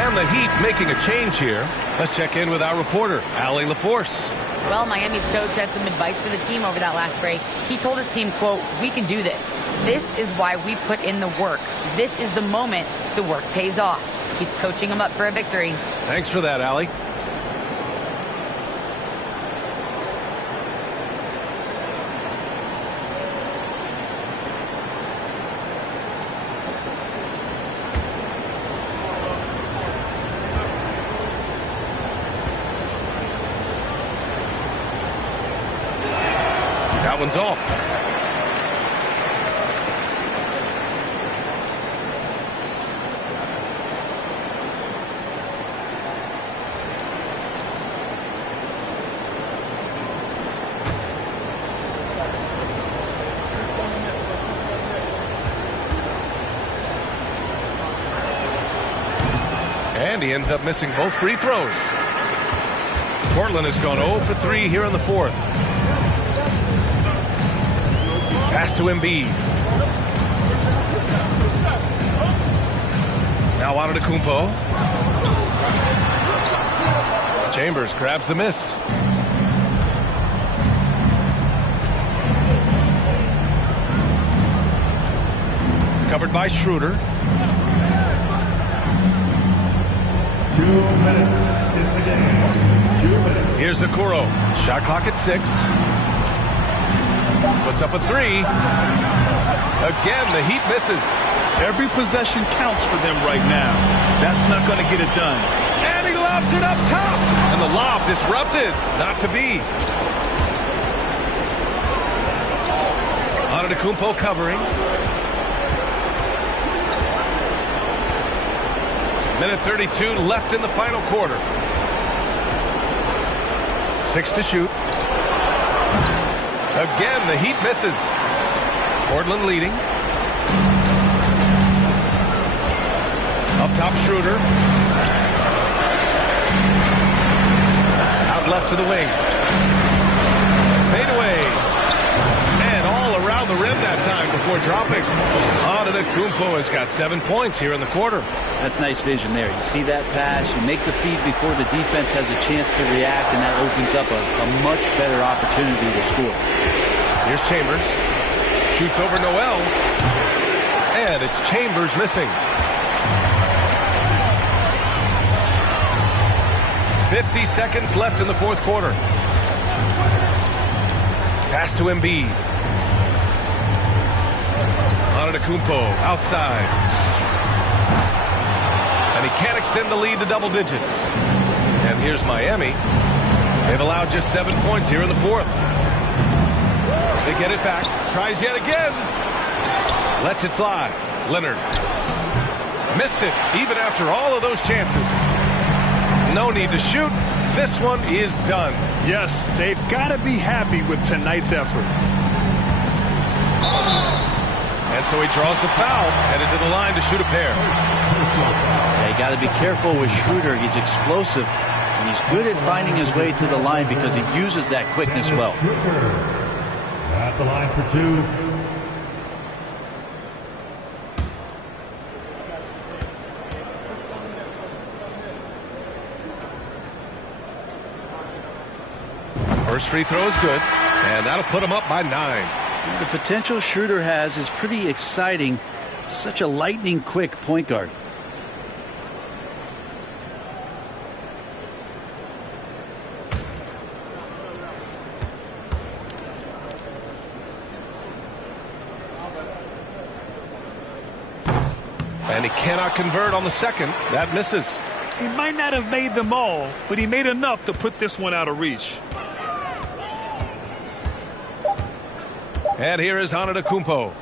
The Heat making a change here. Let's check in with our reporter, Allie LaForce. Well, Miami's coach had some advice for the team over that last break. He told his team, quote, "We can do this. This is why we put in the work. This is the moment the work pays off." He's coaching them up for a victory. Thanks for that, Allie. That one's off. And he ends up missing both free throws. Portland has gone 0 for 3 here in the fourth. Pass to Embiid. Now Antetokounmpo. Chambers grabs the miss. Covered by Schroeder. 2 minutes in the game. 2 minutes. Here's Okoro. Shot clock at 6. Puts up a 3. Again, the Heat misses. Every possession counts for them right now. That's not going to get it done. And he lobs it up top. And the lob disrupted. Not to be. Antetokounmpo covering. Minute 32 left in the final quarter. 6 to shoot. Again, the Heat misses. Portland leading. Up top, Schroeder. Out left to the wing. Fade away. And all around the rim that time before dropping. Antetokounmpo has got 7 points here in the quarter. That's nice vision there. You see that pass, you make the feed before the defense has a chance to react, and that opens up a much better opportunity to score. Here's Chambers. Shoots over Noel. And it's Chambers missing. 50 seconds left in the fourth quarter. Pass to Embiid. Antetokounmpo outside. And he can't extend the lead to double digits. And here's Miami. They've allowed just 7 points here in the fourth. They get it back. Tries yet again. Lets it fly. Leonard. Missed it even after all of those chances. No need to shoot. This one is done. Yes, they've got to be happy with tonight's effort. And so he draws the foul, headed to the line to shoot a pair. Yeah, you got to be careful with Schroeder. He's explosive, and he's good at finding his way to the line because he uses that quickness well. At the line for two. First free throw is good, and that'll put him up by 9. The potential Schroeder has is pretty exciting. Such a lightning quick point guard. And he cannot convert on the second. That misses. He might not have made them all, but he made enough to put this one out of reach. And here is Antetokounmpo.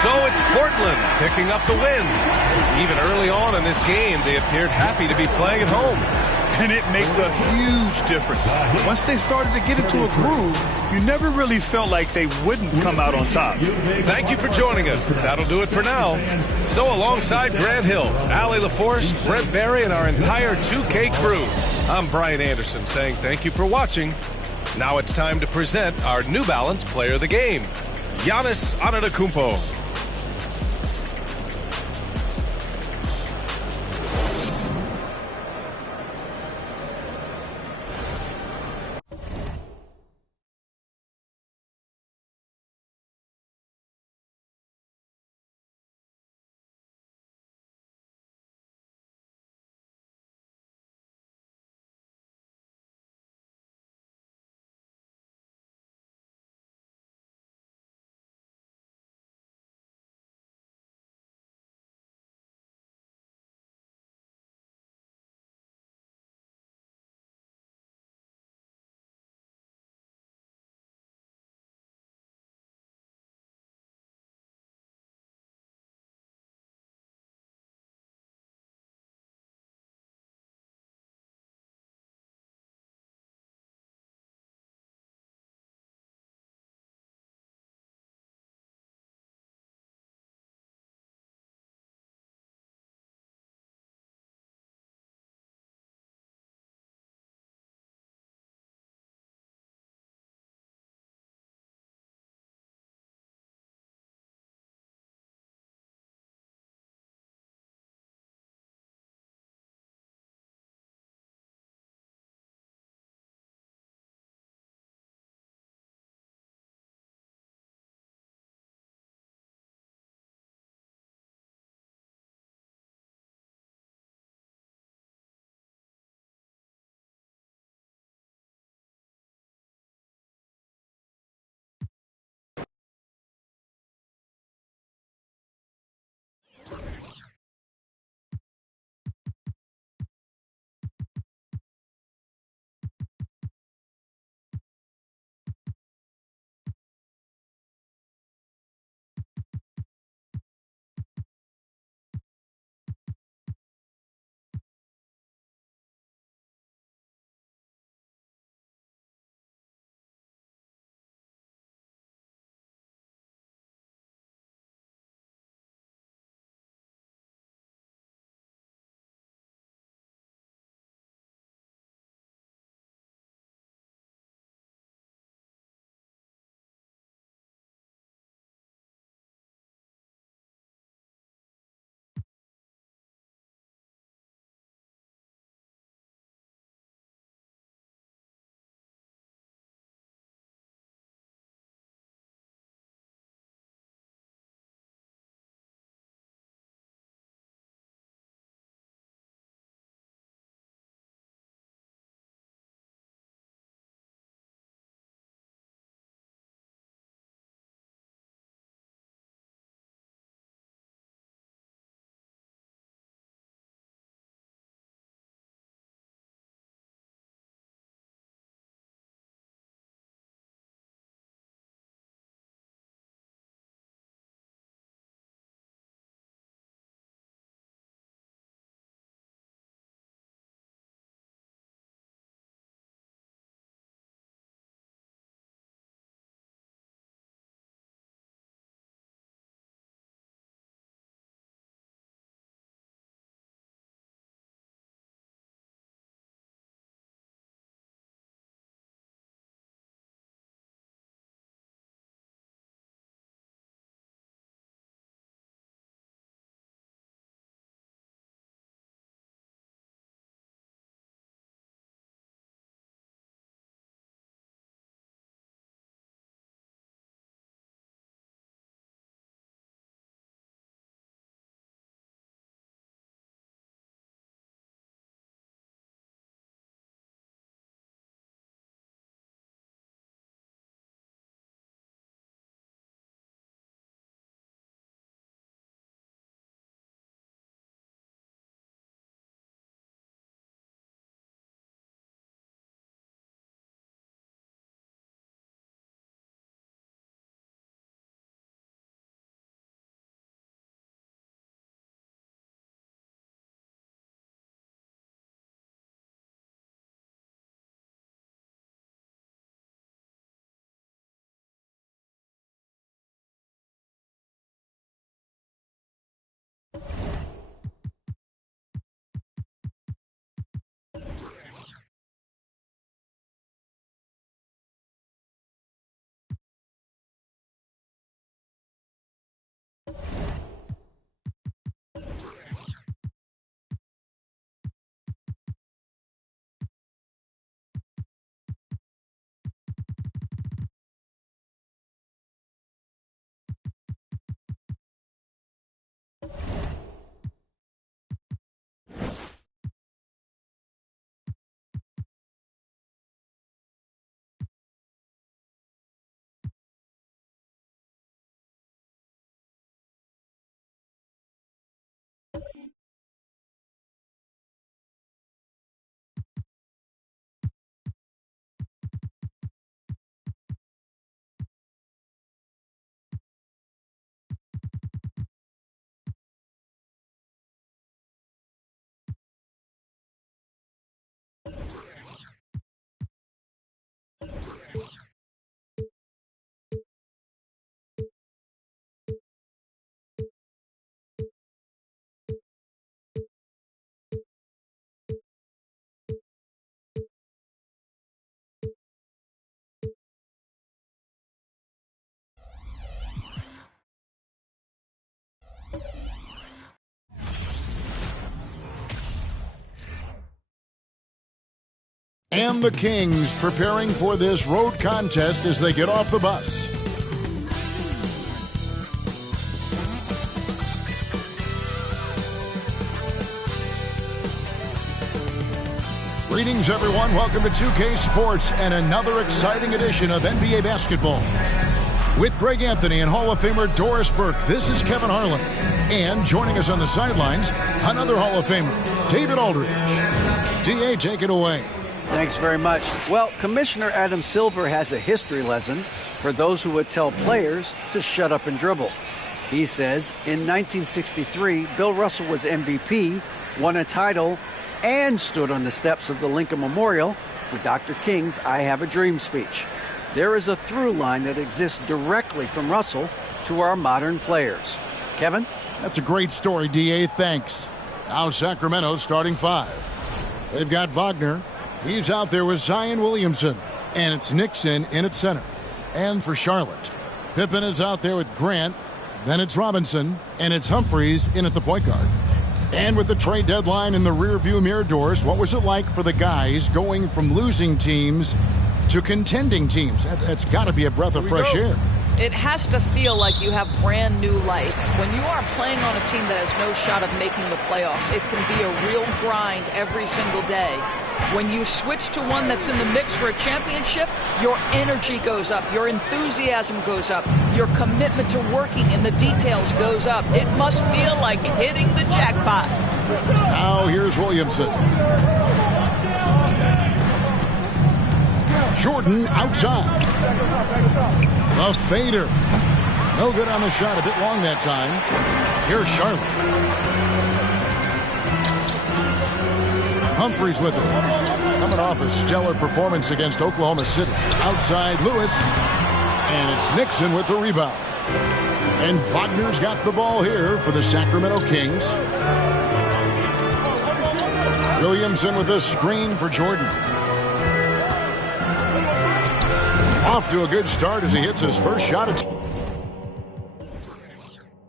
So it's Portland picking up the win. Even early on in this game, they appeared happy to be playing at home. And it makes a huge difference. Once they started to get into a groove, you never really felt like they wouldn't come out on top. Thank you for joining us. That'll do it for now. So alongside Grant Hill, Allie LaForce, Brent Barry, and our entire 2K crew, I'm Brian Anderson saying thank you for watching. Now it's time to present our New Balance Player of the Game, Giannis Antetokounmpo. And the Kings preparing for this road contest as they get off the bus. Greetings, everyone. Welcome to 2K Sports and another exciting edition of NBA basketball. With Greg Anthony and Hall of Famer Doris Burke, this is Kevin Harlan. And joining us on the sidelines, another Hall of Famer, David Aldridge. D.A., take it away. Thanks very much. Well, Commissioner Adam Silver has a history lesson for those who would tell players to shut up and dribble. He says, in 1963, Bill Russell was MVP, won a title, and stood on the steps of the Lincoln Memorial for Dr. King's I Have a Dream speech. There is a through line that exists directly from Russell to our modern players. Kevin? That's a great story, D.A. Thanks. Now Sacramento starting five. They've got Wagner. He's out there with Zion Williamson. And it's Nixon in at center. And for Charlotte, Pippen is out there with Grant. Then it's Robinson. And it's Humphries in at the point guard. And with the trade deadline in the rearview mirror, Doris, what was it like for the guys going from losing teams to contending teams? That's got to be a breath of fresh air. It has to feel like you have brand new life. When you are playing on a team that has no shot of making the playoffs, it can be a real grind every single day. When you switch to one that's in the mix for a championship, your energy goes up, your enthusiasm goes up, your commitment to working in the details goes up. It must feel like hitting the jackpot. Now here's Williamson. Jordan outside. A fader. No good on the shot, a bit long that time. Here's Charlotte. Humphries with it. Coming off a stellar performance against Oklahoma City. Outside Lewis. And it's Nixon with the rebound. And Wagner's got the ball here for the Sacramento Kings. Williamson with a screen for Jordan. Off to a good start as he hits his first shot.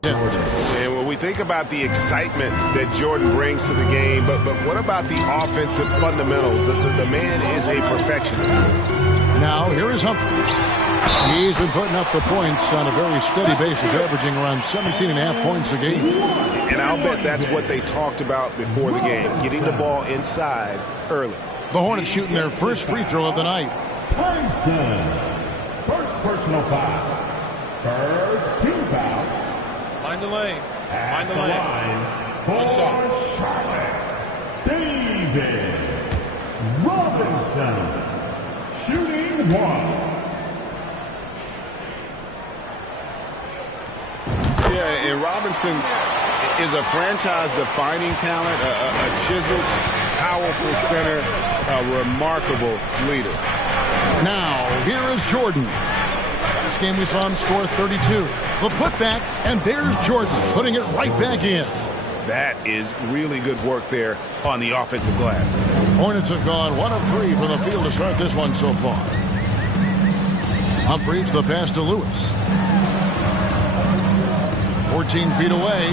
And when we think about the excitement that Jordan brings to the game, but what about the offensive fundamentals? The man is a perfectionist. Now here is Humphries. He's been putting up the points on a very steady basis, averaging around 17.5 points a game. And I'll bet that's what they talked about before the game, getting the ball inside early. The Hornets shooting their first free throw of the night. Thompson. First personal foul. First team foul. Mind the lanes. Mind the lanes. For Charlotte, David Robinson. Shooting one. Yeah, and Robinson is a franchise-defining talent, a chiseled, powerful center, a remarkable leader. Now, here is Jordan. Last game we saw him score 32. The putback, and there's Jordan putting it right back in. That is really good work there on the offensive glass. Hornets have gone 1 of 3 from the field to start this one so far. Humphries, the pass to Lewis. 14 feet away.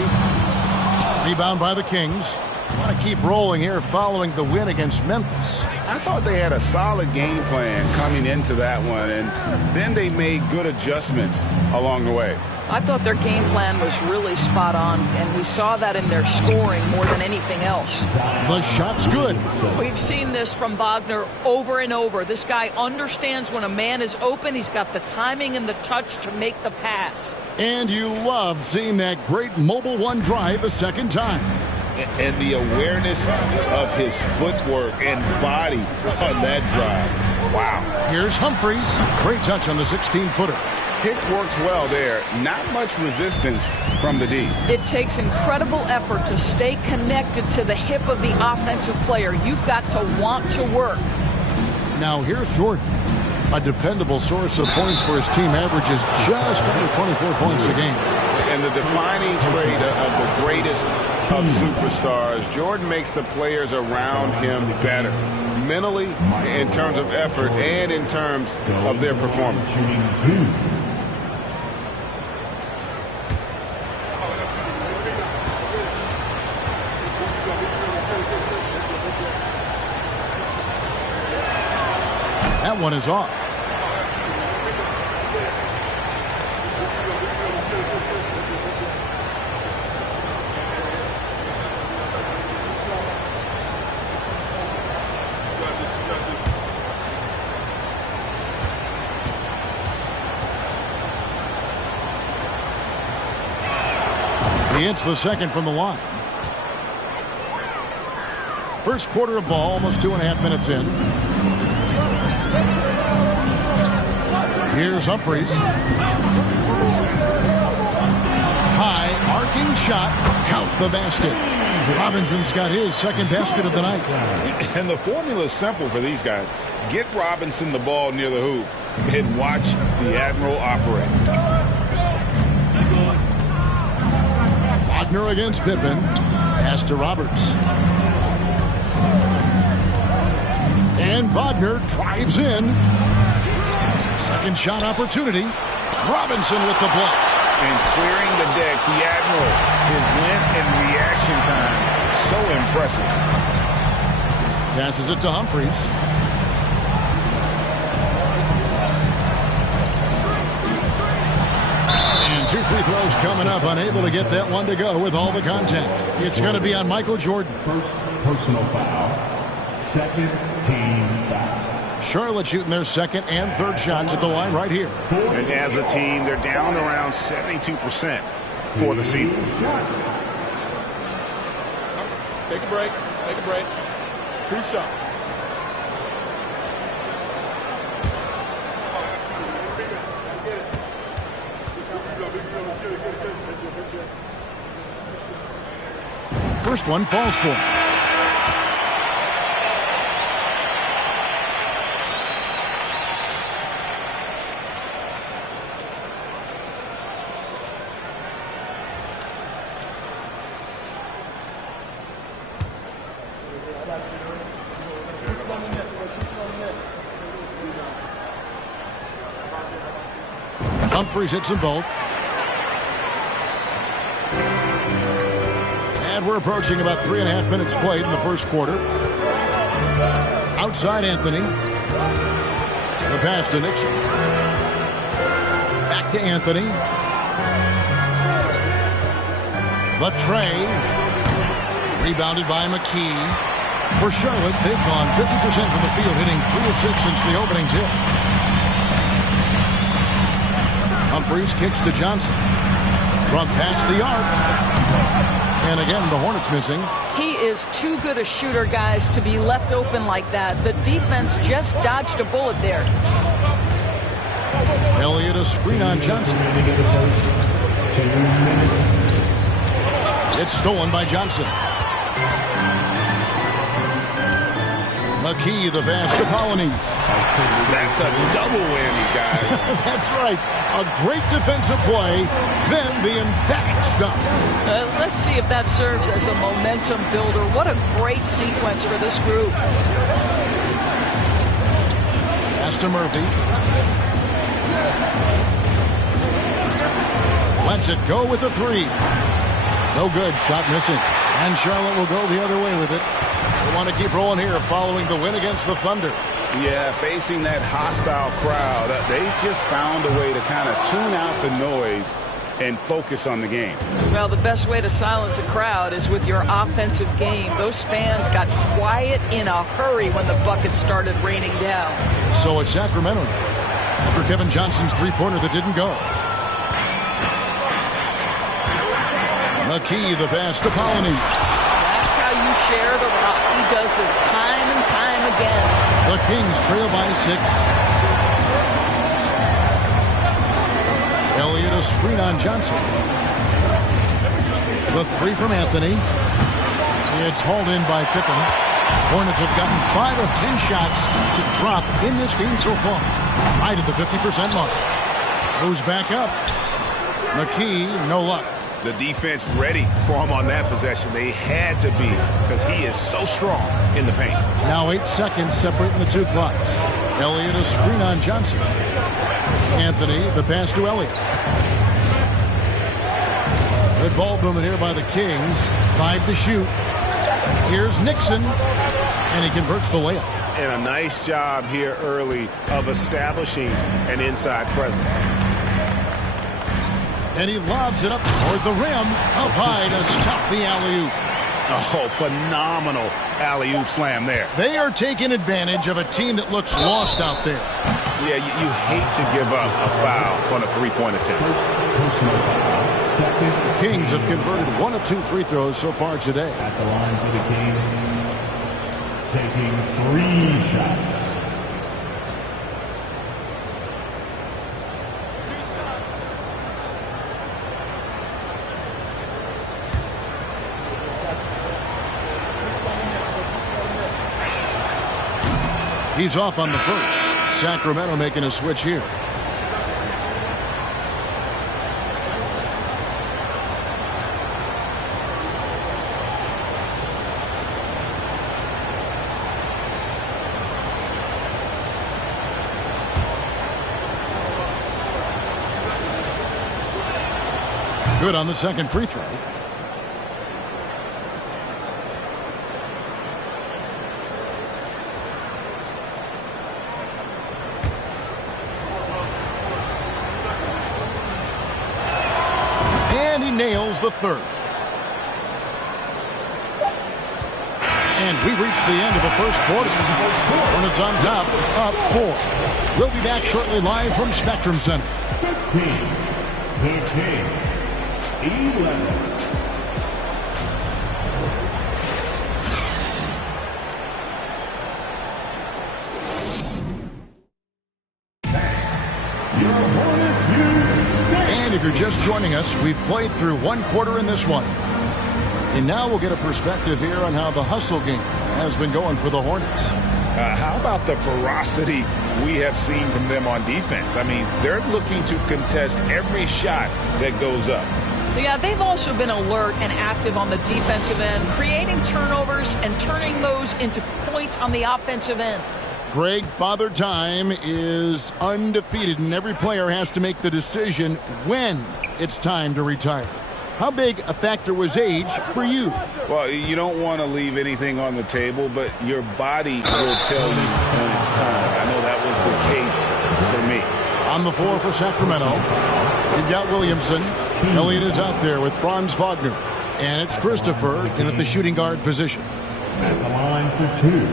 Rebound by the Kings. Want to keep rolling here following the win against Memphis. I thought they had a solid game plan coming into that one, and then they made good adjustments along the way. I thought their game plan was really spot on, and we saw that in their scoring more than anything else. The shot's good. We've seen this from Wagner over and over. This guy understands when a man is open. He's got the timing and the touch to make the pass. And you love seeing that great mobile one drive a second time. And the awareness of his footwork and body on that drive. Wow. Here's Humphries. Great touch on the 16-footer. Pick works well there. Not much resistance from the D. It takes incredible effort to stay connected to the hip of the offensive player. You've got to want to work. Now here's Jordan. A dependable source of points for his team, averages just under 24 points a game. And the defining trait of the greatest of superstars, Jordan makes the players around him better, mentally, in terms of effort, and in terms of their performance. That one is off. He hits the second from the line. First quarter of ball, almost 2.5 minutes in. Here's Humphries. High, arcing shot. Count the basket. Robinson's got his second basket of the night. And the formula is simple for these guys. Get Robinson the ball near the hoop and watch the Admiral operate. Wagner against Pippen. Pass to Roberts. And Wagner drives in. Second shot opportunity. Robinson with the block. And clearing the deck, the Admiral. His length and reaction time, so impressive. Passes it to Humphries. And 2 free throws coming up. Unable to get that one to go with all the contact. It's going to be on Michael Jordan. First personal foul. Second team foul. Charlotte shooting their second and third shots at the line right here. And as a team, they're down around 72% for the season. Take a break. Take a break. 2 shots. First one falls for him. Humphries hits them both. And we're approaching about 3.5 minutes played in the first quarter. Outside Anthony. The pass to Nixon. Back to Anthony. The tray. Rebounded by McKee. For Charlotte, they've gone 50% from the field, hitting 3 of 6 since the opening tip. Humphries kicks to Johnson. From past the arc. And again, the Hornets missing. He is too good a shooter, guys, to be left open like that. The defense just dodged a bullet there. Elliott a screen on Johnson. It's stolen by Johnson. McKee the pass to Polynice. That's a double whammy, guys. That's right. A great defensive play, then the emphatic stop. Let's see if that serves as a momentum builder. What a great sequence for this group. Pass to Murphy. Lets it go with the 3. No good. Shot missing. And Charlotte will go the other way with it. They want to keep rolling here following the win against the Thunder. Yeah, facing that hostile crowd, they've just found a way to kind of tune out the noise and focus on the game. Well, the best way to silence a crowd is with your offensive game. Those fans got quiet in a hurry when the buckets started raining down. So it's Sacramento after Kevin Johnson's three-pointer that didn't go. McKee the pass to Polynice. That's how you share the rock. He does this time and time again. The Kings trail by 6. Elliott a screen on Johnson. The 3 from Anthony. It's hauled in by Pippen. Hornets have gotten 5 of 10 shots to drop in this game so far. Right at the 50% mark. Goes back up. McKee, no luck. The defense ready for him on that possession. They had to be because he is so strong in the paint. Now 8 seconds separating the 2 clocks. Elliott a screen on Johnson. Anthony, the pass to Elliott. Good ball movement here by the Kings. 5 to shoot. Here's Nixon, and he converts the layup. and a nice job here early of establishing an inside presence. And he lobs it up toward the rim, up high to stop the alley-oop. Oh, phenomenal alley-oop slam there. They are taking advantage of a team that looks lost out there. Yeah, you hate to give up a foul on a three-point attempt. The Kings have converted 1 of 2 free throws so far today. At the line for the Kings, taking 3 shots. He's off on the first. Sacramento making a switch here. Good on the second free throw. And he nails the third. And we reach the end of the first quarter. Hornets on top, up 4. We'll be back shortly live from Spectrum Center. 15, 11. And if you're just joining us, we've played through 1 quarter in this one. And now we'll get a perspective here on how the hustle game has been going for the Hornets. How about the ferocity we have seen from them on defense? I mean, they're looking to contest every shot that goes up. Yeah, they've also been alert and active on the defensive end, creating turnovers and turning those into points on the offensive end. Greg, Father Time is undefeated, and every player has to make the decision when it's time to retire. How big a factor was age for you? Well, you don't want to leave anything on the table, but your body will tell you when it's time. I know that was the case for me. On the floor for Sacramento, you've got Williamson. Elliott is out there with Franz Wagner. And it's Christopher in at the shooting guard position. At the line for 2.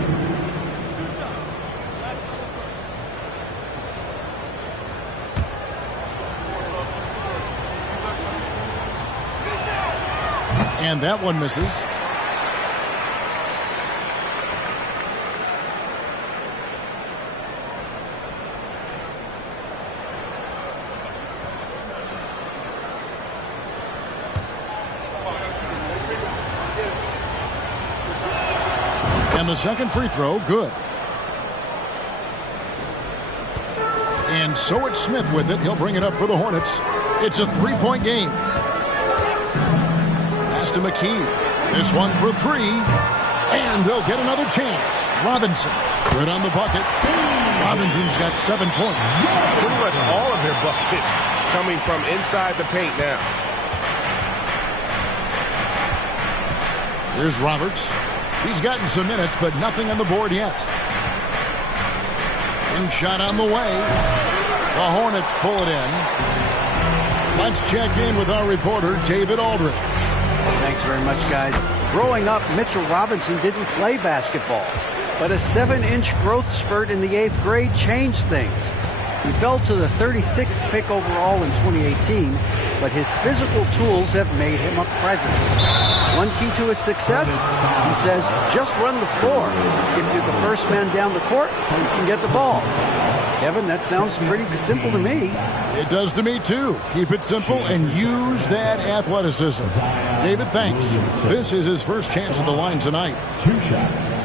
And that one misses. And the second free throw, good. And so it's Smith with it. He'll bring it up for the Hornets. It's a 3-point game. To McKee. This one for 3. And they'll get another chance. Robinson. Good on the bucket. Robinson's got 7 points. Pretty much all of their buckets coming from inside the paint now. Here's Roberts. He's gotten some minutes, but nothing on the board yet. And shot on the way. The Hornets pull it in. Let's check in with our reporter, David Aldridge. Thanks very much, guys. Growing up, Mitchell Robinson didn't play basketball, but a 7-inch growth spurt in the 8th grade changed things. He fell to the 36th pick overall in 2018, but his physical tools have made him a presence. One key to his success, he says, just run the floor. If you're the first man down the court, you can get the ball. Kevin, that sounds pretty simple to me. It does to me, too. Keep it simple and use that athleticism. David, thanks. This is his first chance at the line tonight. 2 shots.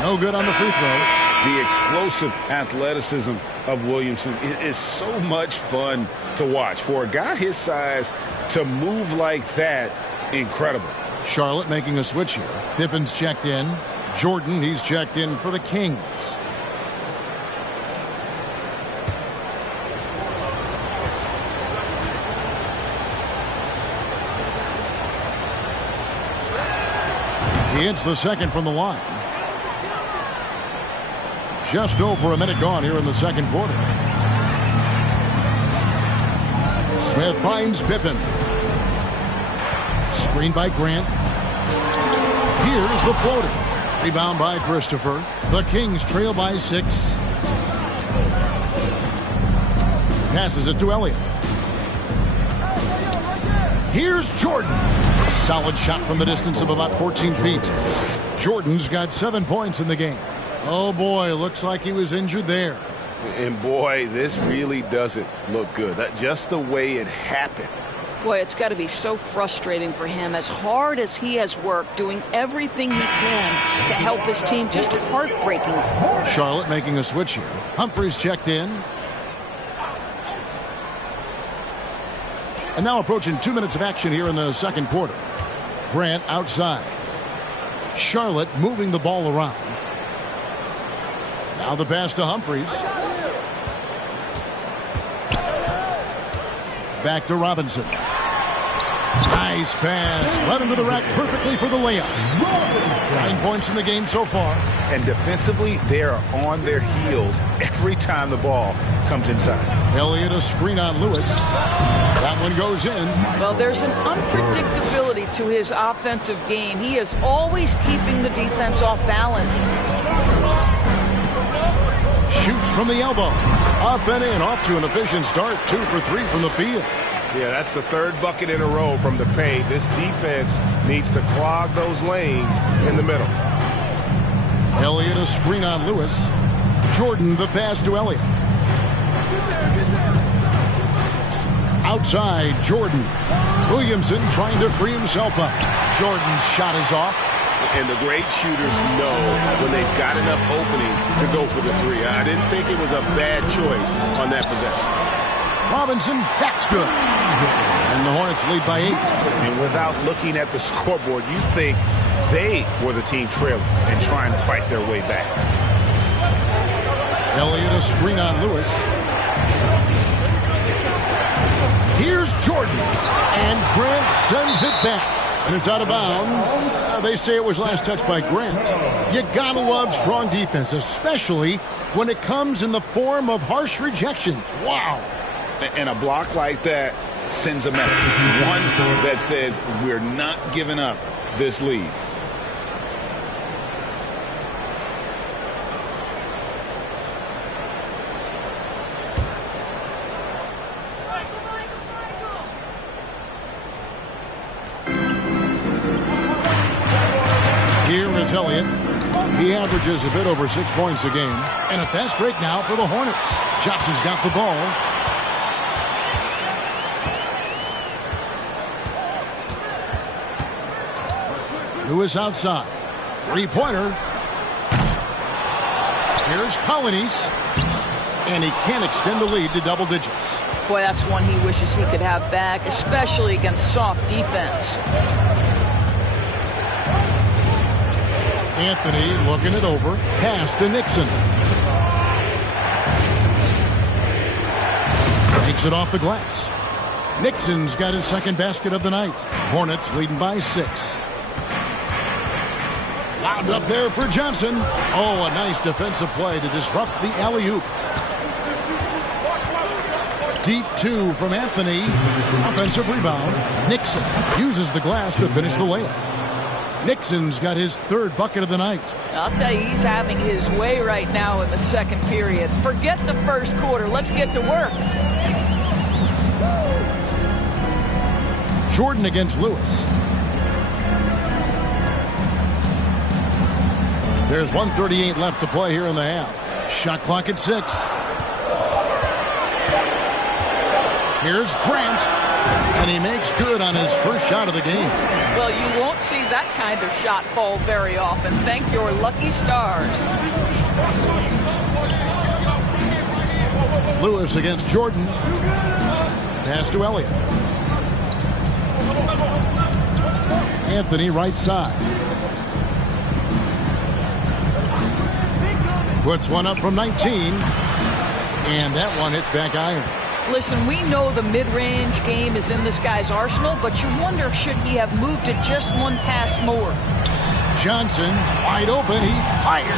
No good on the free throw. The explosive athleticism of Williamson is so much fun to watch. For a guy his size to move like that, incredible. Charlotte making a switch here. Pippin's checked in. Jordan, he's checked in for the Kings. He hits the second from the line. Just over a minute gone here in the second quarter. Smith finds Pippen. Screen by Grant. Here's the floater. Rebound by Christopher. The Kings trail by 6. Passes it to Elliott. Here's Jordan. Solid shot from the distance of about 14 feet. Jordan's got 7 points in the game. Oh boy, looks like he was injured there. And boy, this really doesn't look good. Just the way it happened. Boy, it's got to be so frustrating for him. As hard as he has worked, doing everything he can to help his team, just heartbreaking. Charlotte making a switch here. Humphries checked in. And now approaching 2 minutes of action here in the second quarter. Grant outside. Charlotte moving the ball around. Now the pass to Humphries. Back to Robinson. Nice pass. Right into the rack perfectly for the layup. 9 points in the game so far. And defensively, they are on their heels every time the ball comes inside. Elliott a screen on Lewis. That one goes in. Well, there's an unpredictability to his offensive game. He is always keeping the defense off balance. Shoots from the elbow. Up and in. Off to an efficient start. 2 for 3 from the field. Yeah, that's the third bucket in a row from the paint. This defense needs to clog those lanes in the middle. Elliott a screen on Lewis. Jordan the pass to Elliott. Outside, Jordan. Williamson trying to free himself up. Jordan's shot is off. And the great shooters know when they've got enough opening to go for the three. I didn't think it was a bad choice on that possession. Robinson, that's good. And the Hornets lead by 8. And without looking at the scoreboard, you think they were the team trailing and trying to fight their way back. Elliott a screen on Lewis. Here's Jordan. And Grant sends it back. And it's out of bounds. They say it was last touched by Grant. You gotta love strong defense, especially when it comes in the form of harsh rejections. Wow. And a block like that sends a message. One that says we're not giving up this lead. Here is Elliott. He averages a bit over 6 points a game. And a fast break now for the Hornets. Johnson's got the ball. Lewis outside. Three-pointer. Here's Polynice. And he can't extend the lead to double digits. Boy, that's one he wishes he could have back, especially against soft defense. Anthony looking it over. Pass to Nixon. Takes it off the glass. Nixon's got his second basket of the night. Hornets leading by 6. Wound up there for Johnson. Oh, a nice defensive play to disrupt the alley-oop. Deep 2 from Anthony. Offensive rebound. Nixon uses the glass to finish the layup. Nixon's got his third bucket of the night. I'll tell you, he's having his way right now in the second period. Forget the first quarter. Let's get to work. Jordan against Lewis. There's 1:38 left to play here in the half. Shot clock at 6. Here's Grant. And he makes good on his first shot of the game. Well, you won't see that kind of shot fall very often. Thank your lucky stars. Lewis against Jordan. Pass to Elliott. Anthony right side. Puts one up from 19. And that one hits back iron. Listen, we know the mid-range game is in this guy's arsenal, but you wonder, should he have moved it just one pass more? Johnson, wide open, he fires.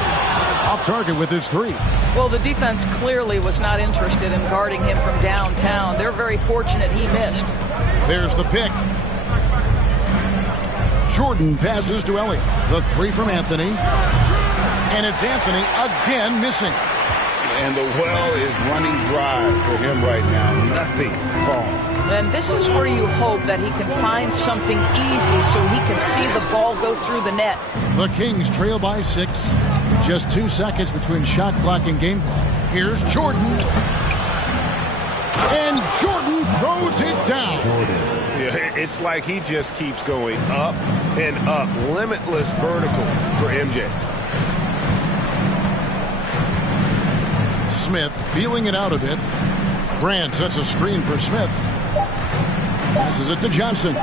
Off target with his 3. Well, the defense clearly was not interested in guarding him from downtown. They're very fortunate he missed. There's the pick. Jordan passes to Elliott. The 3 from Anthony. And it's Anthony again missing. And the well is running dry for him right now. Nothing falling. And this is where you hope that he can find something easy so he can see the ball go through the net. The Kings trail by 6. Just 2 seconds between shot clock and game clock. Here's Jordan. And Jordan throws it down. Yeah, it's like he just keeps going up and up. Limitless vertical for MJ. Smith feeling it out a bit. Grant sets a screen for Smith. Passes it to Johnson.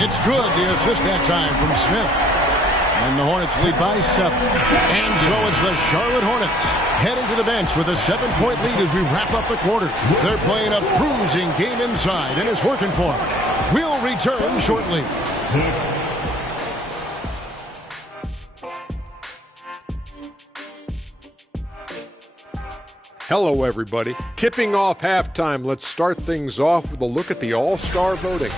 It's good. The assist that time from Smith. And the Hornets lead by 7. And so it's the Charlotte Hornets heading to the bench with a 7-point lead as we wrap up the quarter. They're playing a bruising game inside, and it's working for them. We'll return shortly. Hello, everybody. Tipping off halftime. Let's start things off with a look at the All-Star voting.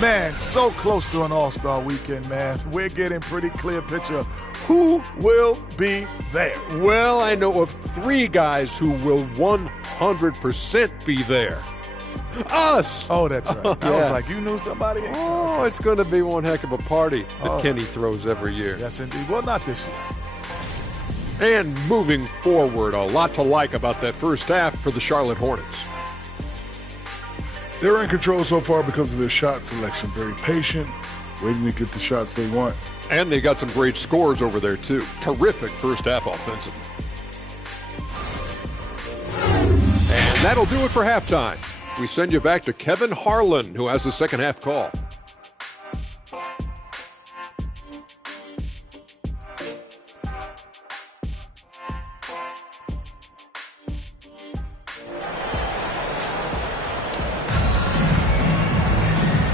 Man, so close to an All-Star weekend, man. We're getting pretty clear picture of who will be there. Well, I know of 3 guys who will 100% be there. Us! Oh, that's right. I was like, you knew somebody? Oh, it's going to be one heck of a party that Kenny throws every year. Yes, indeed. Well, not this year. And moving forward, a lot to like about that first half for the Charlotte Hornets. They're in control so far because of their shot selection. Very patient, waiting to get the shots they want. And they got some great scores over there, too. Terrific first half offensively. And that'll do it for halftime. We send you back to Kevin Harlan, who has the second half call.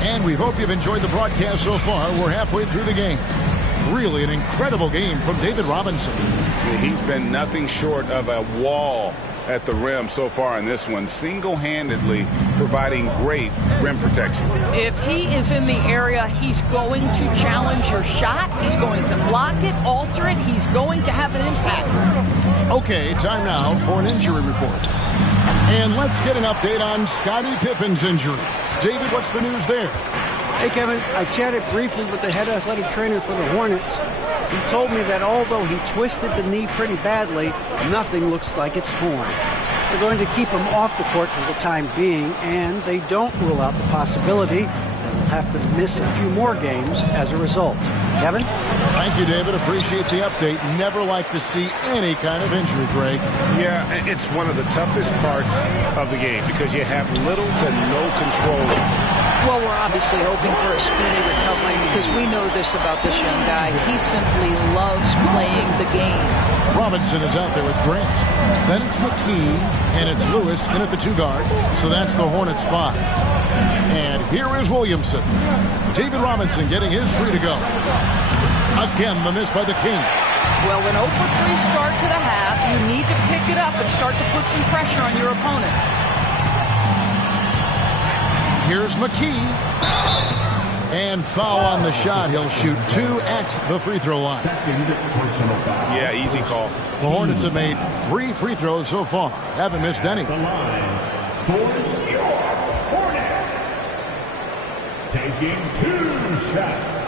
And we hope you've enjoyed the broadcast so far. We're halfway through the game. Really an incredible game from David Robinson. Yeah, he's been nothing short of a wall at the rim so far in this one, single-handedly providing great rim protection. If he is in the area, he's going to challenge your shot. He's going to block it, alter it. He's going to have an impact. Okay, time now for an injury report. And let's get an update on Scottie Pippen's injury. David, what's the news there? Hey, Kevin, I chatted briefly with the head athletic trainer for the Hornets. He told me that although he twisted the knee pretty badly, nothing looks like it's torn. They're going to keep him off the court for the time being, and they don't rule out the possibility that he'll have to miss a few more games as a result. Kevin? Thank you, David. Appreciate the update. Never like to see any kind of injury, Greg. Yeah, it's one of the toughest parts of the game because you have little to no control. Well, we're obviously hoping for a speedy recovery because we know this about this young guy. He simply loves playing the game. Robinson is out there with Grant. Then it's McKee, and it's Lewis in at the 2 guard. So that's the Hornets 5. And here is Williamson. David Robinson getting his 3 to go. Again, the miss by the Kings. Well, an 0 for 3 start to the half, you need to pick it up and start to put some pressure on your opponent. Here's McKee. And foul on the shot. He'll shoot 2 at the free throw line. Yeah, easy call. The Hornets have made 3 free throws so far. Haven't missed any. The line for your Hornets. Taking 2 shots.